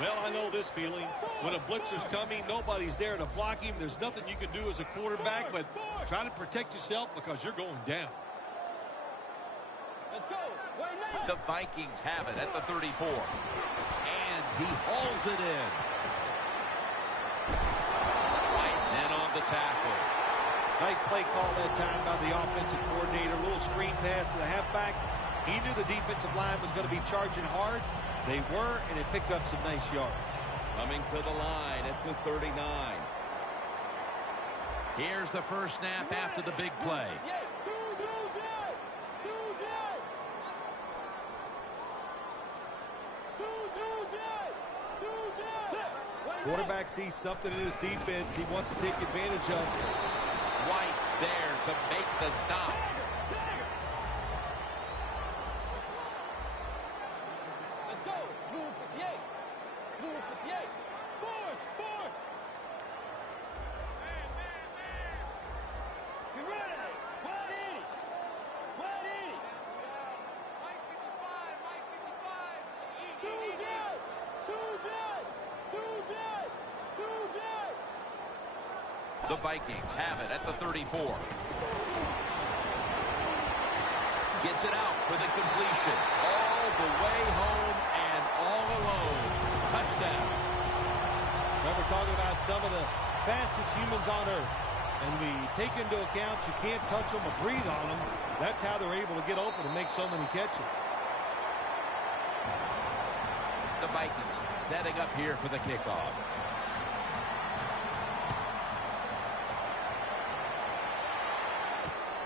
Well, I know this feeling. When a blitzer's coming, nobody's there to block him. There's nothing you can do as a quarterback, but try to protect yourself because you're going down. The Vikings have it at the 34. And he hauls it in. White's in on the tackle. Nice play call that time by the offensive coordinator. A little screen pass to the halfback. He knew the defensive line was going to be charging hard. They were, and it picked up some nice yards. Coming to the line at the 39. Here's the first snap after the big play. Quarterback sees something in his defense he wants to take advantage of. White's there to make the stop. Let's go. Move 58. Move 58. Force. Get ready. 180. 180. Mike 55. Mike 55. Two jet. The Vikings have it at the 34. Gets it out for the completion. All the way home and all alone. Touchdown. Now we're talking about some of the fastest humans on earth. And we take into account you can't touch them or breathe on them. That's how they're able to get open and make so many catches. The Vikings setting up here for the kickoff.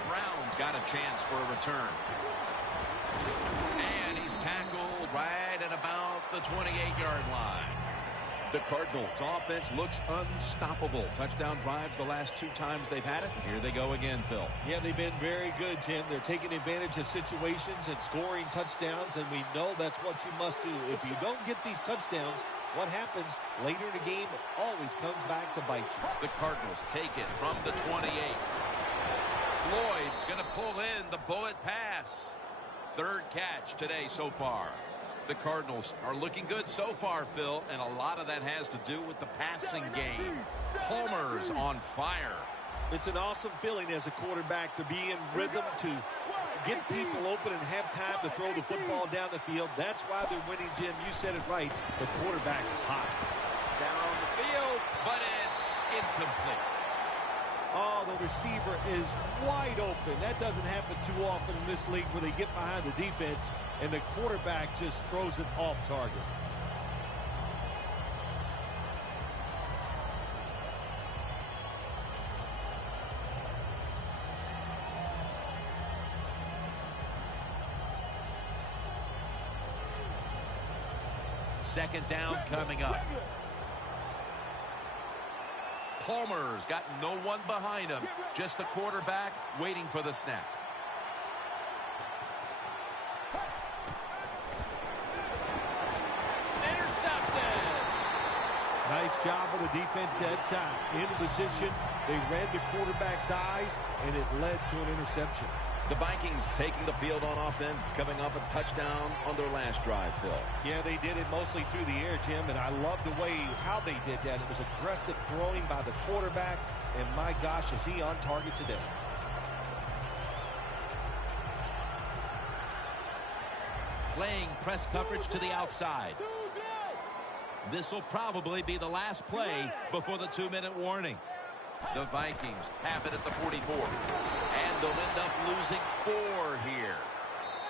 Brown's got a chance for a return. And he's tackled right at about the 28-yard line. The Cardinals offense looks unstoppable. Touchdown drives the last 2 times they've had it. Here they go again, Phil. Yeah, they've been very good, Jim. They're taking advantage of situations and scoring touchdowns, and we know that's what you must do. If you don't get these touchdowns, what happens later in the game, it always comes back to bite you. The Cardinals take it from the 28. Floyd's going to pull in the bullet pass. 3rd catch today so far. The Cardinals are looking good so far, Phil, and a lot of that has to do with the passing game. Palmer's on fire. It's an awesome feeling as a quarterback to be in rhythm, to get people open and have time to throw the football down the field. That's why they're winning, Jim. You said it right. The quarterback is hot. Down the field, but it's incomplete. Oh, the receiver is wide open. That doesn't happen too often in this league where they get behind the defense and the quarterback just throws it off target. Second down coming up. Palmer's got no one behind him. Just a quarterback waiting for the snap. Intercepted. Nice job of the defense that time. In position, they read the quarterback's eyes, and it led to an interception. The Vikings taking the field on offense, coming off a touchdown on their last drive, Phil. Yeah, they did it mostly through the air, Jim, and I love the way how they did that. It was aggressive throwing by the quarterback, and my gosh, is he on target today. Playing press coverage to the outside. This will probably be the last play before the 2-minute warning. The Vikings have it at the 44. And they'll end up losing 4 here.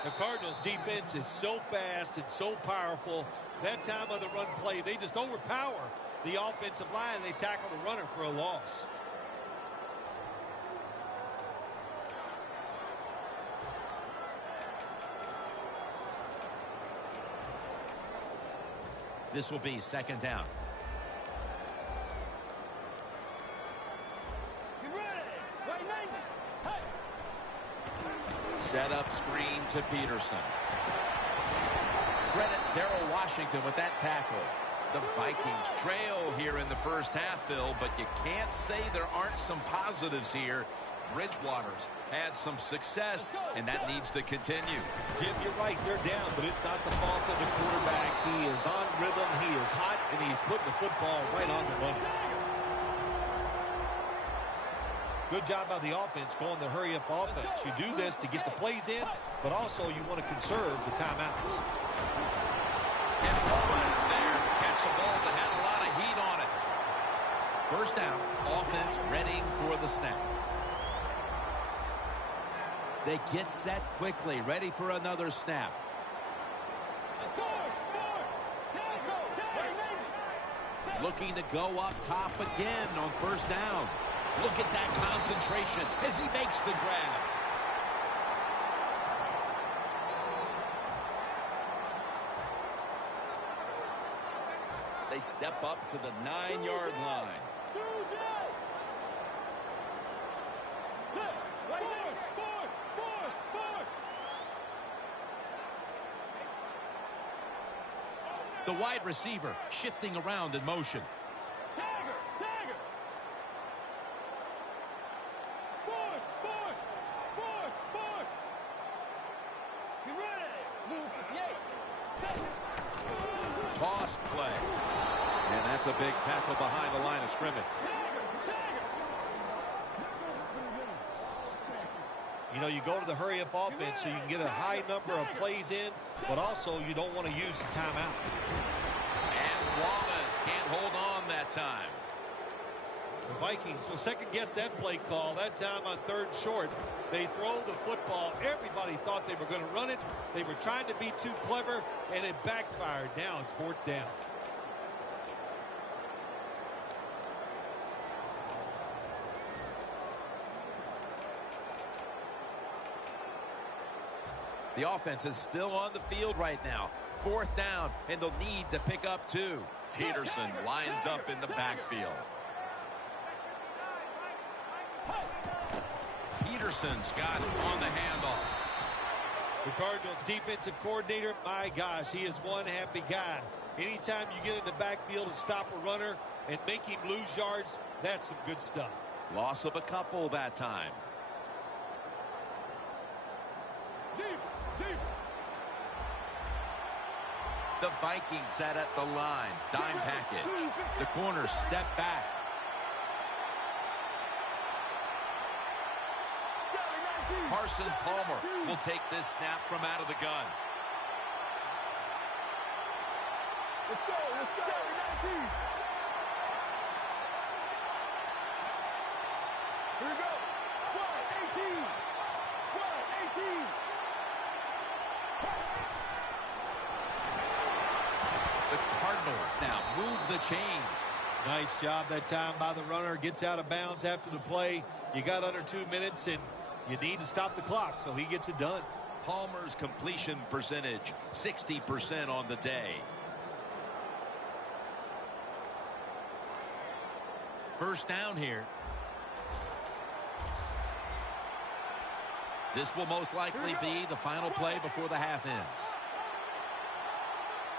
The Cardinals' defense is so fast and so powerful. That time of the run play, they just overpower the offensive line. They tackle the runner for a loss. This will be second down. Set up screen to Peterson. Credit Darrell Washington with that tackle. The Vikings trail here in the first half, Phil, but you can't say there aren't some positives here. Bridgewater's had some success, and that needs to continue. Jim, you're right. They're down, but it's not the fault of the quarterback. He is on rhythm. He is hot, and he's putting the football right on the money. Good job by the offense going the hurry-up offense. You do this to get the plays in, but also you want to conserve the timeouts. And Coleman is there to catch a ball that had a lot of heat on it. First down, offense readying for the snap. They get set quickly, ready for another snap. Looking to go up top again on first down. Look at that concentration as he makes the grab. They step up to the 9-yard line. The wide receiver shifting around in motion. Toss play. And that's a big tackle behind the line of scrimmage. You know, you go to the hurry-up offense so you can get a high number of plays in, but also you don't want to use the timeout. And Wallace can't hold on that time. The Vikings will second-guess that play call. That time on third short, they throw the football. Everybody thought they were going to run it. They were trying to be too clever, and it backfired. Now it's fourth down. The offense is still on the field right now. Fourth down, and they'll need to pick up 2. Peterson lines up in the backfield. Peterson's got it on the handoff. The Cardinals defensive coordinator, my gosh, he is one happy guy. Anytime you get in the backfield and stop a runner and make him lose yards, that's some good stuff. Loss of a couple that time. The Vikings set at the line. Dime package. The corners step back. Carson Palmer will take this snap from out of the gun. Let's go, let's go. 19. Here we go. 18. 18. The Cardinals now move the chains. Nice job that time by the runner. Gets out of bounds after the play. You got under 2 minutes, and you need to stop the clock, so he gets it done. Palmer's completion percentage, 60% on the day. First down here. This will most likely be the final play before the half ends.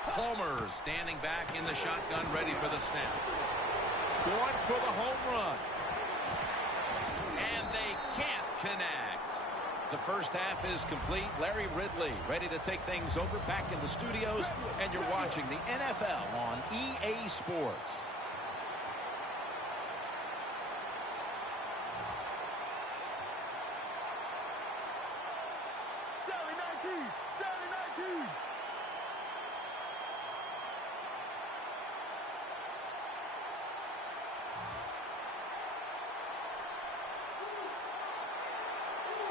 Palmer standing back in the shotgun, ready for the snap. Going for the home run. And they can't connect. The first half is complete. Larry Ridley ready to take things over back in the studios. And you're watching the NFL on EA Sports.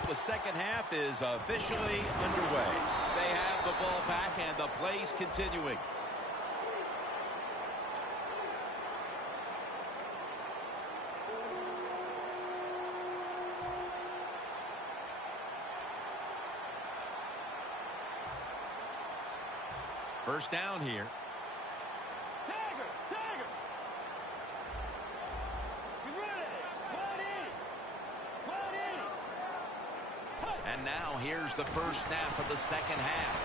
The second half is officially underway. They have the ball back and the play's continuing. First down here. And now here's the first snap of the second half.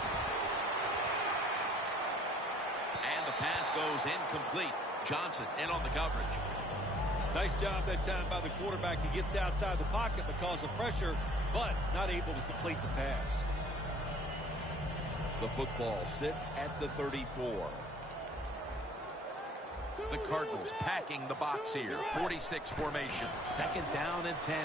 And the pass goes incomplete. Johnson in on the coverage. Nice job that time by the quarterback. He gets outside the pocket because of pressure, but not able to complete the pass. The football sits at the 34. The Cardinals packing the box here. 46 formation. Second down and 10.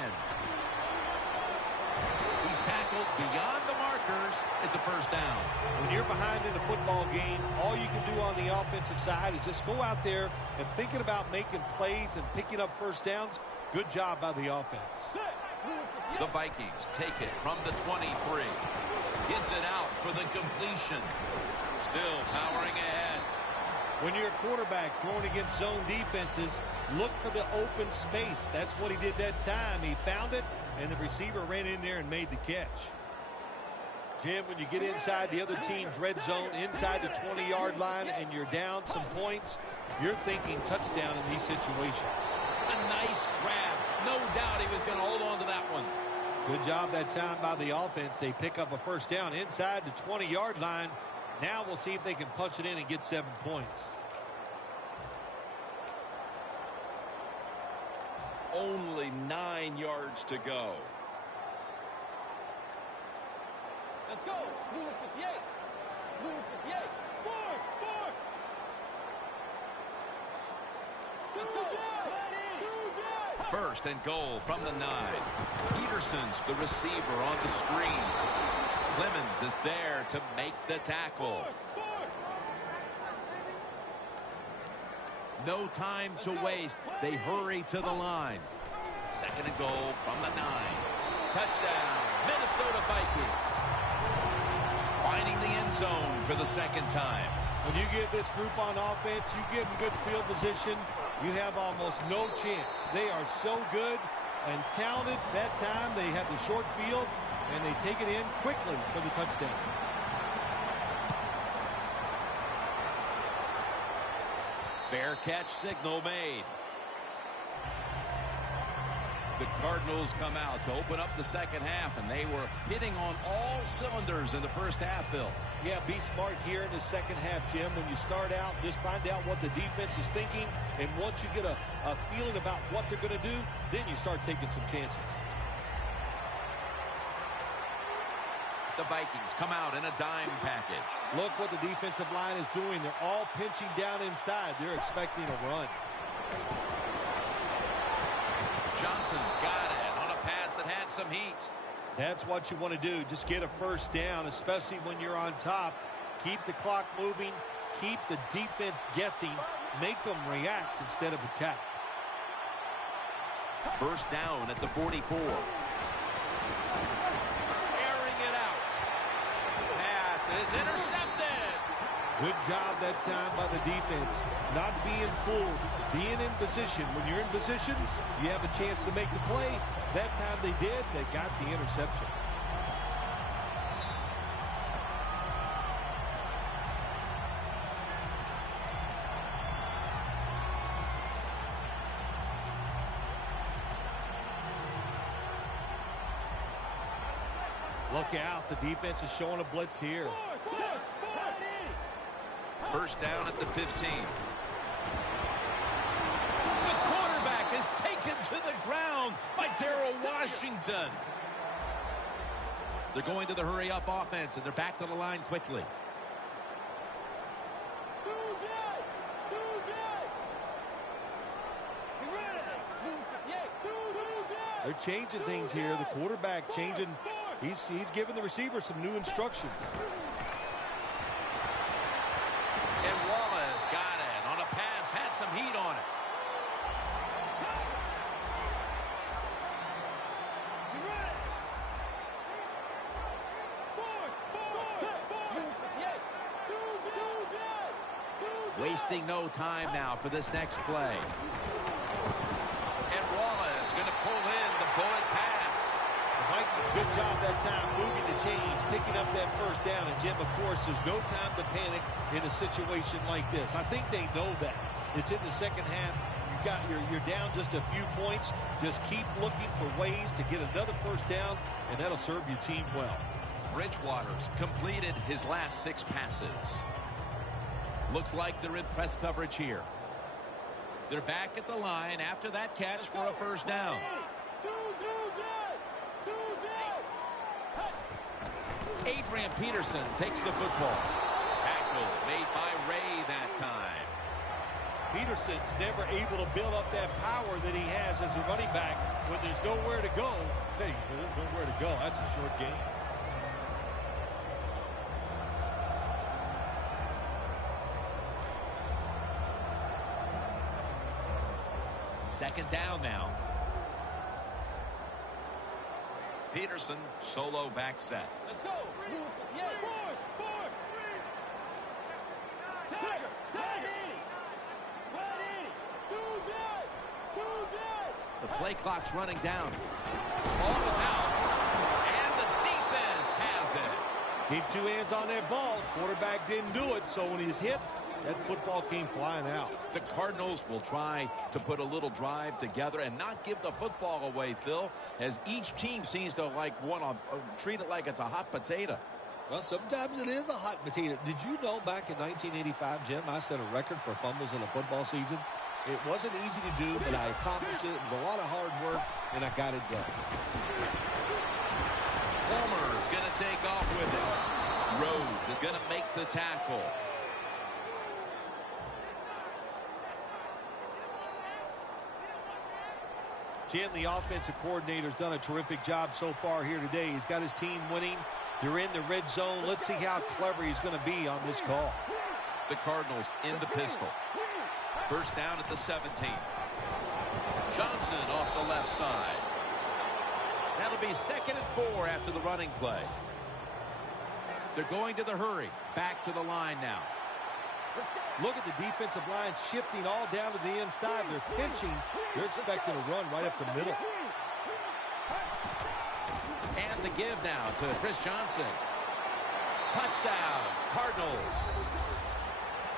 He's tackled beyond the markers. It's a first down. When you're behind in a football game, all you can do on the offensive side is just go out there and thinking about making plays and picking up first downs. Good job by the offense. The Vikings take it from the 23. Gets it out for the completion. Still powering ahead. When you're a quarterback throwing against zone defenses, look for the open space. That's what he did that time. He found it, and the receiver ran in there and made the catch. Jim, when you get inside the other team's red zone, inside the 20-yard line, and you're down some points, you're thinking touchdown in these situations. A nice grab. No doubt he was going to hold on to that one. Good job that time by the offense. They pick up a first down inside the 20-yard line. Now we'll see if they can punch it in and get 7 points. Only 9 yards to go. Let's go. Move 58. Move 58. Fourth. Let's go. First and goal from the 9. Peterson's the receiver on the screen. Clemens is there to make the tackle. No time to waste. They hurry to the line. Second and goal from the 9. Touchdown, Minnesota Vikings. Finding the end zone for the second time. When you get this group on offense, you get in good field position, you have almost no chance. They are so good and talented. That time they had the short field, and they take it in quickly for the touchdown. Fair catch signal made. The Cardinals come out to open up the second half, and they were hitting on all cylinders in the first half, Phil. Yeah, be smart here in the second half, Jim. When you start out, just find out what the defense is thinking, and once you get a feeling about what they're going to do, then you start taking some chances. The Vikings come out in a dime package. Look what the defensive line is doing. They're all pinching down inside. They're expecting a run. Johnson's got it on a pass that had some heat. That's what you want to do. Just get a first down, especially when you're on top. Keep the clock moving. Keep the defense guessing. Make them react instead of attack. First down at the 44. Airing it out. Pass is intercepted. Good job that time by the defense. Not being fooled. Being in position. When you're in position, you have a chance to make the play. That time they did. They got the interception. Look out. The defense is showing a blitz here. First down at the 15. The quarterback is taken to the ground by Darrell Washington. They're going to the hurry-up offense, and they're back to the line quickly. They're changing things here. The quarterback changing. He's giving the receiver some new instructions. And Wallace got it on a pass, had some heat on it. Wasting no time now for this next play. And Wallace going to pull in the bullet pass. The Vikings, good job that time moving the chains, picking up that first down. And, Jim, of course, there's no time to panic in a situation like this. I think they know that. It's in the second half. You're down just a few points. Just keep looking for ways to get another first down, and that'll serve your team well. Bridgewater's completed his last 6 passes. Looks like they're in press coverage here. They're back at the line after that catch for a first down. Adrian Peterson takes the football. Tackle made by Ray that time. Peterson's never able to build up that power that he has as a running back. When there's nowhere to go, hey, there's nowhere to go. That's a short game. Second down now. Peterson, solo back set. Let's go. Yeah, forward. Tiger. 180. The play clock's running down. Ball is out. And the defense has it. Keep 2 hands on that ball. Quarterback didn't do it, so when he's hit, that football came flying out. The Cardinals will try to put a little drive together and not give the football away, Phil, as each team seems to want to treat it like it's a hot potato. Well, sometimes it is a hot potato. Did you know back in 1985, Jim, I set a record for fumbles in a football season? It wasn't easy to do, but I accomplished it. It was a lot of hard work, and I got it done. Palmer's going to take off with it. Rhodes is going to make the tackle. Jim, the offensive coordinator's done a terrific job so far here today. He's got his team winning. They're in the red zone. Let's see how clever he's going to be on this call. The Cardinals in the pistol. First down at the 17. Johnson off the left side. That'll be 2nd and 4 after the running play. They're going to the hurry. Back to the line now. Look at the defensive line shifting all down to the inside. They're pinching. They're expecting a run right up the middle. And the give now to Chris Johnson. Touchdown, Cardinals.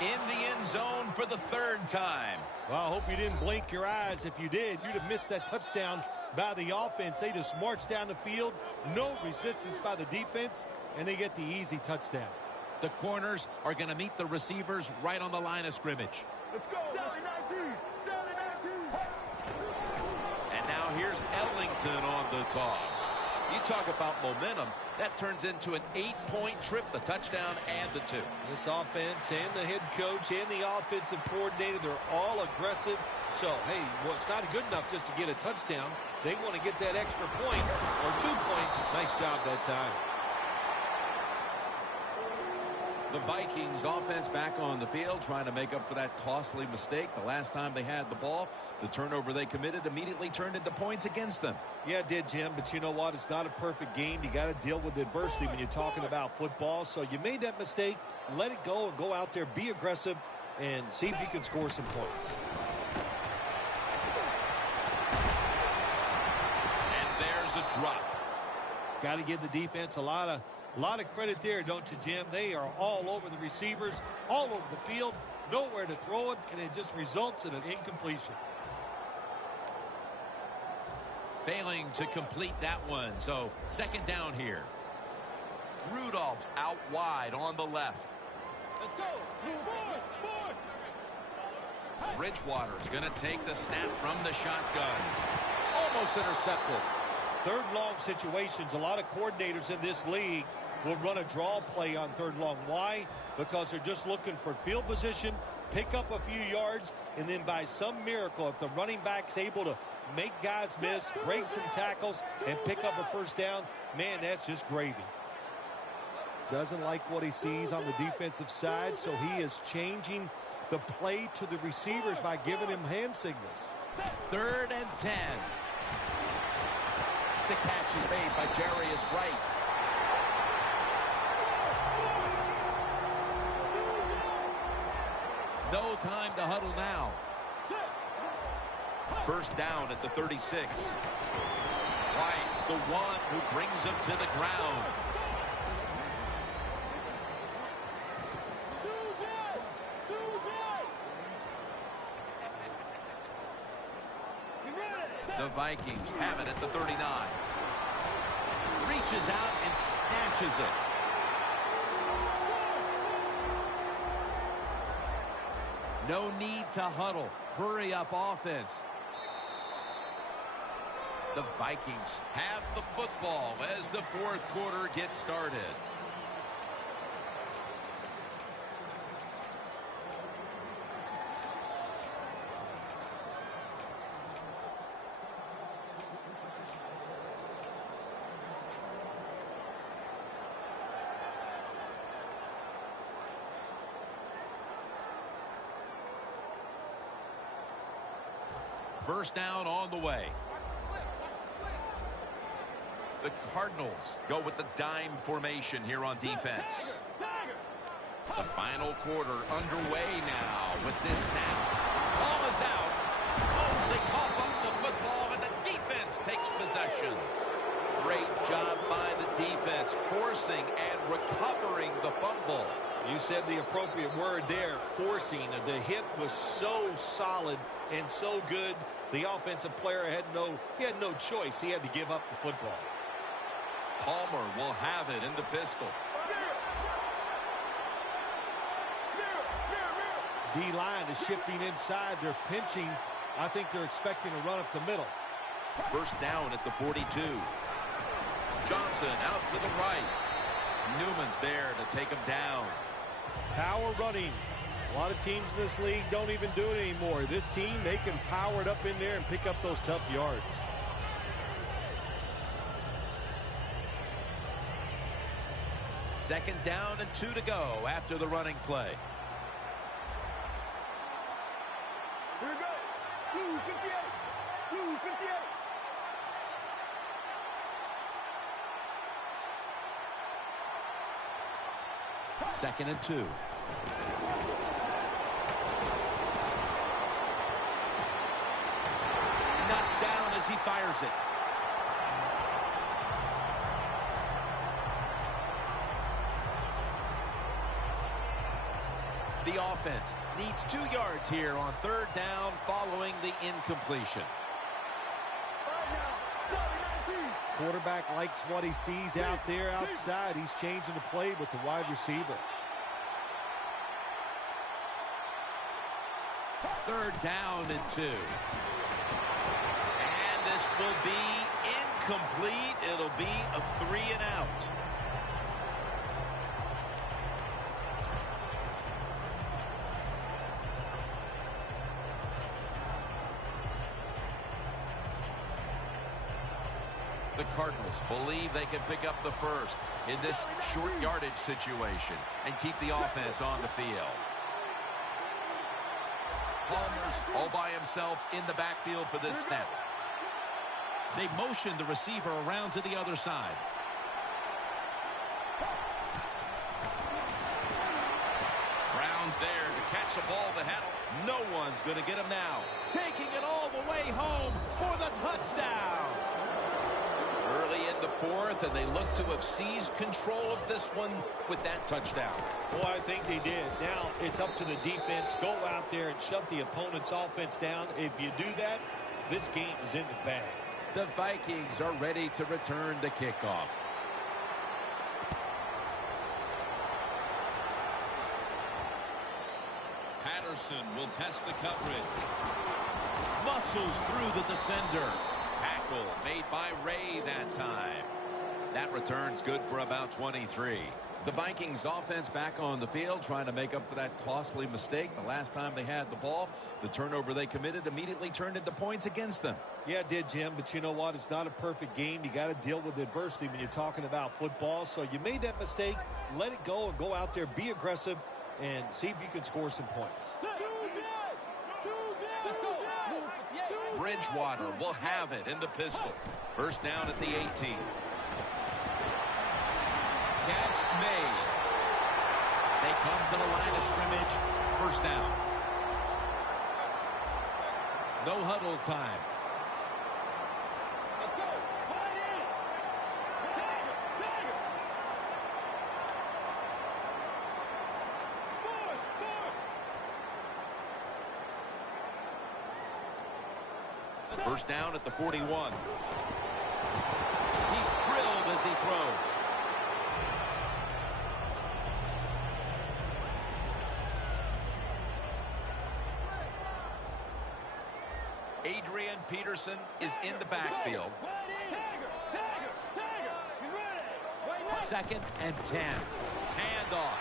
in the end zone for the third time. Well, I hope you didn't blink your eyes. If you did, you'd have missed that touchdown by the offense. They just marched down the field, no resistance by the defense, and they get the easy touchdown. The corners are going to meet the receivers right on the line of scrimmage. Let's go. 7-19. 7-19. And now here's Ellington on the toss. You talk about momentum. That turns into an 8-point trip, the touchdown and the 2. This offense and the head coach and the offensive coordinator, they're all aggressive. So, hey, well, it's not good enough just to get a touchdown. They want to get that extra point or 2 points. Nice job that time. The Vikings offense back on the field trying to make up for that costly mistake. The last time they had the ball, the turnover they committed immediately turned into points against them. Yeah, it did, Jim, but you know what? It's not a perfect game. You got to deal with adversity when you're talking about football. So you made that mistake. Let it go and go out there, be aggressive, and see if you can score some points. And there's a drop. Got to give the defense a lot of credit there, don't you, Jim? They are all over the receivers, all over the field, nowhere to throw it, and it just results in an incompletion. Failing to complete that one, so second down here. Rudolph's out wide on the left. Let's go. Bridgewater's going to take the snap from the shotgun. Almost intercepted. Third long situations, a lot of coordinators in this league will run a draw play on third long. Why? Because they're just looking for field position, pick up a few yards, and then by some miracle, if the running back's able to make guys miss, break some tackles, and pick up a first down, man, that's just gravy. Doesn't like what he sees on the defensive side, so he is changing the play to the receivers by giving him hand signals. 3rd and 10. The catch is made by Jarius Wright. No time to huddle now. First down at the 36. White's the one who brings him to the ground. The Vikings have it at the 39. Reaches out and snatches it. No need to huddle. Hurry up offense. The Vikings have the football as the fourth quarter gets started. First down on the way. The Cardinals go with the dime formation here on defense. The final quarter underway now with this snap. Ball is out. Oh, they cough up the football and the defense takes possession. Great job by the defense forcing and recovering the fumble. You said the appropriate word there, forcing. The hit was so solid and so good. The offensive player had no choice. He had to give up the football. Palmer will have it in the pistol. D-line is shifting inside. They're pinching. I think they're expecting to run up the middle. First down at the 42. Johnson out to the right. Newman's there to take him down. Power running. A lot of teams in this league don't even do it anymore. This team, they can power it up in there and pick up those tough yards. Second down and 2 to go after the running play. Here we go. Blue 58. Blue 58. Second and 2. Knocked down as he fires it. The offense needs 2 yards here on 3rd down following the incompletion. Quarterback likes what he sees out there outside. He's changing the play with the wide receiver. 3rd down and 2. And this will be incomplete. It'll be a 3 and out. The Cardinals believe they can pick up the first in this short yardage situation and keep the offense on the field. Palmer's all by himself in the backfield for this snap. They motion the receiver around to the other side. Brown's there to catch the ball that had no one's going to get him now. Taking it all the way home for the touchdown. Early in the 4th, and they look to have seized control of this one with that touchdown. Well, I think they did. Now it's up to the defense. Go out there and shut the opponent's offense down. If you do that, this game is in the bag. The Vikings are ready to return the kickoff. Patterson will test the coverage. Muscles through the defender. Tackle made by Ray that time. That return's good for about 23. The Vikings offense back on the field trying to make up for that costly mistake. The last time they had the ball, the turnover they committed immediately turned into points against them. Yeah, it did, Jim, but you know what? It's not a perfect game. You got to deal with adversity when you're talking about football. So you made that mistake, let it go, and go out there, be aggressive, and see if you can score some points. Bridgewater will have it in the pistol. 1st down at the 18. Catch made. They come to the line of scrimmage. 1st down. No huddle time. First down at the 41. He's drilled as he throws. Adrian Peterson is in the backfield. 2nd and 10. Handoff.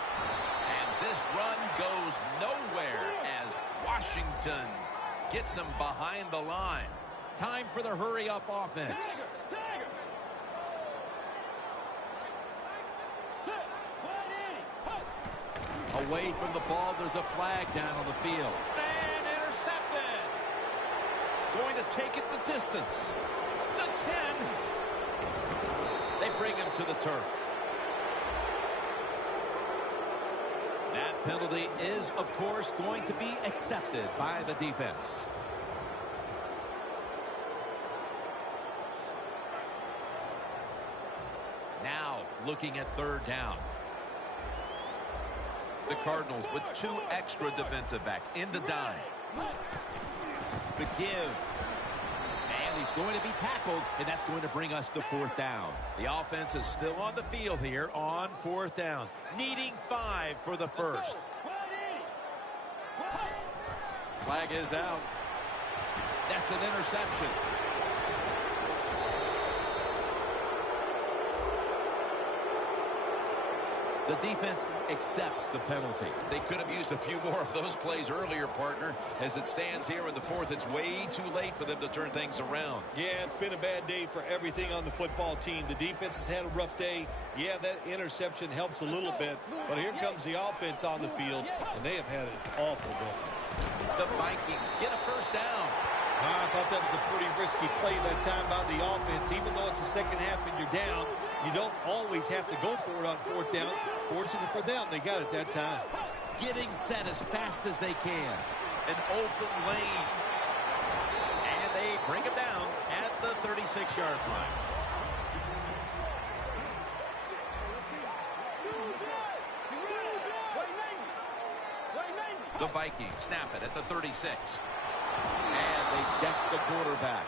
And this run goes nowhere as Washington gets him behind the line. Time for the hurry-up offense. Away from the ball, there's a flag down on the field. And intercepted. Going to take it the distance. The 10. They bring him to the turf. That penalty is, of course, going to be accepted by the defense. Now, looking at 3rd down. The Cardinals with 2 extra defensive backs in the dime. The give. And he's going to be tackled, and that's going to bring us to 4th down. The offense is still on the field here on 4th down, needing 5 for the first. Flag is out. That's an interception. The defense accepts the penalty. They could have used a few more of those plays earlier, partner. As it stands here in the 4th, it's way too late for them to turn things around. Yeah, it's been a bad day for everything on the football team. The defense has had a rough day. Yeah, that interception helps a little bit. But here comes the offense on the field, and they have had an awful day. The Vikings get a 1st down. I thought that was a pretty risky play that time by the offense. Even though it's the second half and you're down, you don't always have to go for it on 4th down. Fortunate for them, they got it that time. Getting set as fast as they can. An open lane. And they bring it down at the 36-yard line. Right now. The Vikings snap it at the 36. And they deck the quarterback.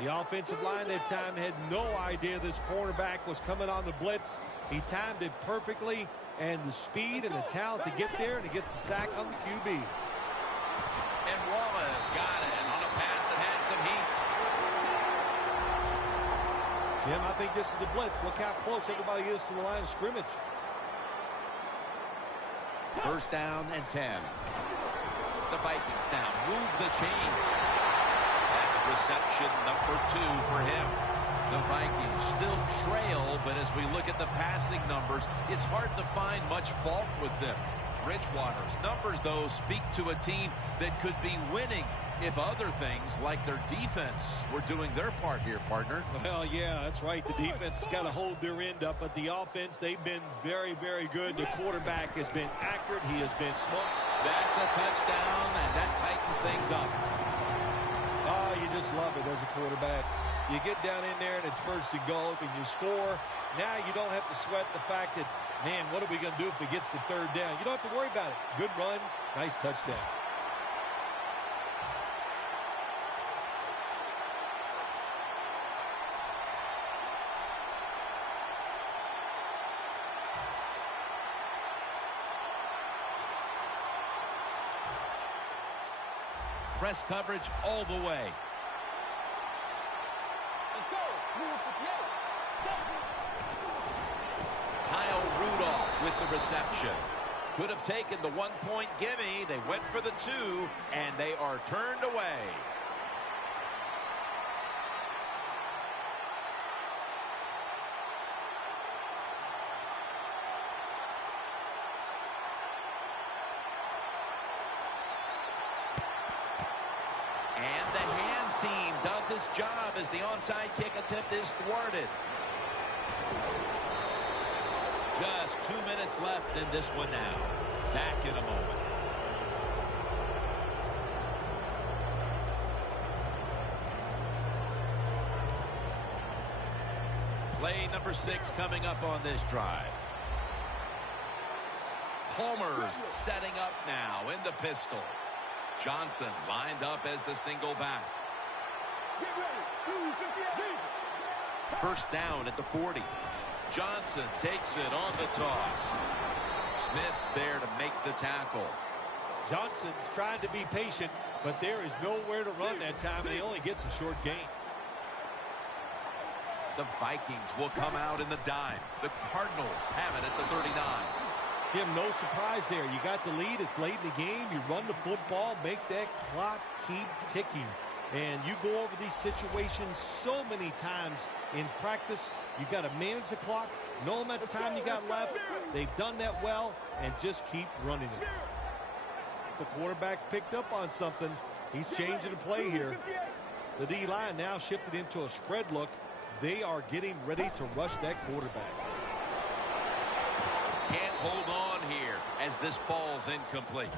The offensive line that time had no idea this cornerback was coming on the blitz. He timed it perfectly, and the speed and the talent to get there, and he gets the sack on the QB. And Wallace got it on a pass that had some heat. Jim, I think this is a blitz. Look how close everybody is to the line of scrimmage. First down and 10. The Vikings now move the chains. That's reception number 2 for him. The Vikings still trail, but as we look at the passing numbers, it's hard to find much fault with them. Bridgewater's numbers, though, speak to a team that could be winning if other things like their defense were doing their part here, partner. Well, yeah, that's right. The defense has got to hold their end up, but the offense, they've been very, very good. The quarterback has been accurate. He has been smart. That's a touchdown, and that tightens things up. Oh, you just love it as a quarterback. You get down in there, and it's first and goal. If you score, now you don't have to sweat the fact that, man, what are we going to do if it gets to third down? You don't have to worry about it. Good run, nice touchdown. Press coverage all the way. Kyle Rudolph with the reception. Could have taken the 1-point gimme. They went for the 2, and they are turned away. And the hands team does its job as the onside kick attempt is thwarted. Just 2 minutes left in this one now. Back in a moment. Play number 6 coming up on this drive. Palmer's setting up now in the pistol. Johnson lined up as the single back. First down at the 40. Johnson takes it on the toss. Smith's there to make the tackle. Johnson's trying to be patient, but there is nowhere to run that time, and he only gets a short gain. The Vikings will come out in the dime. The Cardinals have it at the 39. Jim, no surprise there. You got the lead. It's late in the game. You run the football, make that clock keep ticking. And you go over these situations so many times in practice. You got to manage the clock, know how much time you got left. They've done that well, and just keep running it. The quarterback's picked up on something. He's changing the play here. The D-line now shifted into a spread look. They are getting ready to rush that quarterback. Can't hold on here as this ball's incomplete.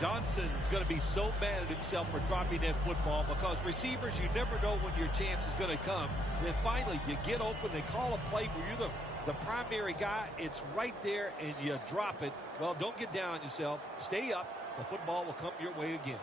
Johnson's going to be so mad at himself for dropping that football because receivers, you never know when your chance is going to come. And then finally, you get open, they call a play where you're the primary guy. It's right there, and you drop it. Well, don't get down on yourself. Stay up. The football will come your way again.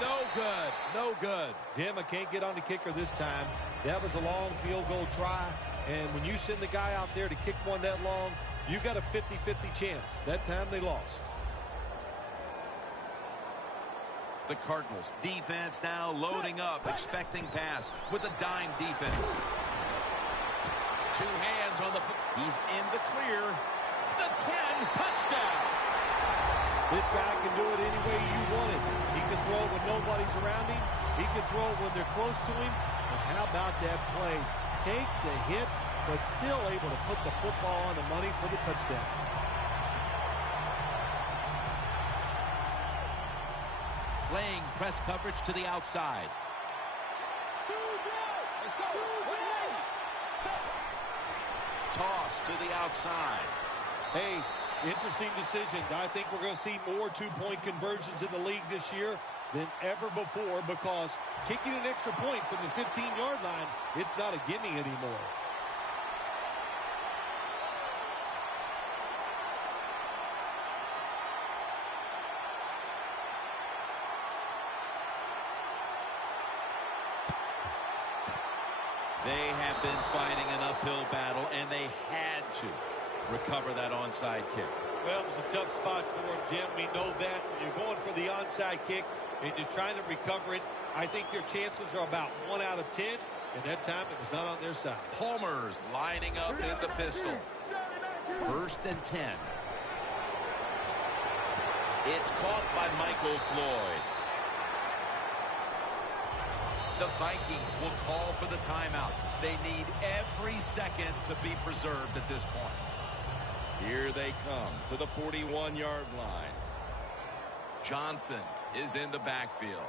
No good. No good. Jim, I can't get on the kicker this time. That was a long field goal try. And when you send the guy out there to kick one that long, you got a 50-50 chance. That time they lost. The Cardinals defense now loading up, expecting pass with a dime defense. 2 hands on the... He's in the clear. The 10, touchdown. This guy can do it any way you want it. He can throw when nobody's around him. He can throw when they're close to him. And how about that play? Takes the hit, but still able to put the football on the money for the touchdown. Playing press coverage to the outside. Toss to the outside. Hey, interesting decision. I think we're going to see more 2-point conversions in the league this year than ever before because kicking an extra point from the 15-yard line, it's not a gimme anymore. They have been fighting an uphill battle, and they had to recover that onside kick. Well, it was a tough spot for him, Jim. We know that. When you're going for the onside kick and you're trying to recover it, I think your chances are about 1 out of 10. And that time, it was not on their side. Palmer's lining up in the pistol. 1st and 10. It's caught by Michael Floyd. The Vikings will call for the timeout. They need every second to be preserved at this point. Here they come to the 41-yard line. Johnson is in the backfield.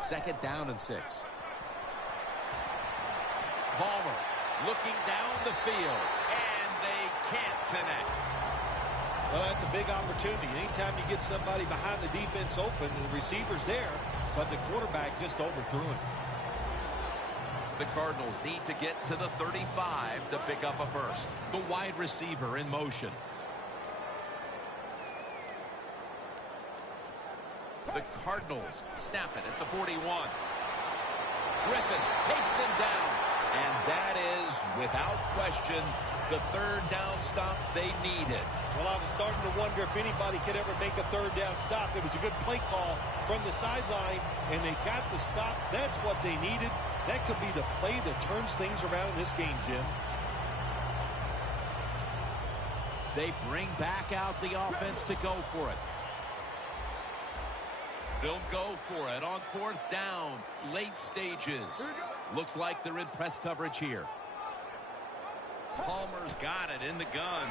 2nd down and 6. Palmer looking down the field, and they can't connect. Well, that's a big opportunity. Anytime you get somebody behind the defense open, the receiver's there, but the quarterback just overthrew him. The Cardinals need to get to the 35 to pick up a first. The wide receiver in motion. The Cardinals snap it at the 41. Griffin takes him down. And that is, without question, the 3rd down stop they needed. Well, I was starting to wonder if anybody could ever make a 3rd down stop. It was a good play call from the sideline, and they got the stop. That's what they needed. That could be the play that turns things around in this game, Jim. They bring back out the offense to go for it. They'll go for it on 4th down, late stages. Looks like they're in press coverage here. Palmer's got it in the gun.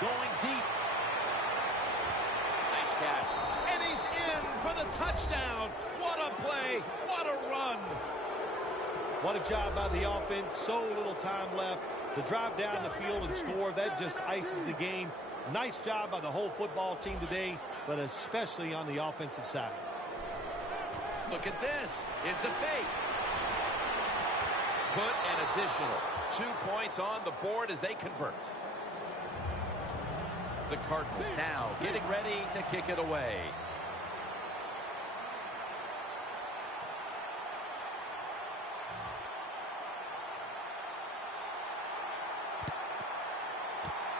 Going deep. Nice catch. And he's in for the touchdown. What a play. What a run. What a job by the offense. So little time left to drive down the field and score. That just ices the game. Nice job by the whole football team today, but especially on the offensive side. Look at this. It's a fake. Put an additional 2 points on the board as they convert. The Cardinals now getting ready to kick it away.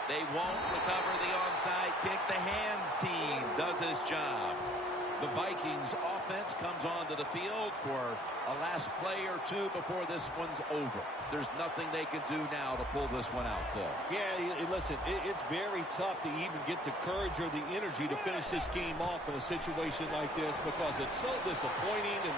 They won't recover the onside kick. The hands team does his job. The Vikings offense comes onto the field for a last play or two before this one's over. There's nothing they can do now to pull this one out, Phil. Yeah, listen, it's very tough to even get the courage or the energy to finish this game off in a situation like this because it's so disappointing. And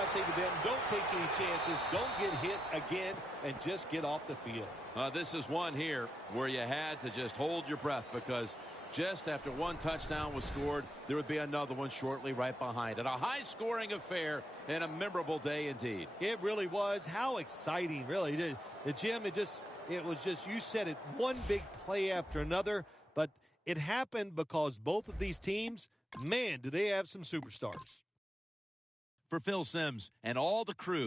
I say to them, don't take any chances. Don't get hit again and just get off the field. This is one here where you had to just hold your breath because just after one touchdown was scored, there would be another one shortly right behind it. A high-scoring affair and a memorable day indeed. It really was. How exciting, really. Jim, it was just, you said it, one big play after another, but it happened because both of these teams, man, do they have some superstars. For Phil Simms and all the crew,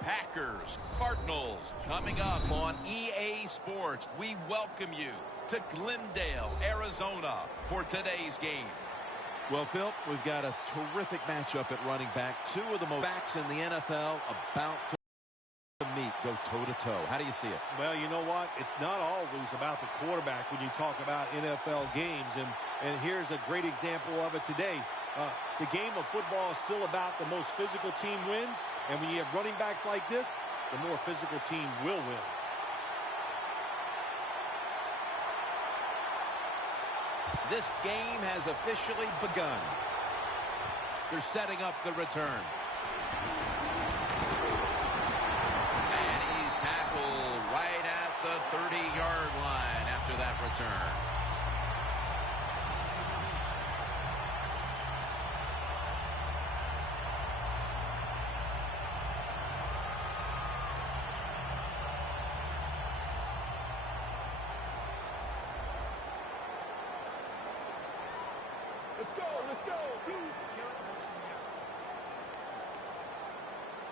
Packers, Cardinals, coming up on EA Sports. We welcome you to Glendale, Arizona for today's game. Well, Phil, we've got a terrific matchup at running back. Two of the most backs in the NFL about to meet, go toe-to-toe. How do you see it? Well, you know what? It's not always about the quarterback when you talk about NFL games, and here's a great example of it today. The game of football is still about the most physical team wins, and when you have running backs like this, the more physical team will win. This game has officially begun. They're setting up the return. And he's tackled right at the 30-yard line after that return. Let's go, let's go.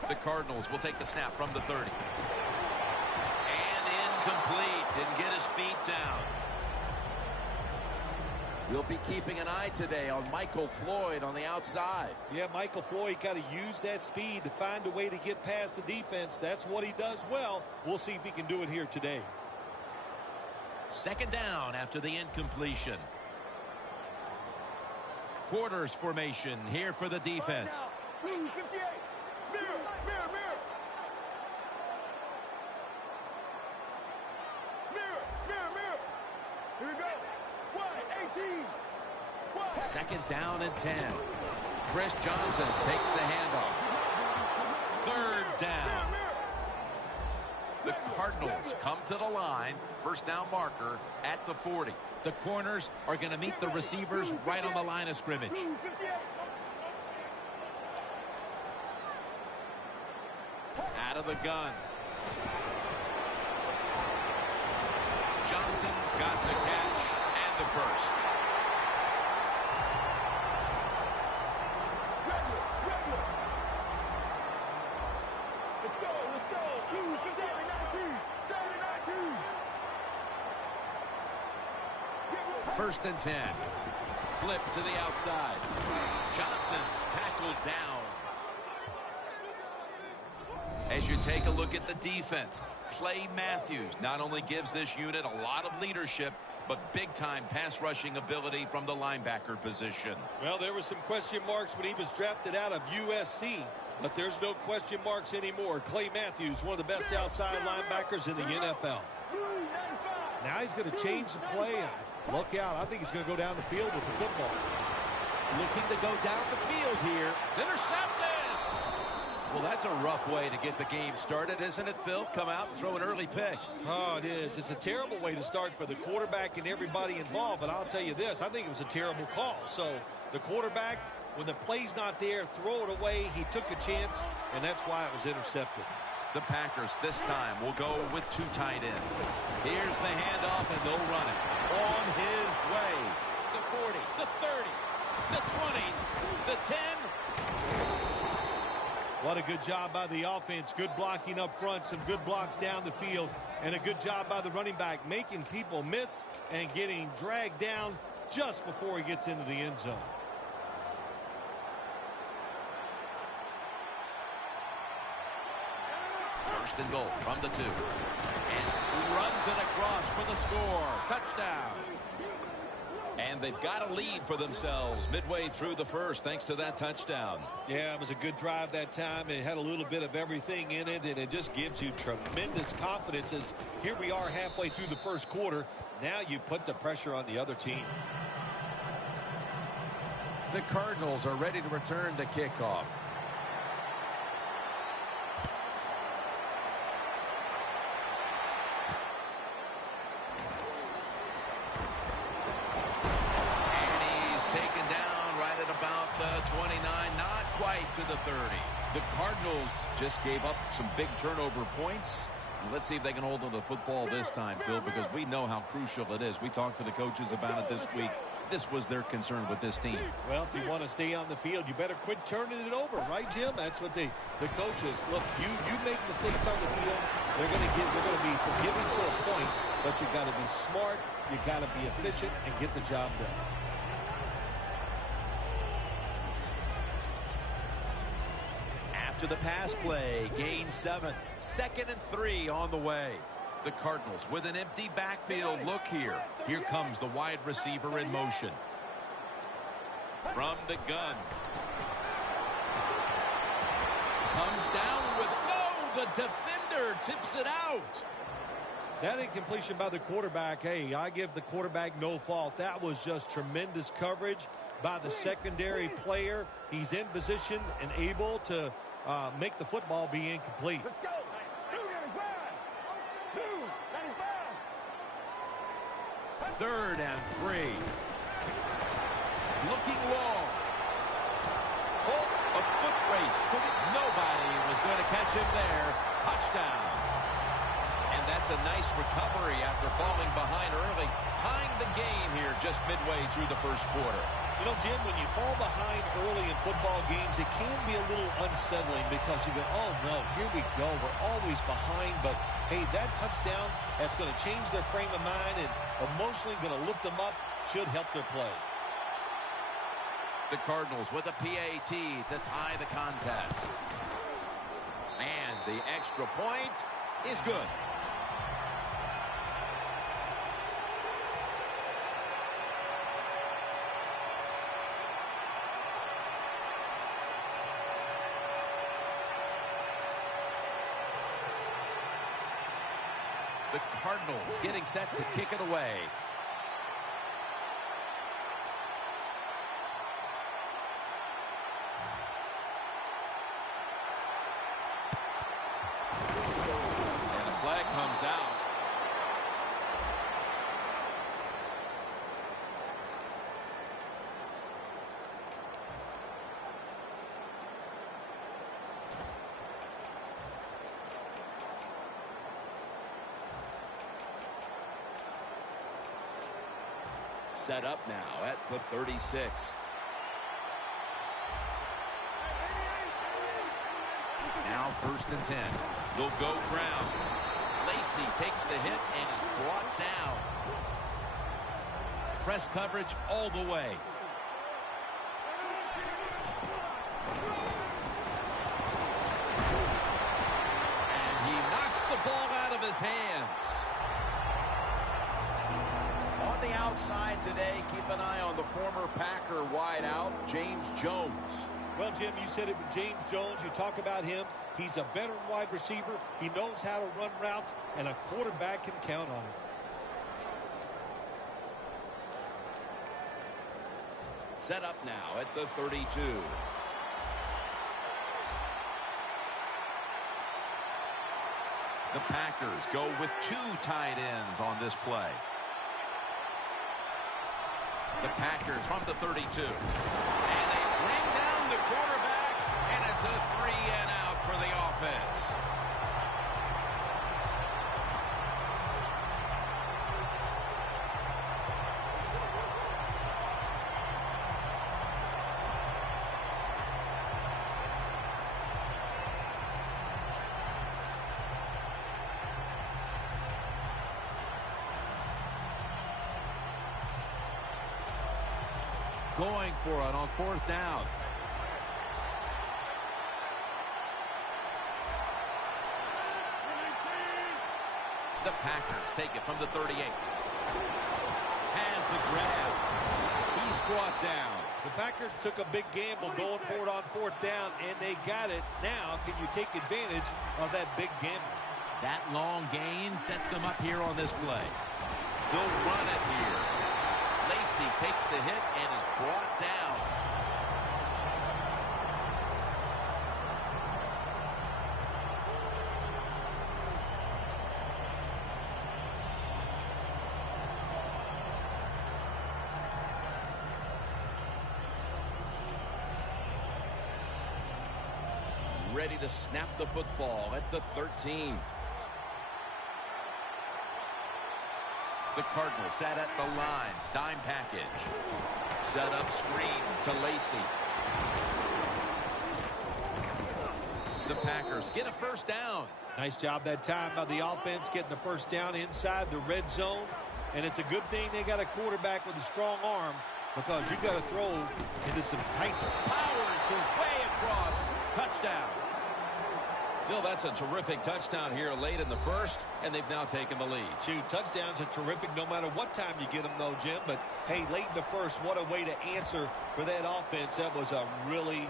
The Cardinals will take the snap from the 30. And incomplete. Didn't get his feet down. We'll be keeping an eye today on Michael Floyd on the outside. Yeah, Michael Floyd got to use that speed to find a way to get past the defense. That's what he does well. We'll see if he can do it here today. Second down after the incompletion. Quarters formation here for the defense. Blue 58. Mirror, mirror, mirror. Mirror, mirror, mirror. Here we go. Wide, 18. Wide. Second down and 10. Chris Johnson takes the handoff. Third down. The Cardinals come to the line. First down marker at the 40. The corners are going to meet the receivers right on the line of scrimmage. Blue 58. Out of the gun. Johnson's got the catch and the first. Let's go, let's go. Blue 7-19. 7-19. First and 10. Flip to the outside. Johnson's tackled down. As you take a look at the defense, Clay Matthews not only gives this unit a lot of leadership, but big-time pass rushing ability from the linebacker position. Well, there were some question marks when he was drafted out of USC, but there's no question marks anymore. Clay Matthews, one of the best outside linebackers in the NFL. Now he's going to change the play, and look out. I think he's going to go down the field with the football. Looking to go down the field here. It's intercepted. Well, that's a rough way to get the game started, isn't it, Phil? Come out and throw an early pick. Oh, it is. It's a terrible way to start for the quarterback and everybody involved, but I'll tell you this. I think it was a terrible call. So the quarterback, when the play's not there, throw it away. He took a chance, and that's why it was intercepted. The Packers this time will go with two tight ends. Here's the handoff, and they'll run it. On his way. The 40, the 30, the 20, the 10. What a good job by the offense. Good blocking up front, some good blocks down the field, and a good job by the running back, making people miss and getting dragged down just before he gets into the end zone. First and goal from the 2. And runs it across for the score. Touchdown. And they've got a lead for themselves midway through the first thanks to that touchdown. Yeah, it was a good drive that time. It had a little bit of everything in it, and it just gives you tremendous confidence as here we are halfway through the first quarter. Now you put the pressure on the other team. The Cardinals are ready to return the kickoff. The 29, not quite to the 30. The Cardinals just gave up some big turnover points, Let's see if they can hold on to the football this time, Phil, because we know how crucial it is. We talked to the coaches about it this week. This was their concern with this team. Well, if you want to stay on the field, you better quit turning it over, right, Jim? That's what the coaches look. You make mistakes on the field, they're going to be forgiving to a point, but you got to be smart, you got to be efficient, and get the job done. After the pass play, gain 7. 2nd and 3 on the way. The Cardinals with an empty backfield look here. Here comes the wide receiver in motion. From the gun. Comes down with, no, the defender tips it out. That incompletion by the quarterback, hey, I give the quarterback no fault. That was just tremendous coverage by the secondary player. He's in position and able to make the football be incomplete. Let's go. 3rd and 3. Looking long. A foot race to the... Nobody was going to catch him there. Touchdown. And that's a nice recovery after falling behind early, tying the game here just midway through the first quarter. You know, Jim, when you fall behind early in football games, it can be a little unsettling because you go, oh, no, here we go. We're always behind. But, hey, that touchdown, that's going to change their frame of mind and emotionally going to lift them up, should help their play. The Cardinals with a PAT to tie the contest. And the extra point is good. The Cardinals getting set to kick it away. And a flag comes out. Set up now at the 36. Now 1st and 10. They'll go ground. Lacey takes the hit and is brought down. Press coverage all the way. And he knocks the ball out of his hands. On the outside today, keep an eye on the former Packer wideout, James Jones. Well, Jim, you said it with James Jones. You talk about him. He's a veteran wide receiver. He knows how to run routes, and a quarterback can count on him. Set up now at the 32. The Packers go with 2 tight ends on this play. The Packers from the 32. And they bring down the quarterback, and it's a 3-and-out for the offense. Going for it on 4th down. The Packers take it from the 38. Has the grab. He's brought down. The Packers took a big gamble going for it on 4th down, and they got it. Now, can you take advantage of that big gamble? That long gain sets them up here on this play. They'll run it here. Lacey takes the hit and is brought down. Ready to snap the football at the 13. The Cardinals sat at the line. Dime package. Set up screen to Lacy. The Packers get a first down. Nice job that time by the offense getting the first down inside the red zone. And it's a good thing they got a quarterback with a strong arm, because you've got to throw into some tight. Powers his way across. Touchdown. Phil, that's a terrific touchdown here late in the first, and they've now taken the lead. Shoot, touchdowns are terrific no matter what time you get them, though, Jim. But, hey, late in the first, what a way to answer for that offense. That was a really...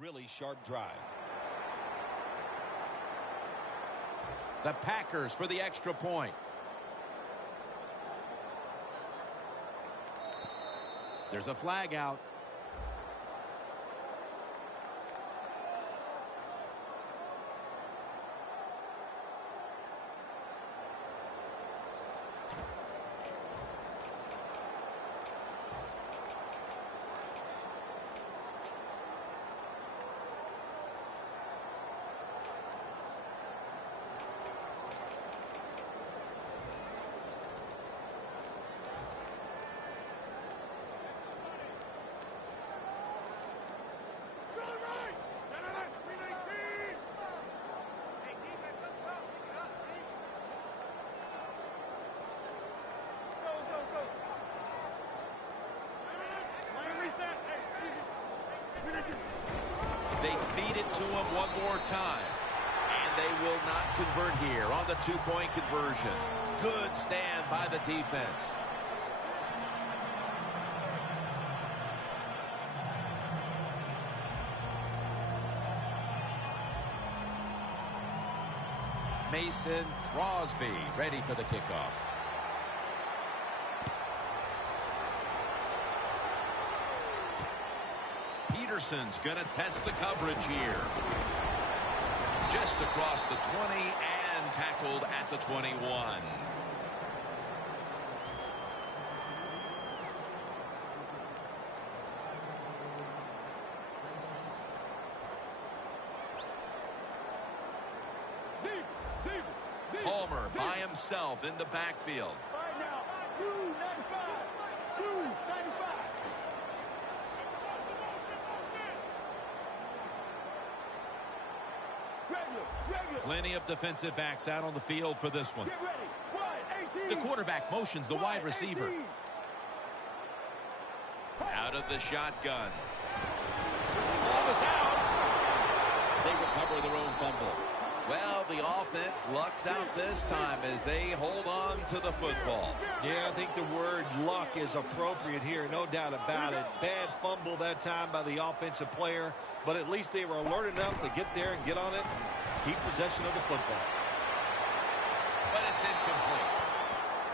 really sharp drive. The Packers for the extra point. There's a flag out. They feed it to him one more time. And they will not convert here on the two-point conversion. Good stand by the defense. Mason Crosby ready for the kickoff. Peterson's going to test the coverage here. Just across the 20 and tackled at the 21. Palmer by himself in the backfield. Right now, 295. 295. Regular. Plenty of defensive backs out on the field for this one. Get ready. 1, 18. The quarterback motions the wide receiver. 18. Out of the shotgun. Ball was out. They recover their own fumble. Well, the offense lucks out this time as they hold on to the football. Yeah, I think the word luck is appropriate here, no doubt about it. Bad fumble that time by the offensive player, but at least they were alert enough to get there and get on it, keep possession of the football. But it's incomplete.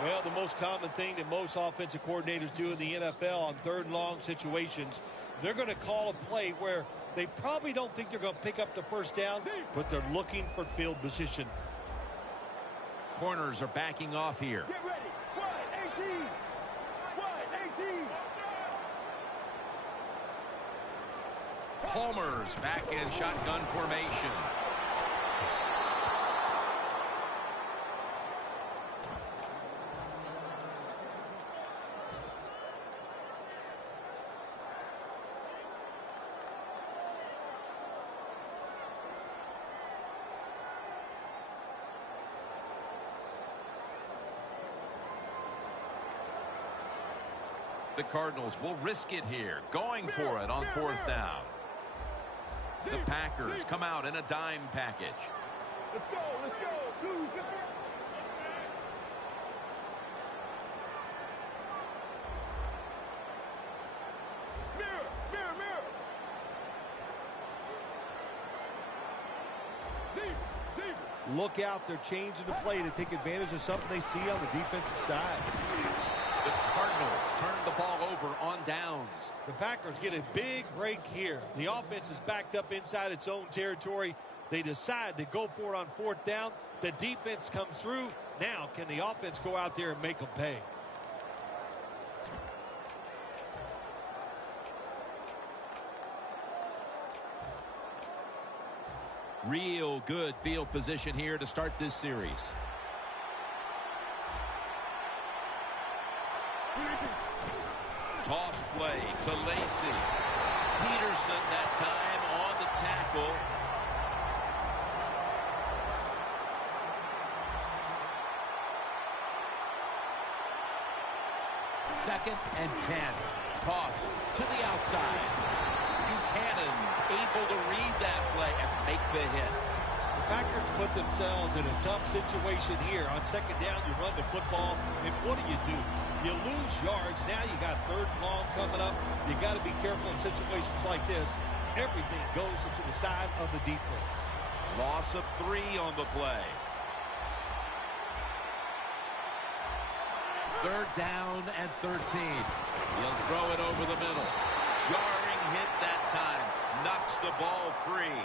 Well, the most common thing that most offensive coordinators do in the NFL on third and long situations, they're going to call a play where they probably don't think they're going to pick up the first down, but they're looking for field position. Corners are backing off here. Get ready. 1, 18. 1, 18. Palmer's back in shotgun formation. The Cardinals will risk it here, going for it on 4th down. The Packers come out in a dime package. Let's go, let's go. Lose it. Mirror, mirror, mirror. Zebra. Look out, they're changing the play to take advantage of something they see on the defensive side. The Cardinals turn the ball over on downs. The Packers get a big break here. The offense is backed up inside its own territory. They decide to go for it on 4th down. The defense comes through. Now, can the offense go out there and make them pay? Real good field position here to start this series. Toss play to Lacy. Peterson that time on the tackle. Second and 10. Toss to the outside. Buchanan's able to read that play and make the hit. The Packers put themselves in a tough situation here. On 2nd down, you run the football, and what do? You lose yards. Now you got 3rd and long coming up. You got to be careful in situations like this. Everything goes into the side of the defense. Loss of 3 on the play. 3rd down and 13. He'll throw it over the middle. Jarring hit that time. Knocks the ball free.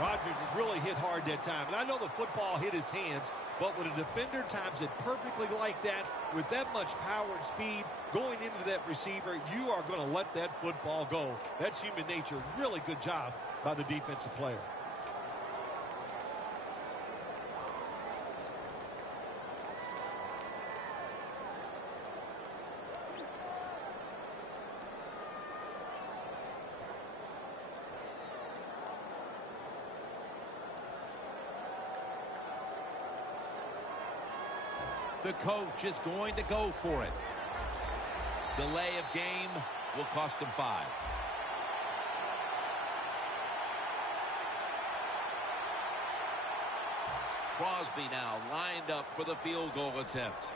Rodgers has really hit hard that time. And I know the football hit his hands, but when a defender times it perfectly like that, with that much power and speed going into that receiver, you are going to let that football go. That's human nature. Really good job by the defensive player. The coach is going to go for it. Delay of game will cost him 5. Crosby now lined up for the field goal attempt.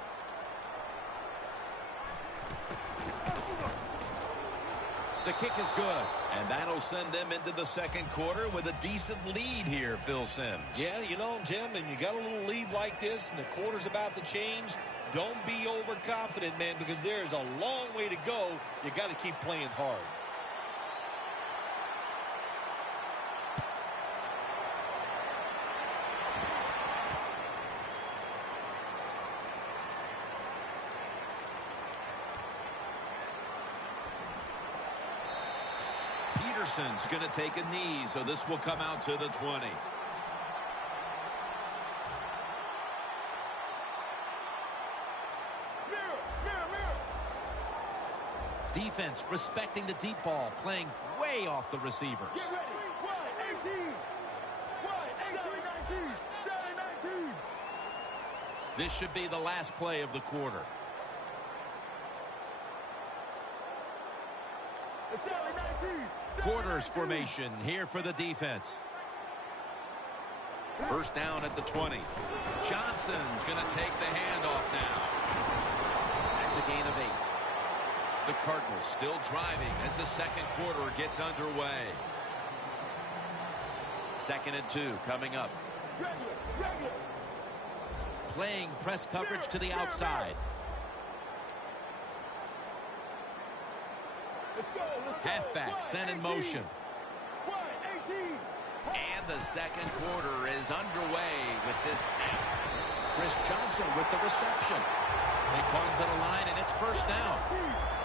The kick is good. And that'll send them into the 2nd quarter with a decent lead here, Phil Simms. Yeah, you know, Jim, and you got a little lead like this, and the quarter's about to change. Don't be overconfident, man, because there's a long way to go. You got to keep playing hard. Peterson's going to take a knee, so this will come out to the 20. Defense respecting the deep ball, playing way off the receivers. Get ready. Wide 18. Wide 18. 19. This should be the last play of the quarter. It's 19. Quarters formation here for the defense. 1st down at the 20. Johnson's going to take the handoff now. That's a gain of 8. The Cardinals still driving as the 2nd quarter gets underway. 2nd and 2 coming up. Regular. Playing press coverage to the outside. Let's go. Halfback sent in motion. Wide 18. And the 2nd quarter is underway with this snap. Chris Johnson with the reception. They come to the line, and it's 1st down.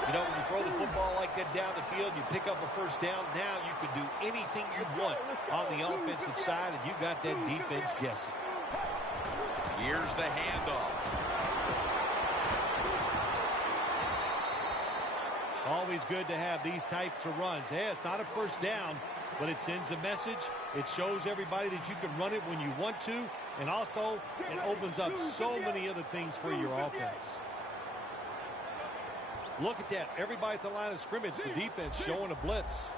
You know, when you throw the football like that down the field, you pick up a 1st down. Now you can do anything you want on the offensive side, and you got that defense guessing. Here's the handoff. Always good to have these types of runs. Hey, it's not a 1st down, but it sends a message. It shows everybody that you can run it when you want to, and also it opens up so many other things for your offense. Look at that. Everybody at the line of scrimmage, the defense showing a blitz.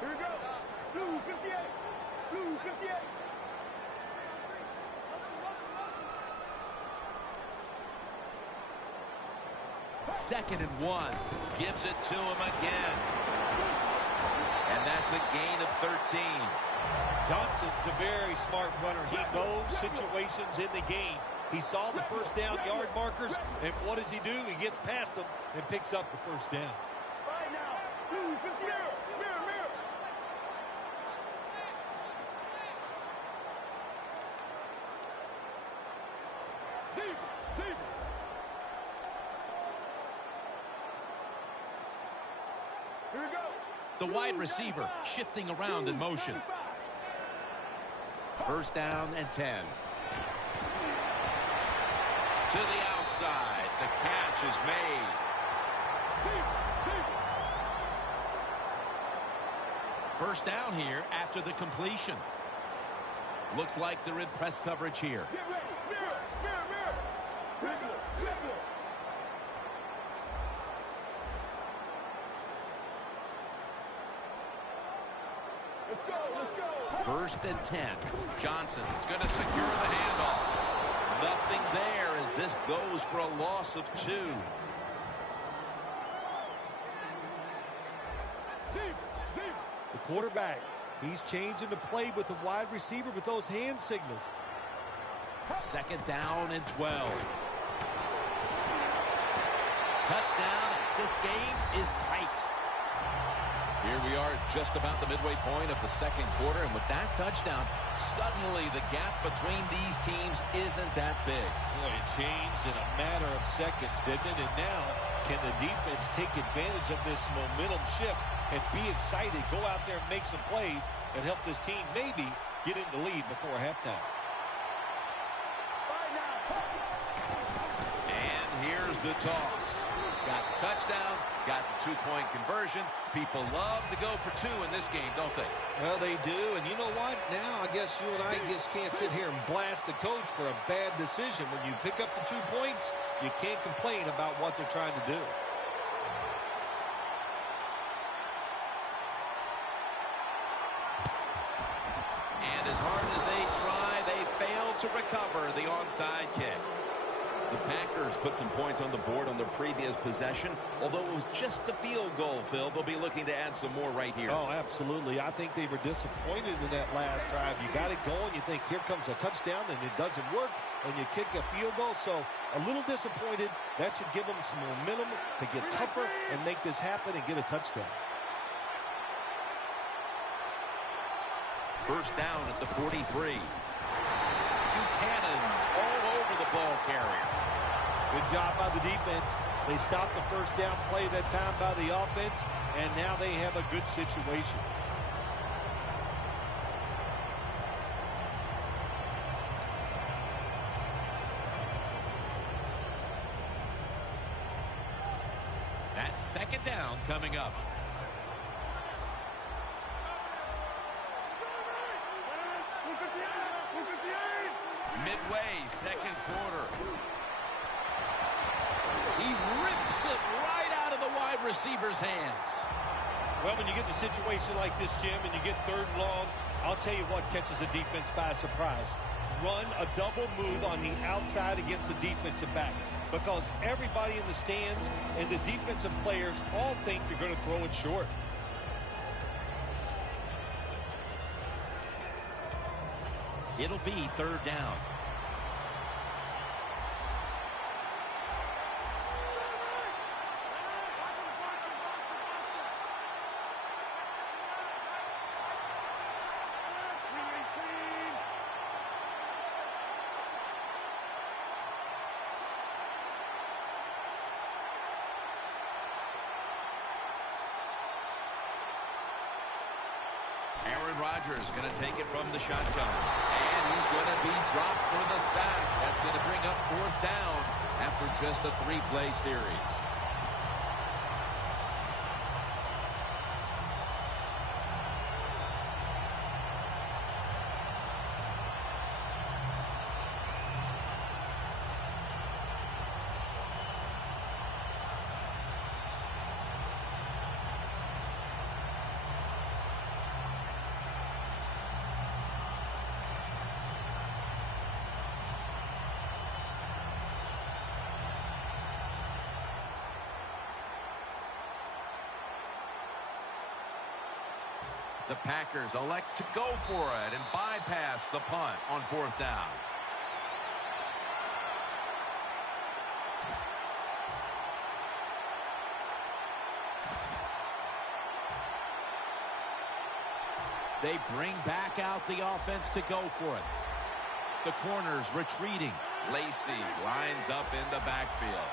Here we go. Blue 58. Blue 58. Second and 1. Gives it to him again. And that's a gain of 13. Johnson's a very smart runner. He knows situations in the game. He saw the first down yard markers, and what does he do? He gets past them and picks up the first down. Right now. Blue 58. Mirror. Zebra. Here we go. The wide receiver shifting around in motion. First down and 10. To the outside. The catch is made. First down here after the completion. Looks like they're in press coverage here. Get ready. Mirror. Regular. Let's go. First and 10. Johnson's going to secure the handoff. Nothing there as this goes for a loss of 2. The quarterback, he's changing the play with the wide receiver with those hand signals. Second down and 12. Touchdown. This game is tight. Here we are just about the midway point of the second quarter, and with that touchdown, suddenly the gap between these teams isn't that big. Boy, it changed in a matter of seconds, didn't it? And now, can the defense take advantage of this momentum shift and be excited, go out there and make some plays and help this team maybe get in the lead before halftime? And here's the toss. Got the touchdown, got the 2-point conversion. People love to go for 2 in this game, don't they? Well, they do, and you know what? Now I guess you and I just can't sit here and blast the coach for a bad decision. When you pick up the 2 points, you can't complain about what they're trying to do. And as hard as they try, they fail to recover the onside kick. The Packers put some points on the board on their previous possession. Although it was just a field goal, Phil, they'll be looking to add some more right here. Oh, absolutely. I think they were disappointed in that last drive. You got it going. You think, here comes a touchdown, and it doesn't work, and you kick a field goal. So a little disappointed. That should give them some momentum to get tougher and make this happen and get a touchdown. First down at the 43. Buchanan's all over the ball carrier. Good job by the defense. They stopped the first down play that time by the offense, and now they have a good situation. That's second down coming up. Midway, second quarter. He rips it right out of the wide receiver's hands. Well, when you get in a situation like this, Jim, and you get third and long, I'll tell you what catches a defense by surprise. Run a double move on the outside against the defensive back, because everybody in the stands and the defensive players all think you're going to throw it short. It'll be third down. Aaron Rodgers going to take it from the shotgun. And he's going to be dropped for the sack. That's going to bring up fourth down after just a 3-play series. The Packers elect to go for it and bypass the punt on 4th down. They bring back out the offense to go for it. The corners retreating. Lacey lines up in the backfield.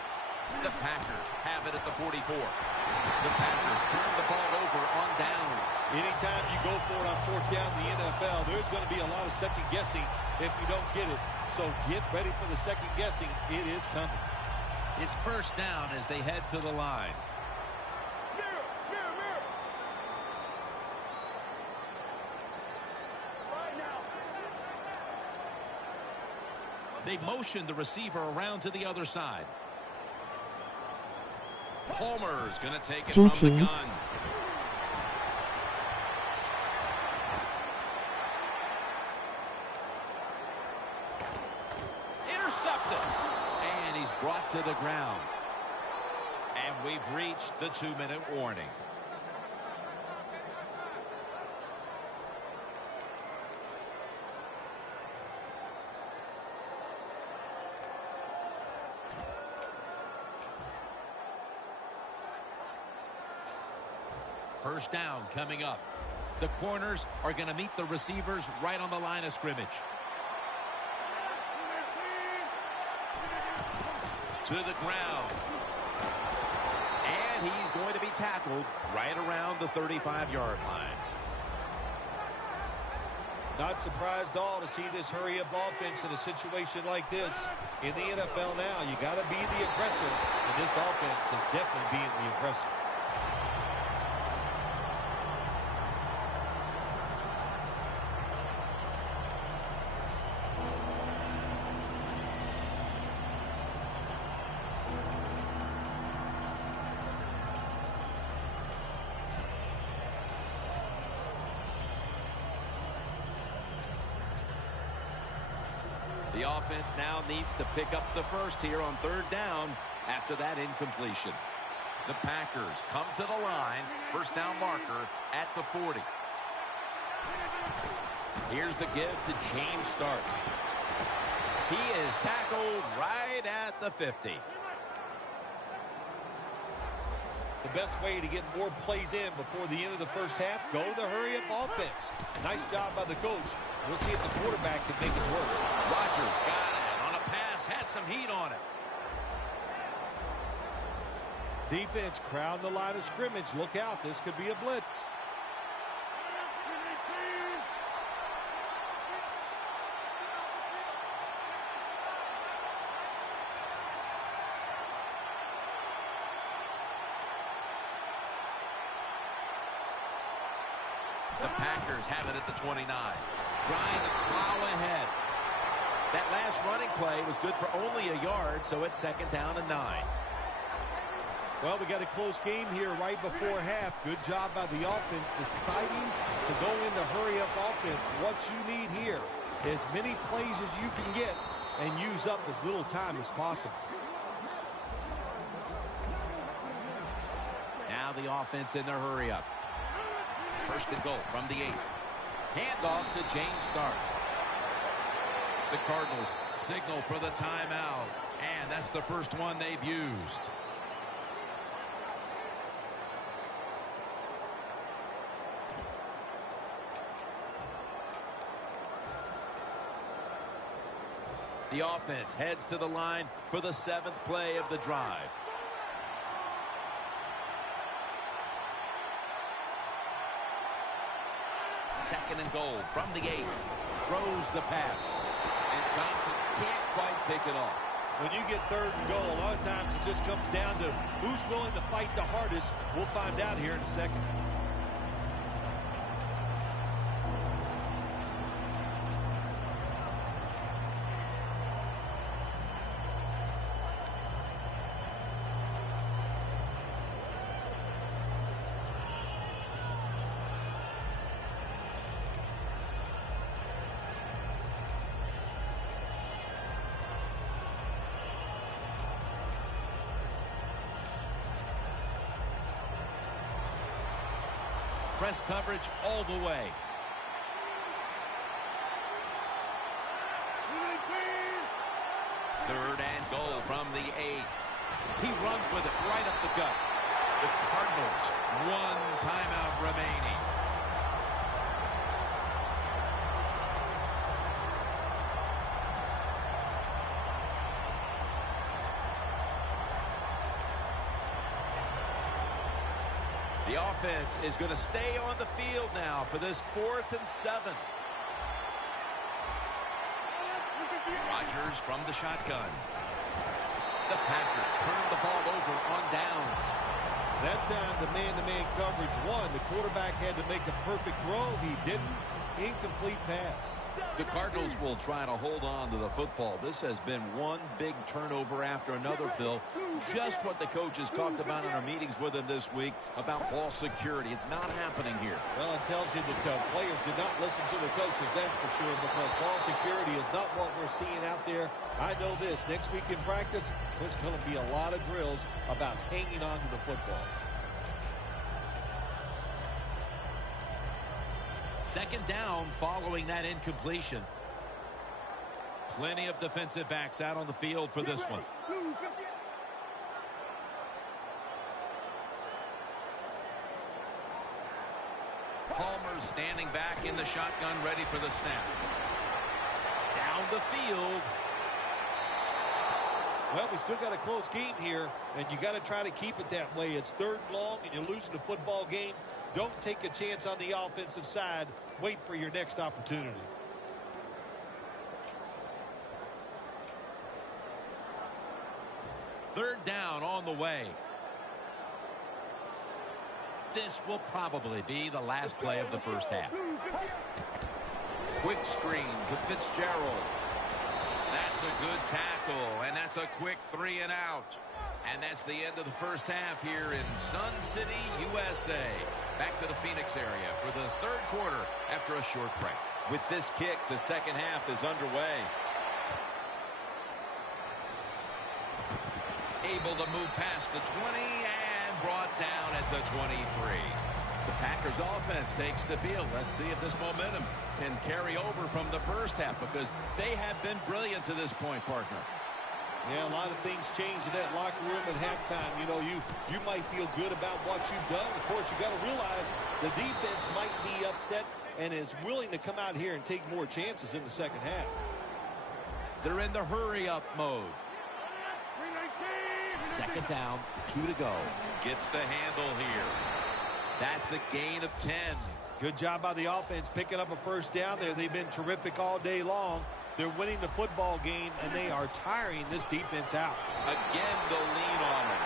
The Packers have it at the 44. The Packers turn the ball over on downs. Anytime you go for it on 4th down in the NFL, there's going to be a lot of second guessing if you don't get it. So get ready for the second guessing. It is coming. It's 1st down as they head to the line. They motion the receiver around to the other side. Palmer's going to take it from the gun. Intercepted. And he's brought to the ground. And we've reached the 2-minute warning. First down coming up. The corners are going to meet the receivers right on the line of scrimmage. To the ground. And he's going to be tackled right around the 35-yard line. Not surprised at all to see this hurry-up offense in a situation like this. In the NFL now, you got to be the aggressor, and this offense is definitely being the aggressor. The offense now needs to pick up the first here on 3rd down after that incompletion. The Packers come to the line. 1st down marker at the 40. Here's the give to James Starks. He is tackled right at the 50. The best way to get more plays in before the end of the first half, go to the hurry-up offense. Nice job by the coach. We'll see if the quarterback can make it work. Rodgers got it on a pass, had some heat on it. Defense crowd the line of scrimmage. Look out, this could be a blitz. The Packers have it at the 29. Trying to plow ahead. That last running play was good for only a yard, so it's 2nd down and 9. Well, we got a close game here right before half. Good job by the offense deciding to go into hurry-up offense. What you need here, as many plays as you can get and use up as little time as possible. Now the offense in their hurry-up. 1st and goal from the 8. Handoff to James Starks. The Cardinals signal for the timeout, and that's the first one they've used. The offense heads to the line for the 7th play of the drive. Second and goal from the 8. Throws the pass. And Johnson can't quite pick it off. When you get 3rd and goal, a lot of times it just comes down to who's willing to fight the hardest. We'll find out here in a second. press coverage all the way. Third and goal from the 8. He runs with it right up the gut. The Cardinals, 1 timeout remaining. The offense is going to stay on the field now for this 4th and 7. Rodgers from the shotgun. The Packers turn the ball over on downs. That time, the man-to-man coverage won. The quarterback had to make a perfect throw. He didn't. Incomplete pass. The Cardinals will try to hold on to the football. This has been one big turnover after another, Phil. Just what the coaches talked about in our meetings with him this week about ball security. It's not happening here. Well, it tells you that the players did not listen to the coaches, that's for sure, because ball security is not what we're seeing out there. I know this. Next week in practice, there's going to be a lot of drills about hanging on to the football. Second down following that incompletion. Plenty of defensive backs out on the field for this one. Palmer standing back in the shotgun, ready for the snap. Down the field. Well, we still got a close game here, and you got to try to keep it that way. It's 3rd and long, and you're losing the football game. Don't take a chance on the offensive side. Wait for your next opportunity. Third down on the way. This will probably be the last play of the first half. Quick screen to Fitzgerald. That's a good tackle, and that's a quick 3 and out. And that's the end of the first half here in Sun City, USA. Back to the Phoenix area for the 3rd quarter after a short break. With this kick, the second half is underway. Able to move past the 20 and brought down at the 23. The Packers offense takes the field. Let's see if this momentum can carry over from the first half, because they have been brilliant to this point, partner. Yeah, a lot of things change in that locker room at halftime. You know, you might feel good about what you've done. Of course, you got to realize the defense might be upset and is willing to come out here and take more chances in the second half. They're in the hurry-up mode. Second down, 2 to go. Gets the handle here. That's a gain of 10. Good job by the offense picking up a first down there. They've been terrific all day long. They're winning the football game, and they are tiring this defense out. Again, to lean on him.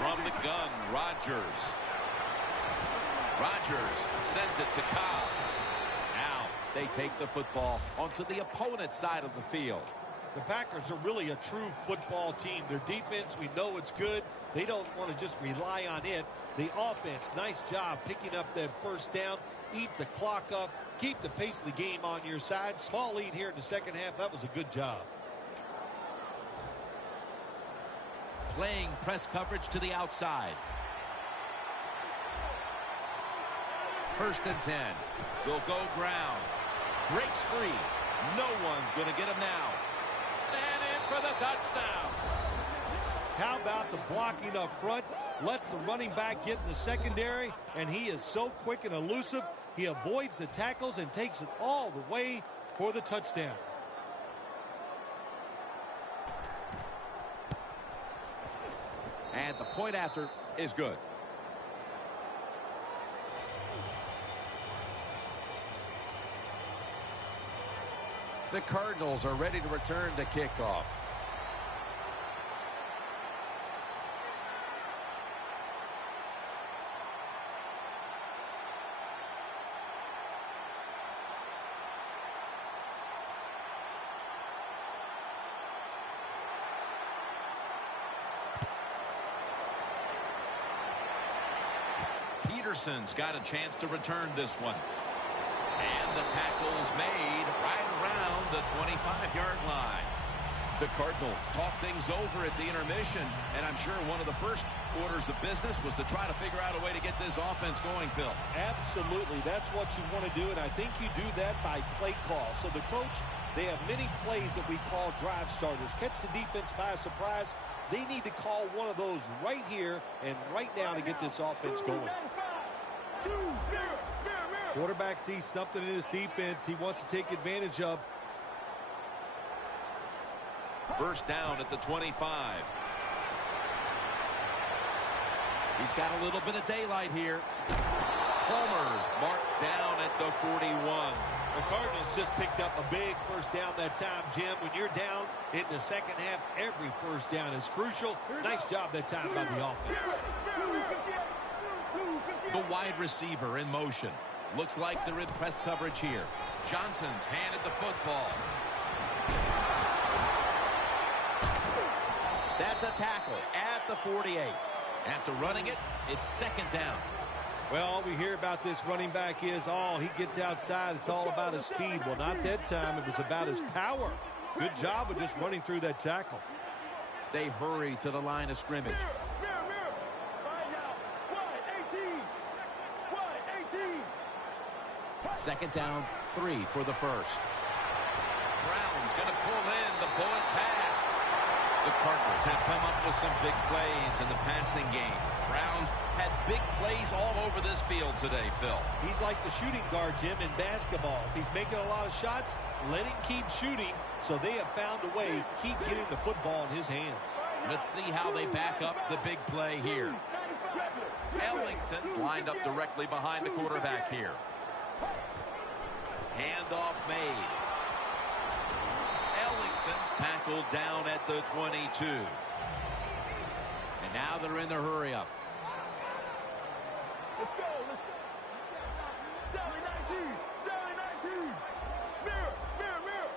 From the gun, Rodgers. Rodgers sends it to Cobb. Now they take the football onto the opponent's side of the field. The Packers are really a true football team. Their defense, we know it's good. They don't want to just rely on it. The offense, nice job picking up that first down. Eat the clock up. Keep the pace of the game on your side. Small lead here in the second half. That was a good job. Playing press coverage to the outside. First and 10. They'll go ground. Breaks free. No one's going to get him now. And in for the touchdown. How about the blocking up front? Lets the running back get in the secondary, and he is so quick and elusive. He avoids the tackles and takes it all the way for the touchdown. And the point after is good. The Cardinals are ready to return the kickoff. Peterson's got a chance to return this one. And the tackle's made right around the 25-yard line. The Cardinals talk things over at the intermission, and I'm sure one of the first orders of business was to try to figure out a way to get this offense going, Phil. Absolutely. That's what you want to do, and I think you do that by play call. So the coach, they have many plays that we call drive starters. Catch the defense by surprise. They need to call one of those right here and right now to get this offense going. Quarterback sees something in his defense he wants to take advantage of. First down at the 25. He's got a little bit of daylight here. Palmer's marked down at the 41. The Cardinals just picked up a big first down that time, Jim. When you're down in the second half, every first down is crucial. Nice job that time by the offense. The wide receiver in motion. Looks like they're in press coverage here. Johnson's handed the football. That's a tackle at the 48. After running it, it's second down. Well, all we hear about this running back is, he gets outside. It's all about his speed. Well, not that time. It was about his power. Good job of just running through that tackle. They hurry to the line of scrimmage. Second down, 3 for the first. Brown's going to pull in the bullet pass. The Cardinals have come up with some big plays in the passing game. Browns had big plays all over this field today, Phil. He's like the shooting guard, Jim, in basketball. If he's making a lot of shots, let him keep shooting. So they have found a way to keep getting the football in his hands. Let's see how they back up the big play here. Ellington's lined up directly behind the quarterback here. Handoff made. Ellington's tackled down at the 22. And now they're in the hurry up. Let's go. Let's go. Sally 19. Sally 19. Mirror. Mirror. Mirror.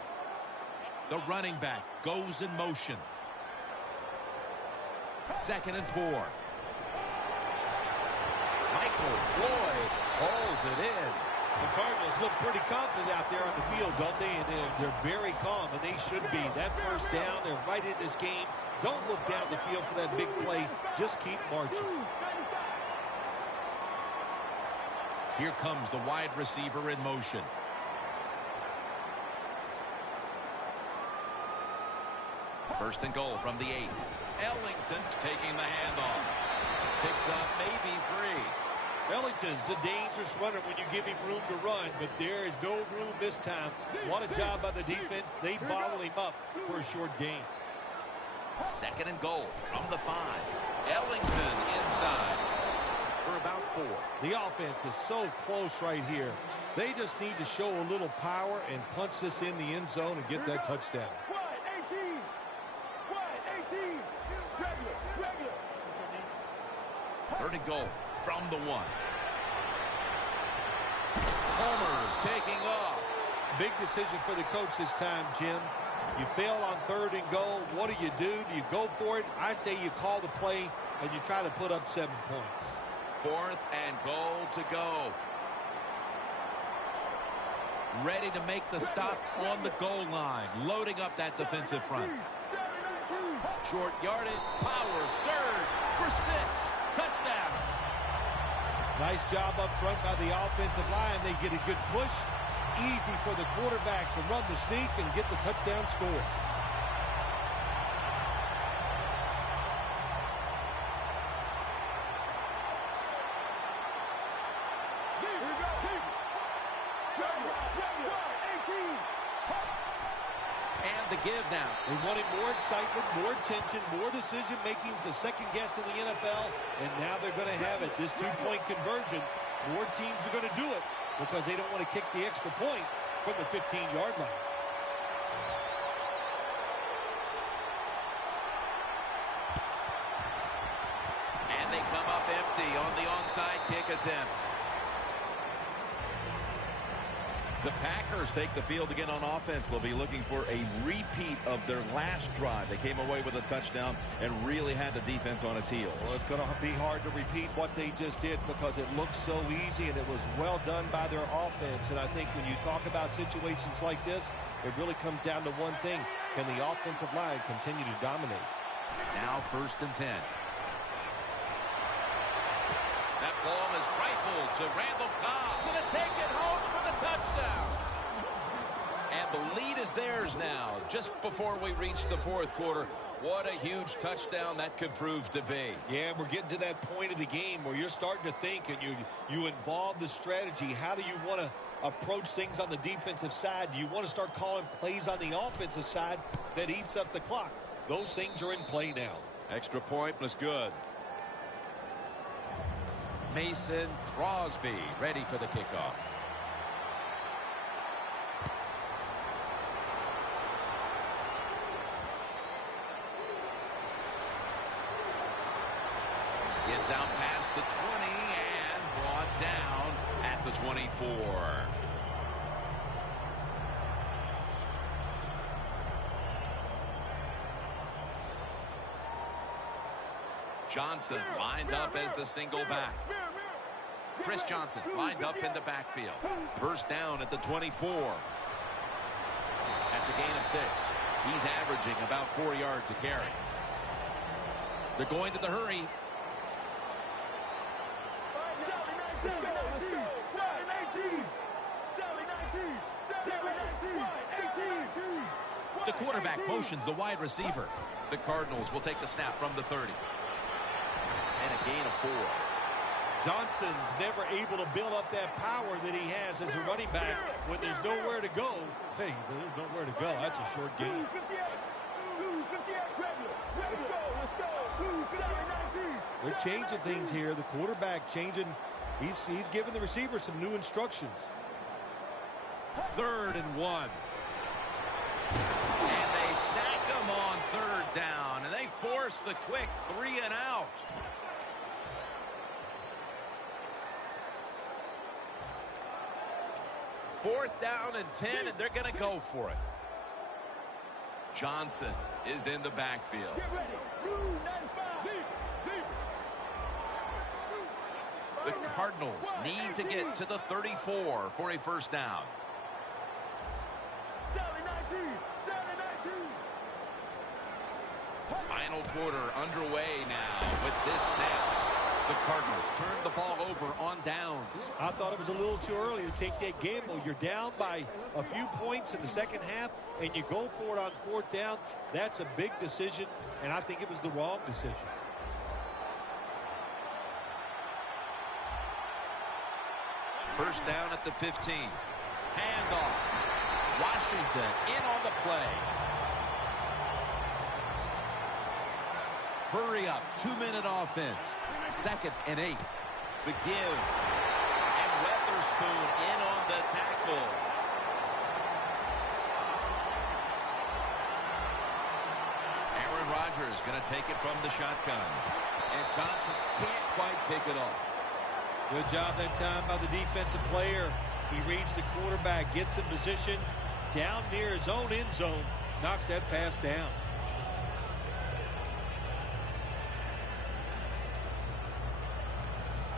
The running back goes in motion. Second and 4. Michael Floyd hauls it in. The Cardinals look pretty confident out there on the field, don't they? And they're very calm, and they should be. That first down, they're right in this game. Don't look down the field for that big play. Just keep marching. Here comes the wide receiver in motion. First and goal from the 8. Ellington's taking the handoff. Picks up maybe 3. Ellington's a dangerous runner when you give him room to run, but there is no room this time. What a job by the defense. They bottle him up for a short gain. Second and goal from the 5. Ellington inside for about 4. The offense is so close right here. They just need to show a little power and punch this in the end zone and get that touchdown. Wide 18. Wide 18. Regular. Third and goal from the 1. Palmer's taking off. Big decision for the coach this time, Jim. You fail on third and goal. What do? Do you go for it? I say you call the play and you try to put up 7 points. Fourth and goal to go. Ready to make the stop on the goal line. Loading up that defensive front. Short yardage. Power surge for 6. Touchdown. Nice job up front by the offensive line. They get a good push. Easy for the quarterback to run the sneak and get the touchdown score. And the give now. They wanted more excitement, more attention, more decision-making. It's the second guess in the NFL, and now they're going to have it. This 2-point conversion, more teams are going to do it because they don't want to kick the extra point from the 15-yard line. And they come up empty on the onside kick attempt. The Packers take the field again on offense. They'll be looking for a repeat of their last drive. They came away with a touchdown and really had the defense on its heels. Well, it's going to be hard to repeat what they just did because it looked so easy and it was well done by their offense. And I think when you talk about situations like this, it really comes down to one thing. Can the offensive line continue to dominate? Now 1st and 10. That ball is rifled to Randall Cobb. Going to take it home for the touchdown. And the lead is theirs now, just before we reach the 4th quarter. What a huge touchdown that could prove to be. Yeah, we're getting to that point of the game where you're starting to think and you involve the strategy. How do you want to approach things on the defensive side? Do you want to start calling plays on the offensive side that eats up the clock? Those things are in play now. Extra point was good. Mason Crosby ready for the kickoff. Gets out past the 20 and brought down at the 24. Johnson lined up as the single back. Chris Johnson lined up in the backfield. 1st down at the 24. That's a gain of 6. He's averaging about 4 yards a carry. They're going to the hurry. The quarterback motions the wide receiver. The Cardinals will take the snap from the 30. And a gain of 4. Johnson's never able to build up that power that he has as a running back when there's nowhere to go. Hey, there's nowhere to go. That's a short game. They're changing things here. The quarterback changing. He's giving the receiver some new instructions. 3rd and 1. And they sack him on 3rd down. And they force the quick 3 and out. Fourth down and 10, and they're going to go for it. Johnson is in the backfield. The Cardinals need to get to the 34 for a 1st down. Final quarter underway now with this snap. The Cardinals turned the ball over on downs. I thought it was a little too early to take that gamble. You're down by a few points in the 2nd half, and you go for it on 4th down. That's a big decision, and I think it was the wrong decision. First down at the 15. Handoff. Washington in on the play. Hurry up. 2-minute offense. 2nd and 8. The give. And Weatherspoon in on the tackle. Aaron Rodgers going to take it from the shotgun. And Johnson can't quite pick it up. Good job that time by the defensive player. He reads the quarterback, gets in position down near his own end zone, knocks that pass down.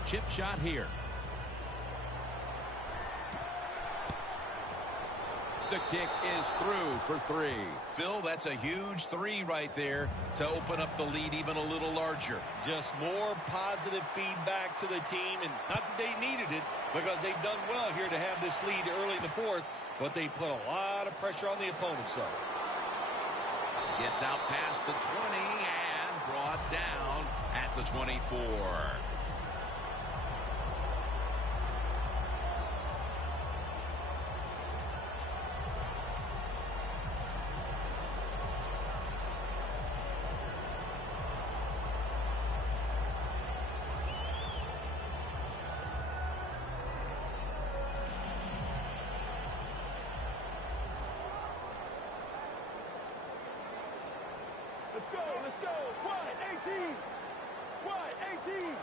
Chip shot here. The kick is through for 3. Phil, that's a huge 3 right there to open up the lead even a little larger. Just more positive feedback to the team, and not that they needed it because they've done well here to have this lead early in the 4th, but they put a lot of pressure on the opponent's side. Gets out past the 20 and brought down at the 24. Let's go. 1-18. 1-18.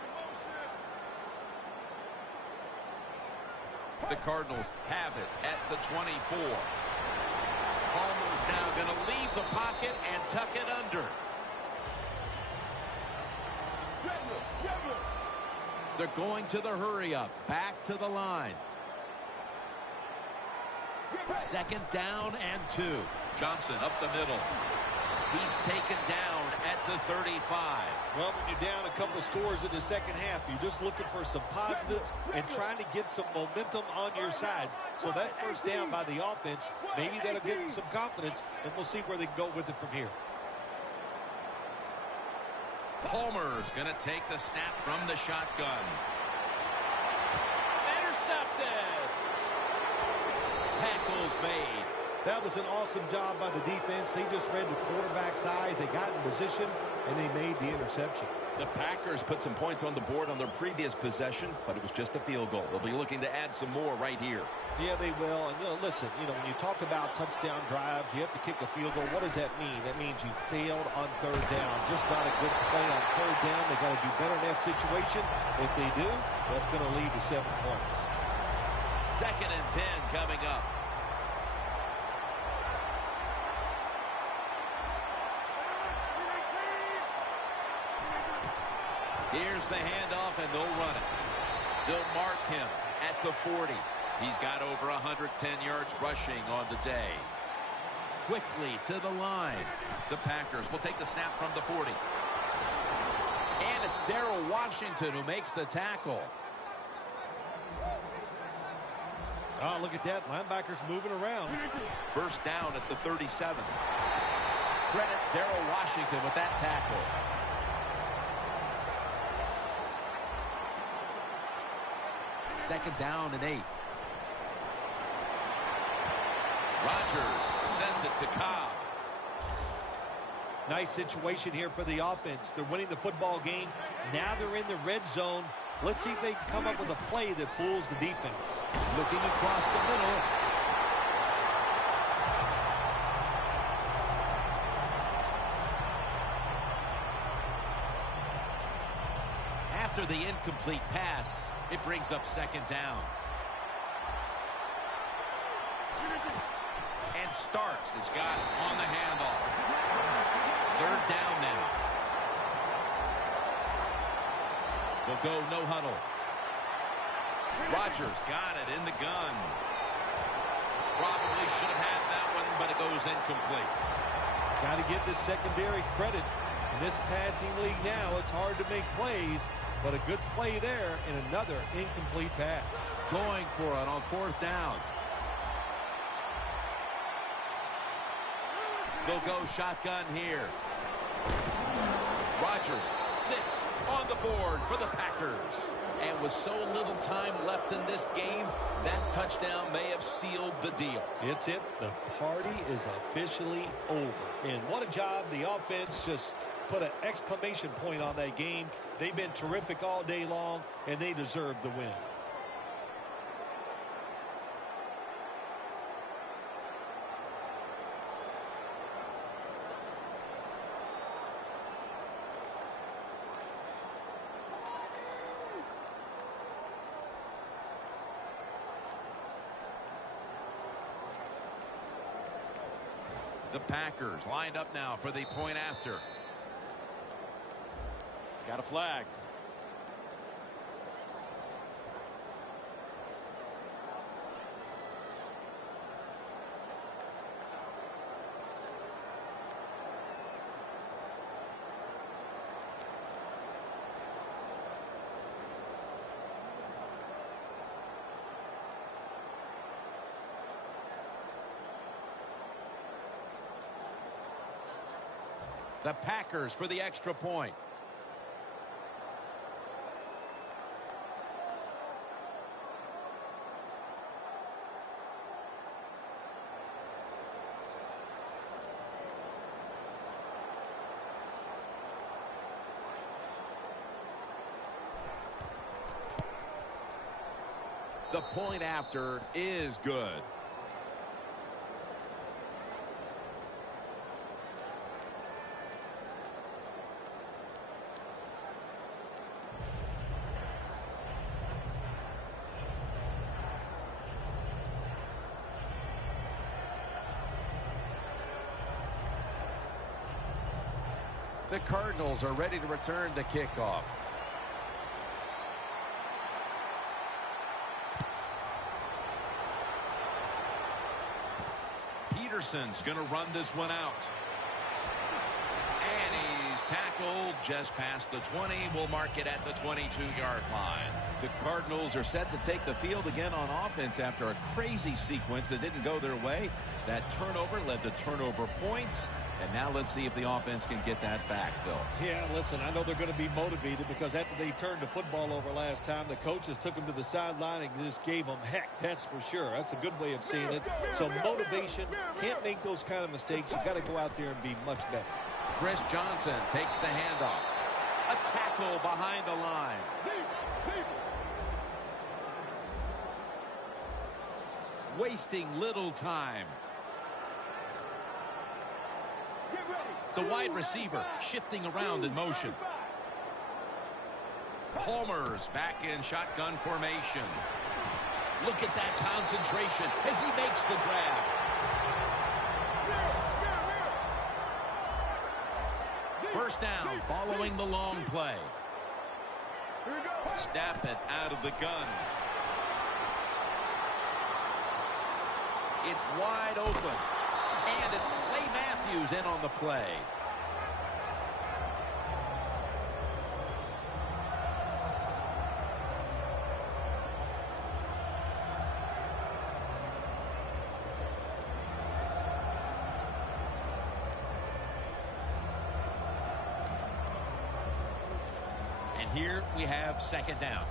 The Cardinals have it at the 24. Palmer's now going to leave the pocket and tuck it under. They're going to the hurry-up. Back to the line. Second down and 2. Johnson up the middle. He's taken down at the 35. Well, when you're down a couple scores in the second half, you're just looking for some positives and trying to get some momentum on your side. So that first down by the offense, maybe that'll give them some confidence, and we'll see where they can go with it from here. Palmer's going to take the snap from the shotgun. Intercepted. Tackles made. That was an awesome job by the defense. They just read the quarterback's eyes. They got in position, and they made the interception. The Packers put some points on the board on their previous possession, but it was just a field goal. They'll be looking to add some more right here. Yeah, they will. And, listen, when you talk about touchdown drives, you have to kick a field goal. What does that mean? That means you failed on third down. Just not a good play on third down. They got to do better in that situation. If they do, that's going to lead to 7 points. Second and 10 coming up. Here's the handoff, and they'll run it. They'll mark him at the 40. He's got over 110 yards rushing on the day. Quickly to the line. The Packers will take the snap from the 40. And it's Darrell Washington who makes the tackle. Oh, look at that. Linebackers moving around. First down at the 37. Credit Darrell Washington with that tackle. Second down and 8. Rodgers sends it to Cobb. Nice situation here for the offense. They're winning the football game. Now they're in the red zone. Let's see if they can come up with a play that fools the defense. Looking across the middle. After the incomplete pass, it brings up second down. And Starks has got it on the handoff. Third down now. We'll go no huddle. Rodgers got it in the gun. Probably should have had that one, but it goes incomplete. Got to give the secondary credit. In this passing league now, it's hard to make plays, but a good play there and another incomplete pass. Going for it on fourth down. They'll go shotgun here. Rodgers sits on the board for the Packers. And with so little time left in this game, that touchdown may have sealed the deal. It's it. The party is officially over. And what a job. The offense just put an exclamation point on that game. They've been terrific all day long, and they deserve the win. The Packers lined up now for the point after. Got a flag. The Packers for the extra point. The point after is good. The Cardinals are ready to return the kickoff. Peterson's going to run this one out. And he's tackled just past the 20. We'll mark it at the 22-yard line. The Cardinals are set to take the field again on offense after a crazy sequence that didn't go their way. That turnover led to turnover points. And now let's see if the offense can get that back, Phil. Yeah, listen, I know they're going to be motivated because after they turned the football over last time, the coaches took them to the sideline and just gave them heck, that's for sure. That's a good way of seeing it. So motivation, can't make those kind of mistakes. You got to go out there and be much better. Chris Johnson takes the handoff. A tackle behind the line. Wasting little time. The wide receiver shifting around in motion. Palmer's back in shotgun formation. Look at that concentration as he makes the grab. First down following the long play. Snap it out of the gun. It's wide open. And it's Clay Matthews in on the play. And here we have second down.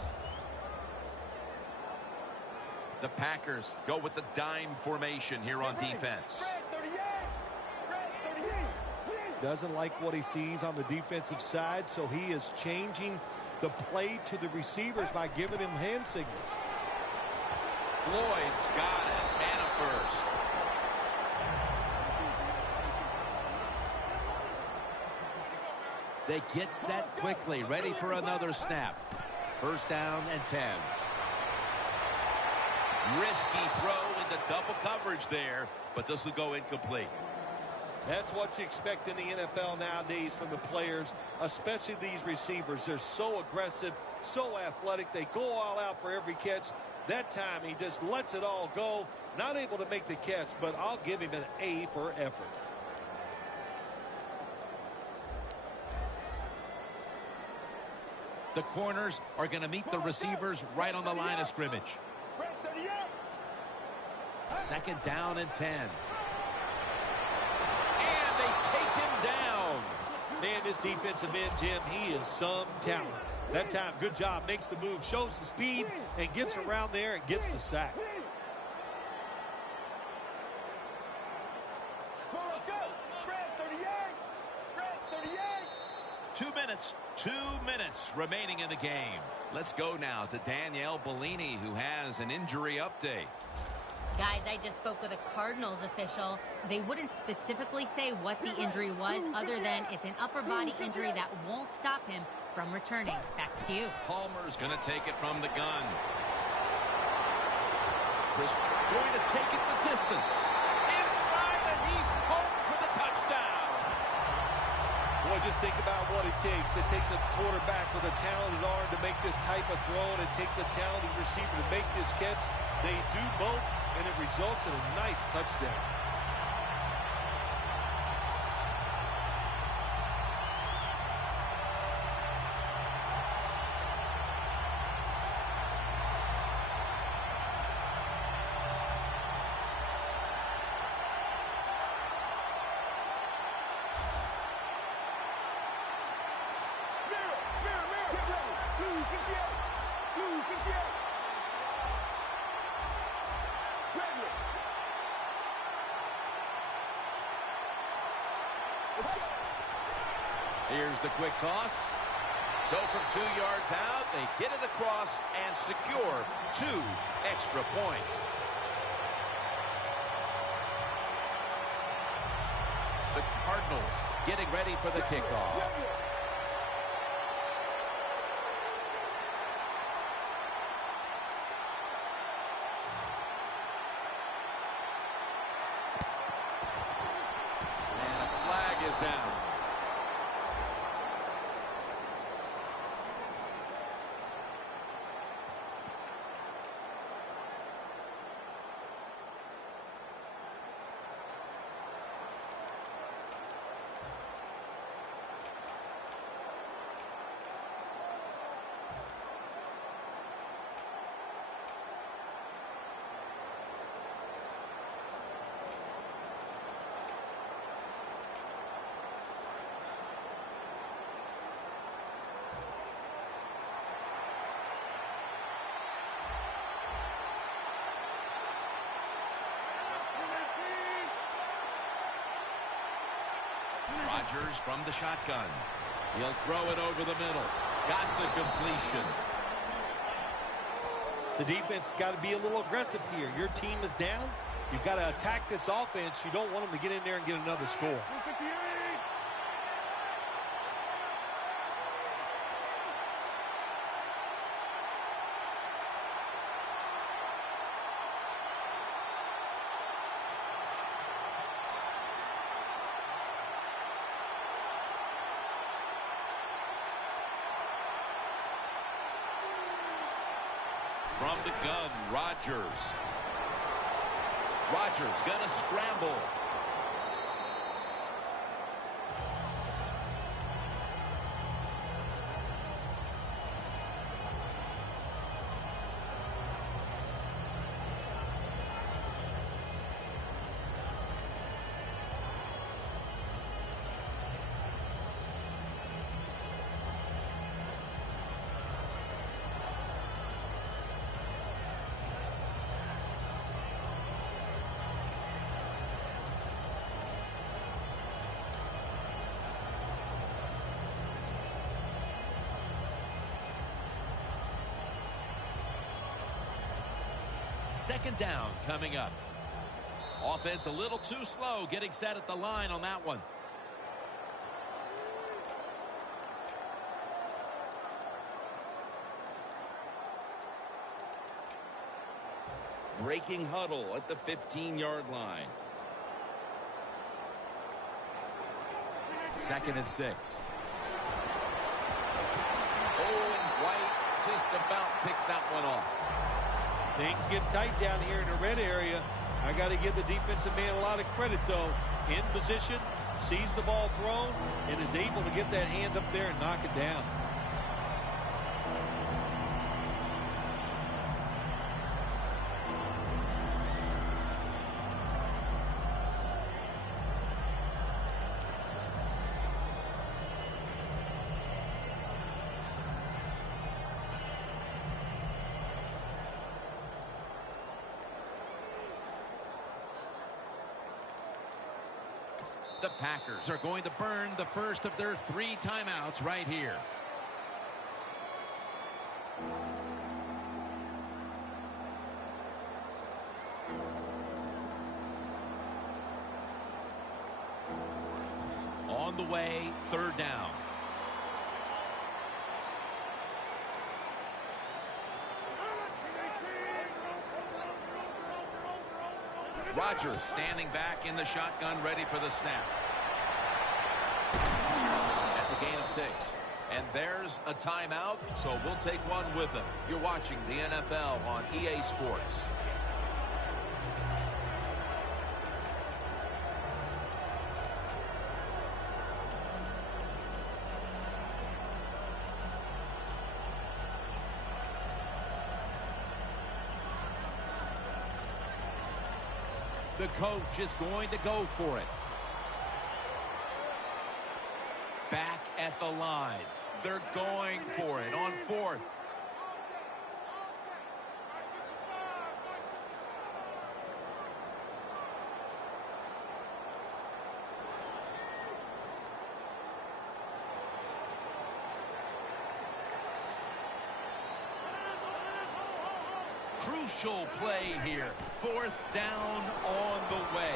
The Packers go with the dime formation here on defense. Doesn't like what he sees on the defensive side, so he is changing the play to the receivers by giving him hand signals. Floyd's got it, and a first. They get set quickly, ready for another snap. First down and 10. Risky throw into double coverage there, but this will go incomplete. That's what you expect in the NFL nowadays from the players, especially these receivers. They're so aggressive, so athletic. They go all out for every catch. That time he just lets it all go. Not able to make the catch, but I'll give him an A for effort. The corners are going to meet the receivers right on the line of scrimmage. Second down and 10. Take him down. Man, this defensive end, Jim, he is some talent. That time, good job. Makes the move, shows the speed, and gets around there and gets the sack. 2 minutes remaining in the game. Let's go now to Danielle Bellini, who has an injury update. Guys, I just spoke with a Cardinals official. They wouldn't specifically say what the injury was other than it's an upper body injury that won't stop him from returning. Back to you. Palmer's going to take it from the gun. Chris going to take it the distance. Inside, and he's home for the touchdown. Boy, just think about what it takes. It takes a quarterback with a talented arm to make this type of throw, and it takes a talented receiver to make this catch. They do both, and it results in a nice touchdown. Here's the quick toss. So from 2 yards out, they get it across and secure 2 extra points. The Cardinals getting ready for the kickoff. And a flag is down. Rodgers from the shotgun. He'll throw it over the middle. Got the completion. The defense has got to be a little aggressive here. Your team is down. You've got to attack this offense. You don't want them to get in there and get another score. From the gun, Rodgers. Rodgers gonna scramble. Second down coming up. Offense a little too slow getting set at the line on that one. Breaking huddle at the 15-yard line. 2nd and 6. And White just about picked that one off. Things get tight down here in the red area. I got to give the defensive man a lot of credit, though. In position, sees the ball thrown, and is able to get that hand up there and knock it down. The Packers are going to burn the first of their 3 timeouts right here. On the way, 3rd down. Rodgers standing back in the shotgun, ready for the snap. That's a gain of 6. And there's a timeout, so we'll take one with them. You're watching the NFL on EA Sports. The coach is going to go for it. Back at the line. They're going for it on 4th. Crucial play here. 4th down on the way.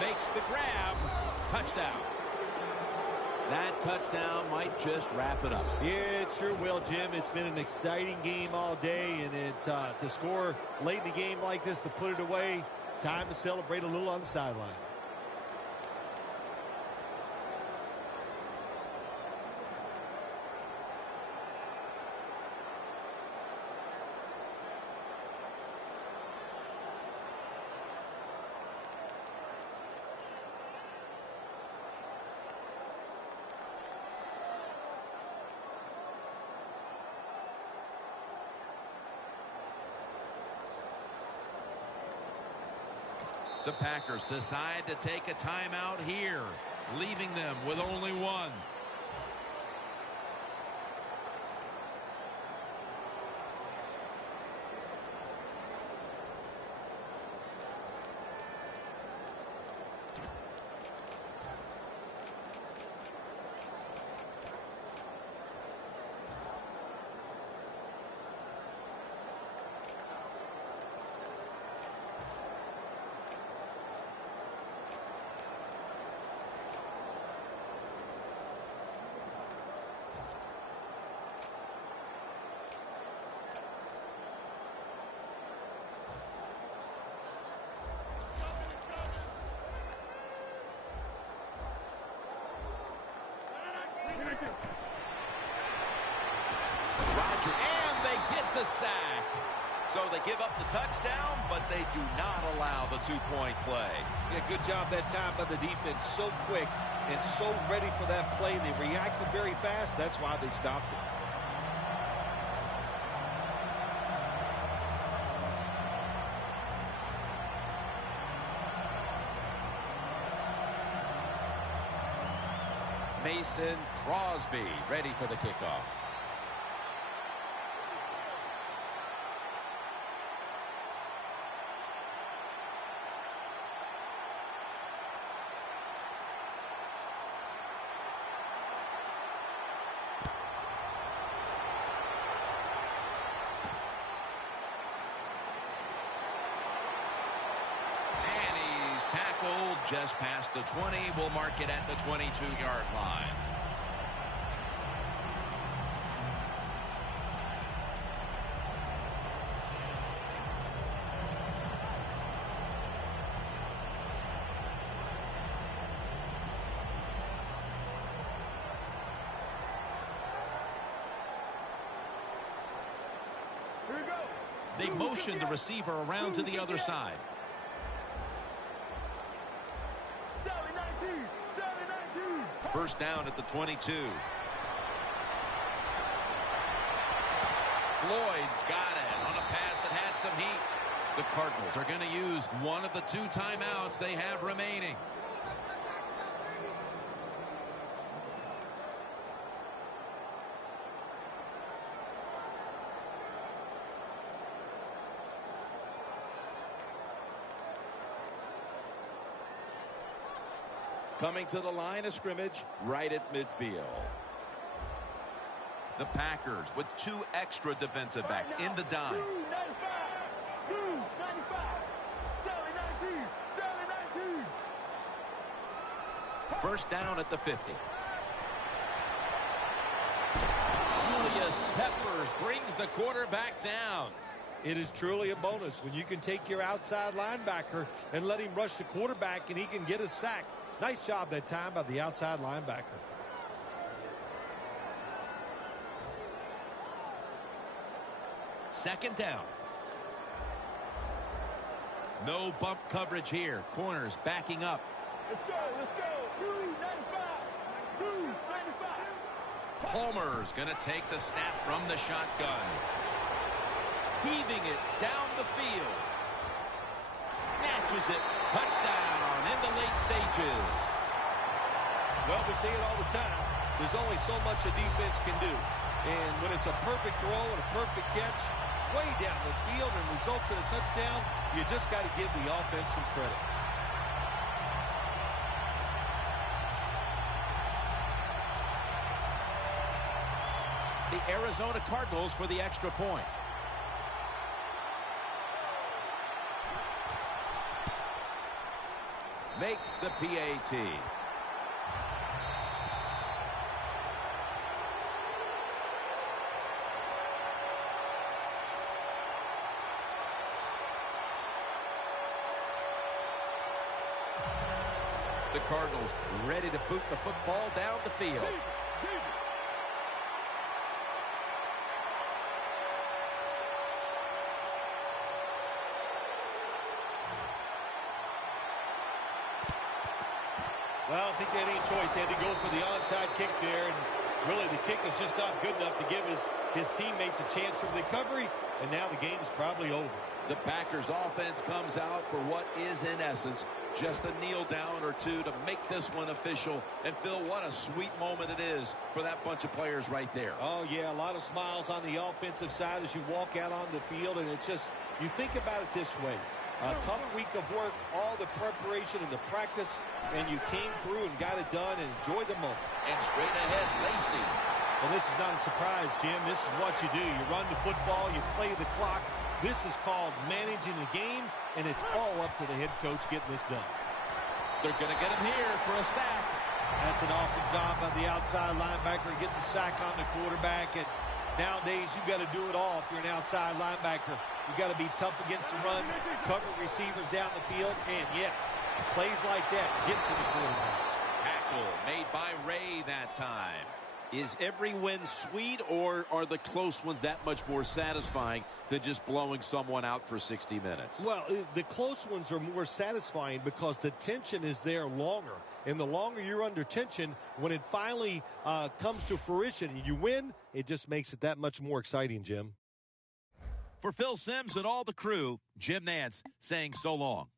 Makes the grab. Touchdown. That touchdown might just wrap it up. Yeah, it sure will, Jim. It's been an exciting game all day, and to score late in the game like this, to put it away, it's time to celebrate a little on the sideline. The Packers decide to take a timeout here, leaving them with only one. Roger, and they get the sack. So they give up the touchdown, but they do not allow the two-point play. Yeah, good job that time by the defense. So quick and so ready for that play. They reacted very fast. That's why they stopped it. Mason Crosby ready for the kickoff. Tackled just past the 20. We'll mark it at the 22-yard line. Here we go. They motion the receiver around to the other side. First down at the 22. Floyd's got it on a pass that had some heat. The Cardinals are going to use one of the two timeouts they have remaining. Coming to the line of scrimmage right at midfield. The Packers with two extra defensive backs in the dime. 19. First down at the 50. Julius Peppers brings the quarterback down. It is truly a bonus when you can take your outside linebacker and let him rush the quarterback and he can get a sack. Nice job that time by the outside linebacker. Second down. No bump coverage here. Corners backing up. Let's go. 95. Palmer's going to take the snap from the shotgun. Heaving it down the field. Snatches it. Touchdown in the late stages. Well, we say it all the time. There's only so much a defense can do. And when it's a perfect throw and a perfect catch, way down the field and results in a touchdown, you just got to give the offense some credit. The Arizona Cardinals for the extra point. Makes the PAT. The Cardinals ready to boot the football down the field. Well, I don't think they had any choice. They had to go for the onside kick there, and really the kick is just not good enough to give his teammates a chance for recovery, and now the game is probably over. The Packers offense comes out for what is in essence just a kneel down or two to make this one official. And Phil, what a sweet moment it is for that bunch of players right there. Oh yeah, a lot of smiles on the offensive side as you walk out on the field, and it's just, you think about it this way. A tough week of work, all the preparation and the practice, and you came through and got it done and enjoyed the moment. And straight ahead, Lacey. Well, this is not a surprise, Jim. This is what you do. You run the football, you play the clock. This is called managing the game, and it's all up to the head coach getting this done. They're going to get him here for a sack. That's an awesome job by the outside linebacker. He gets a sack on the quarterback, and nowadays you've got to do it all if you're an outside linebacker. You've got to be tough against the run, cover receivers down the field, and yes, plays like that get to the quarterback. Tackle made by Ray that time. Is every win sweet, or are the close ones that much more satisfying than just blowing someone out for 60 minutes? Well, the close ones are more satisfying because the tension is there longer. And the longer you're under tension, when it finally comes to fruition and you win, it just makes it that much more exciting, Jim. For Phil Simms and all the crew, Jim Nantz saying so long.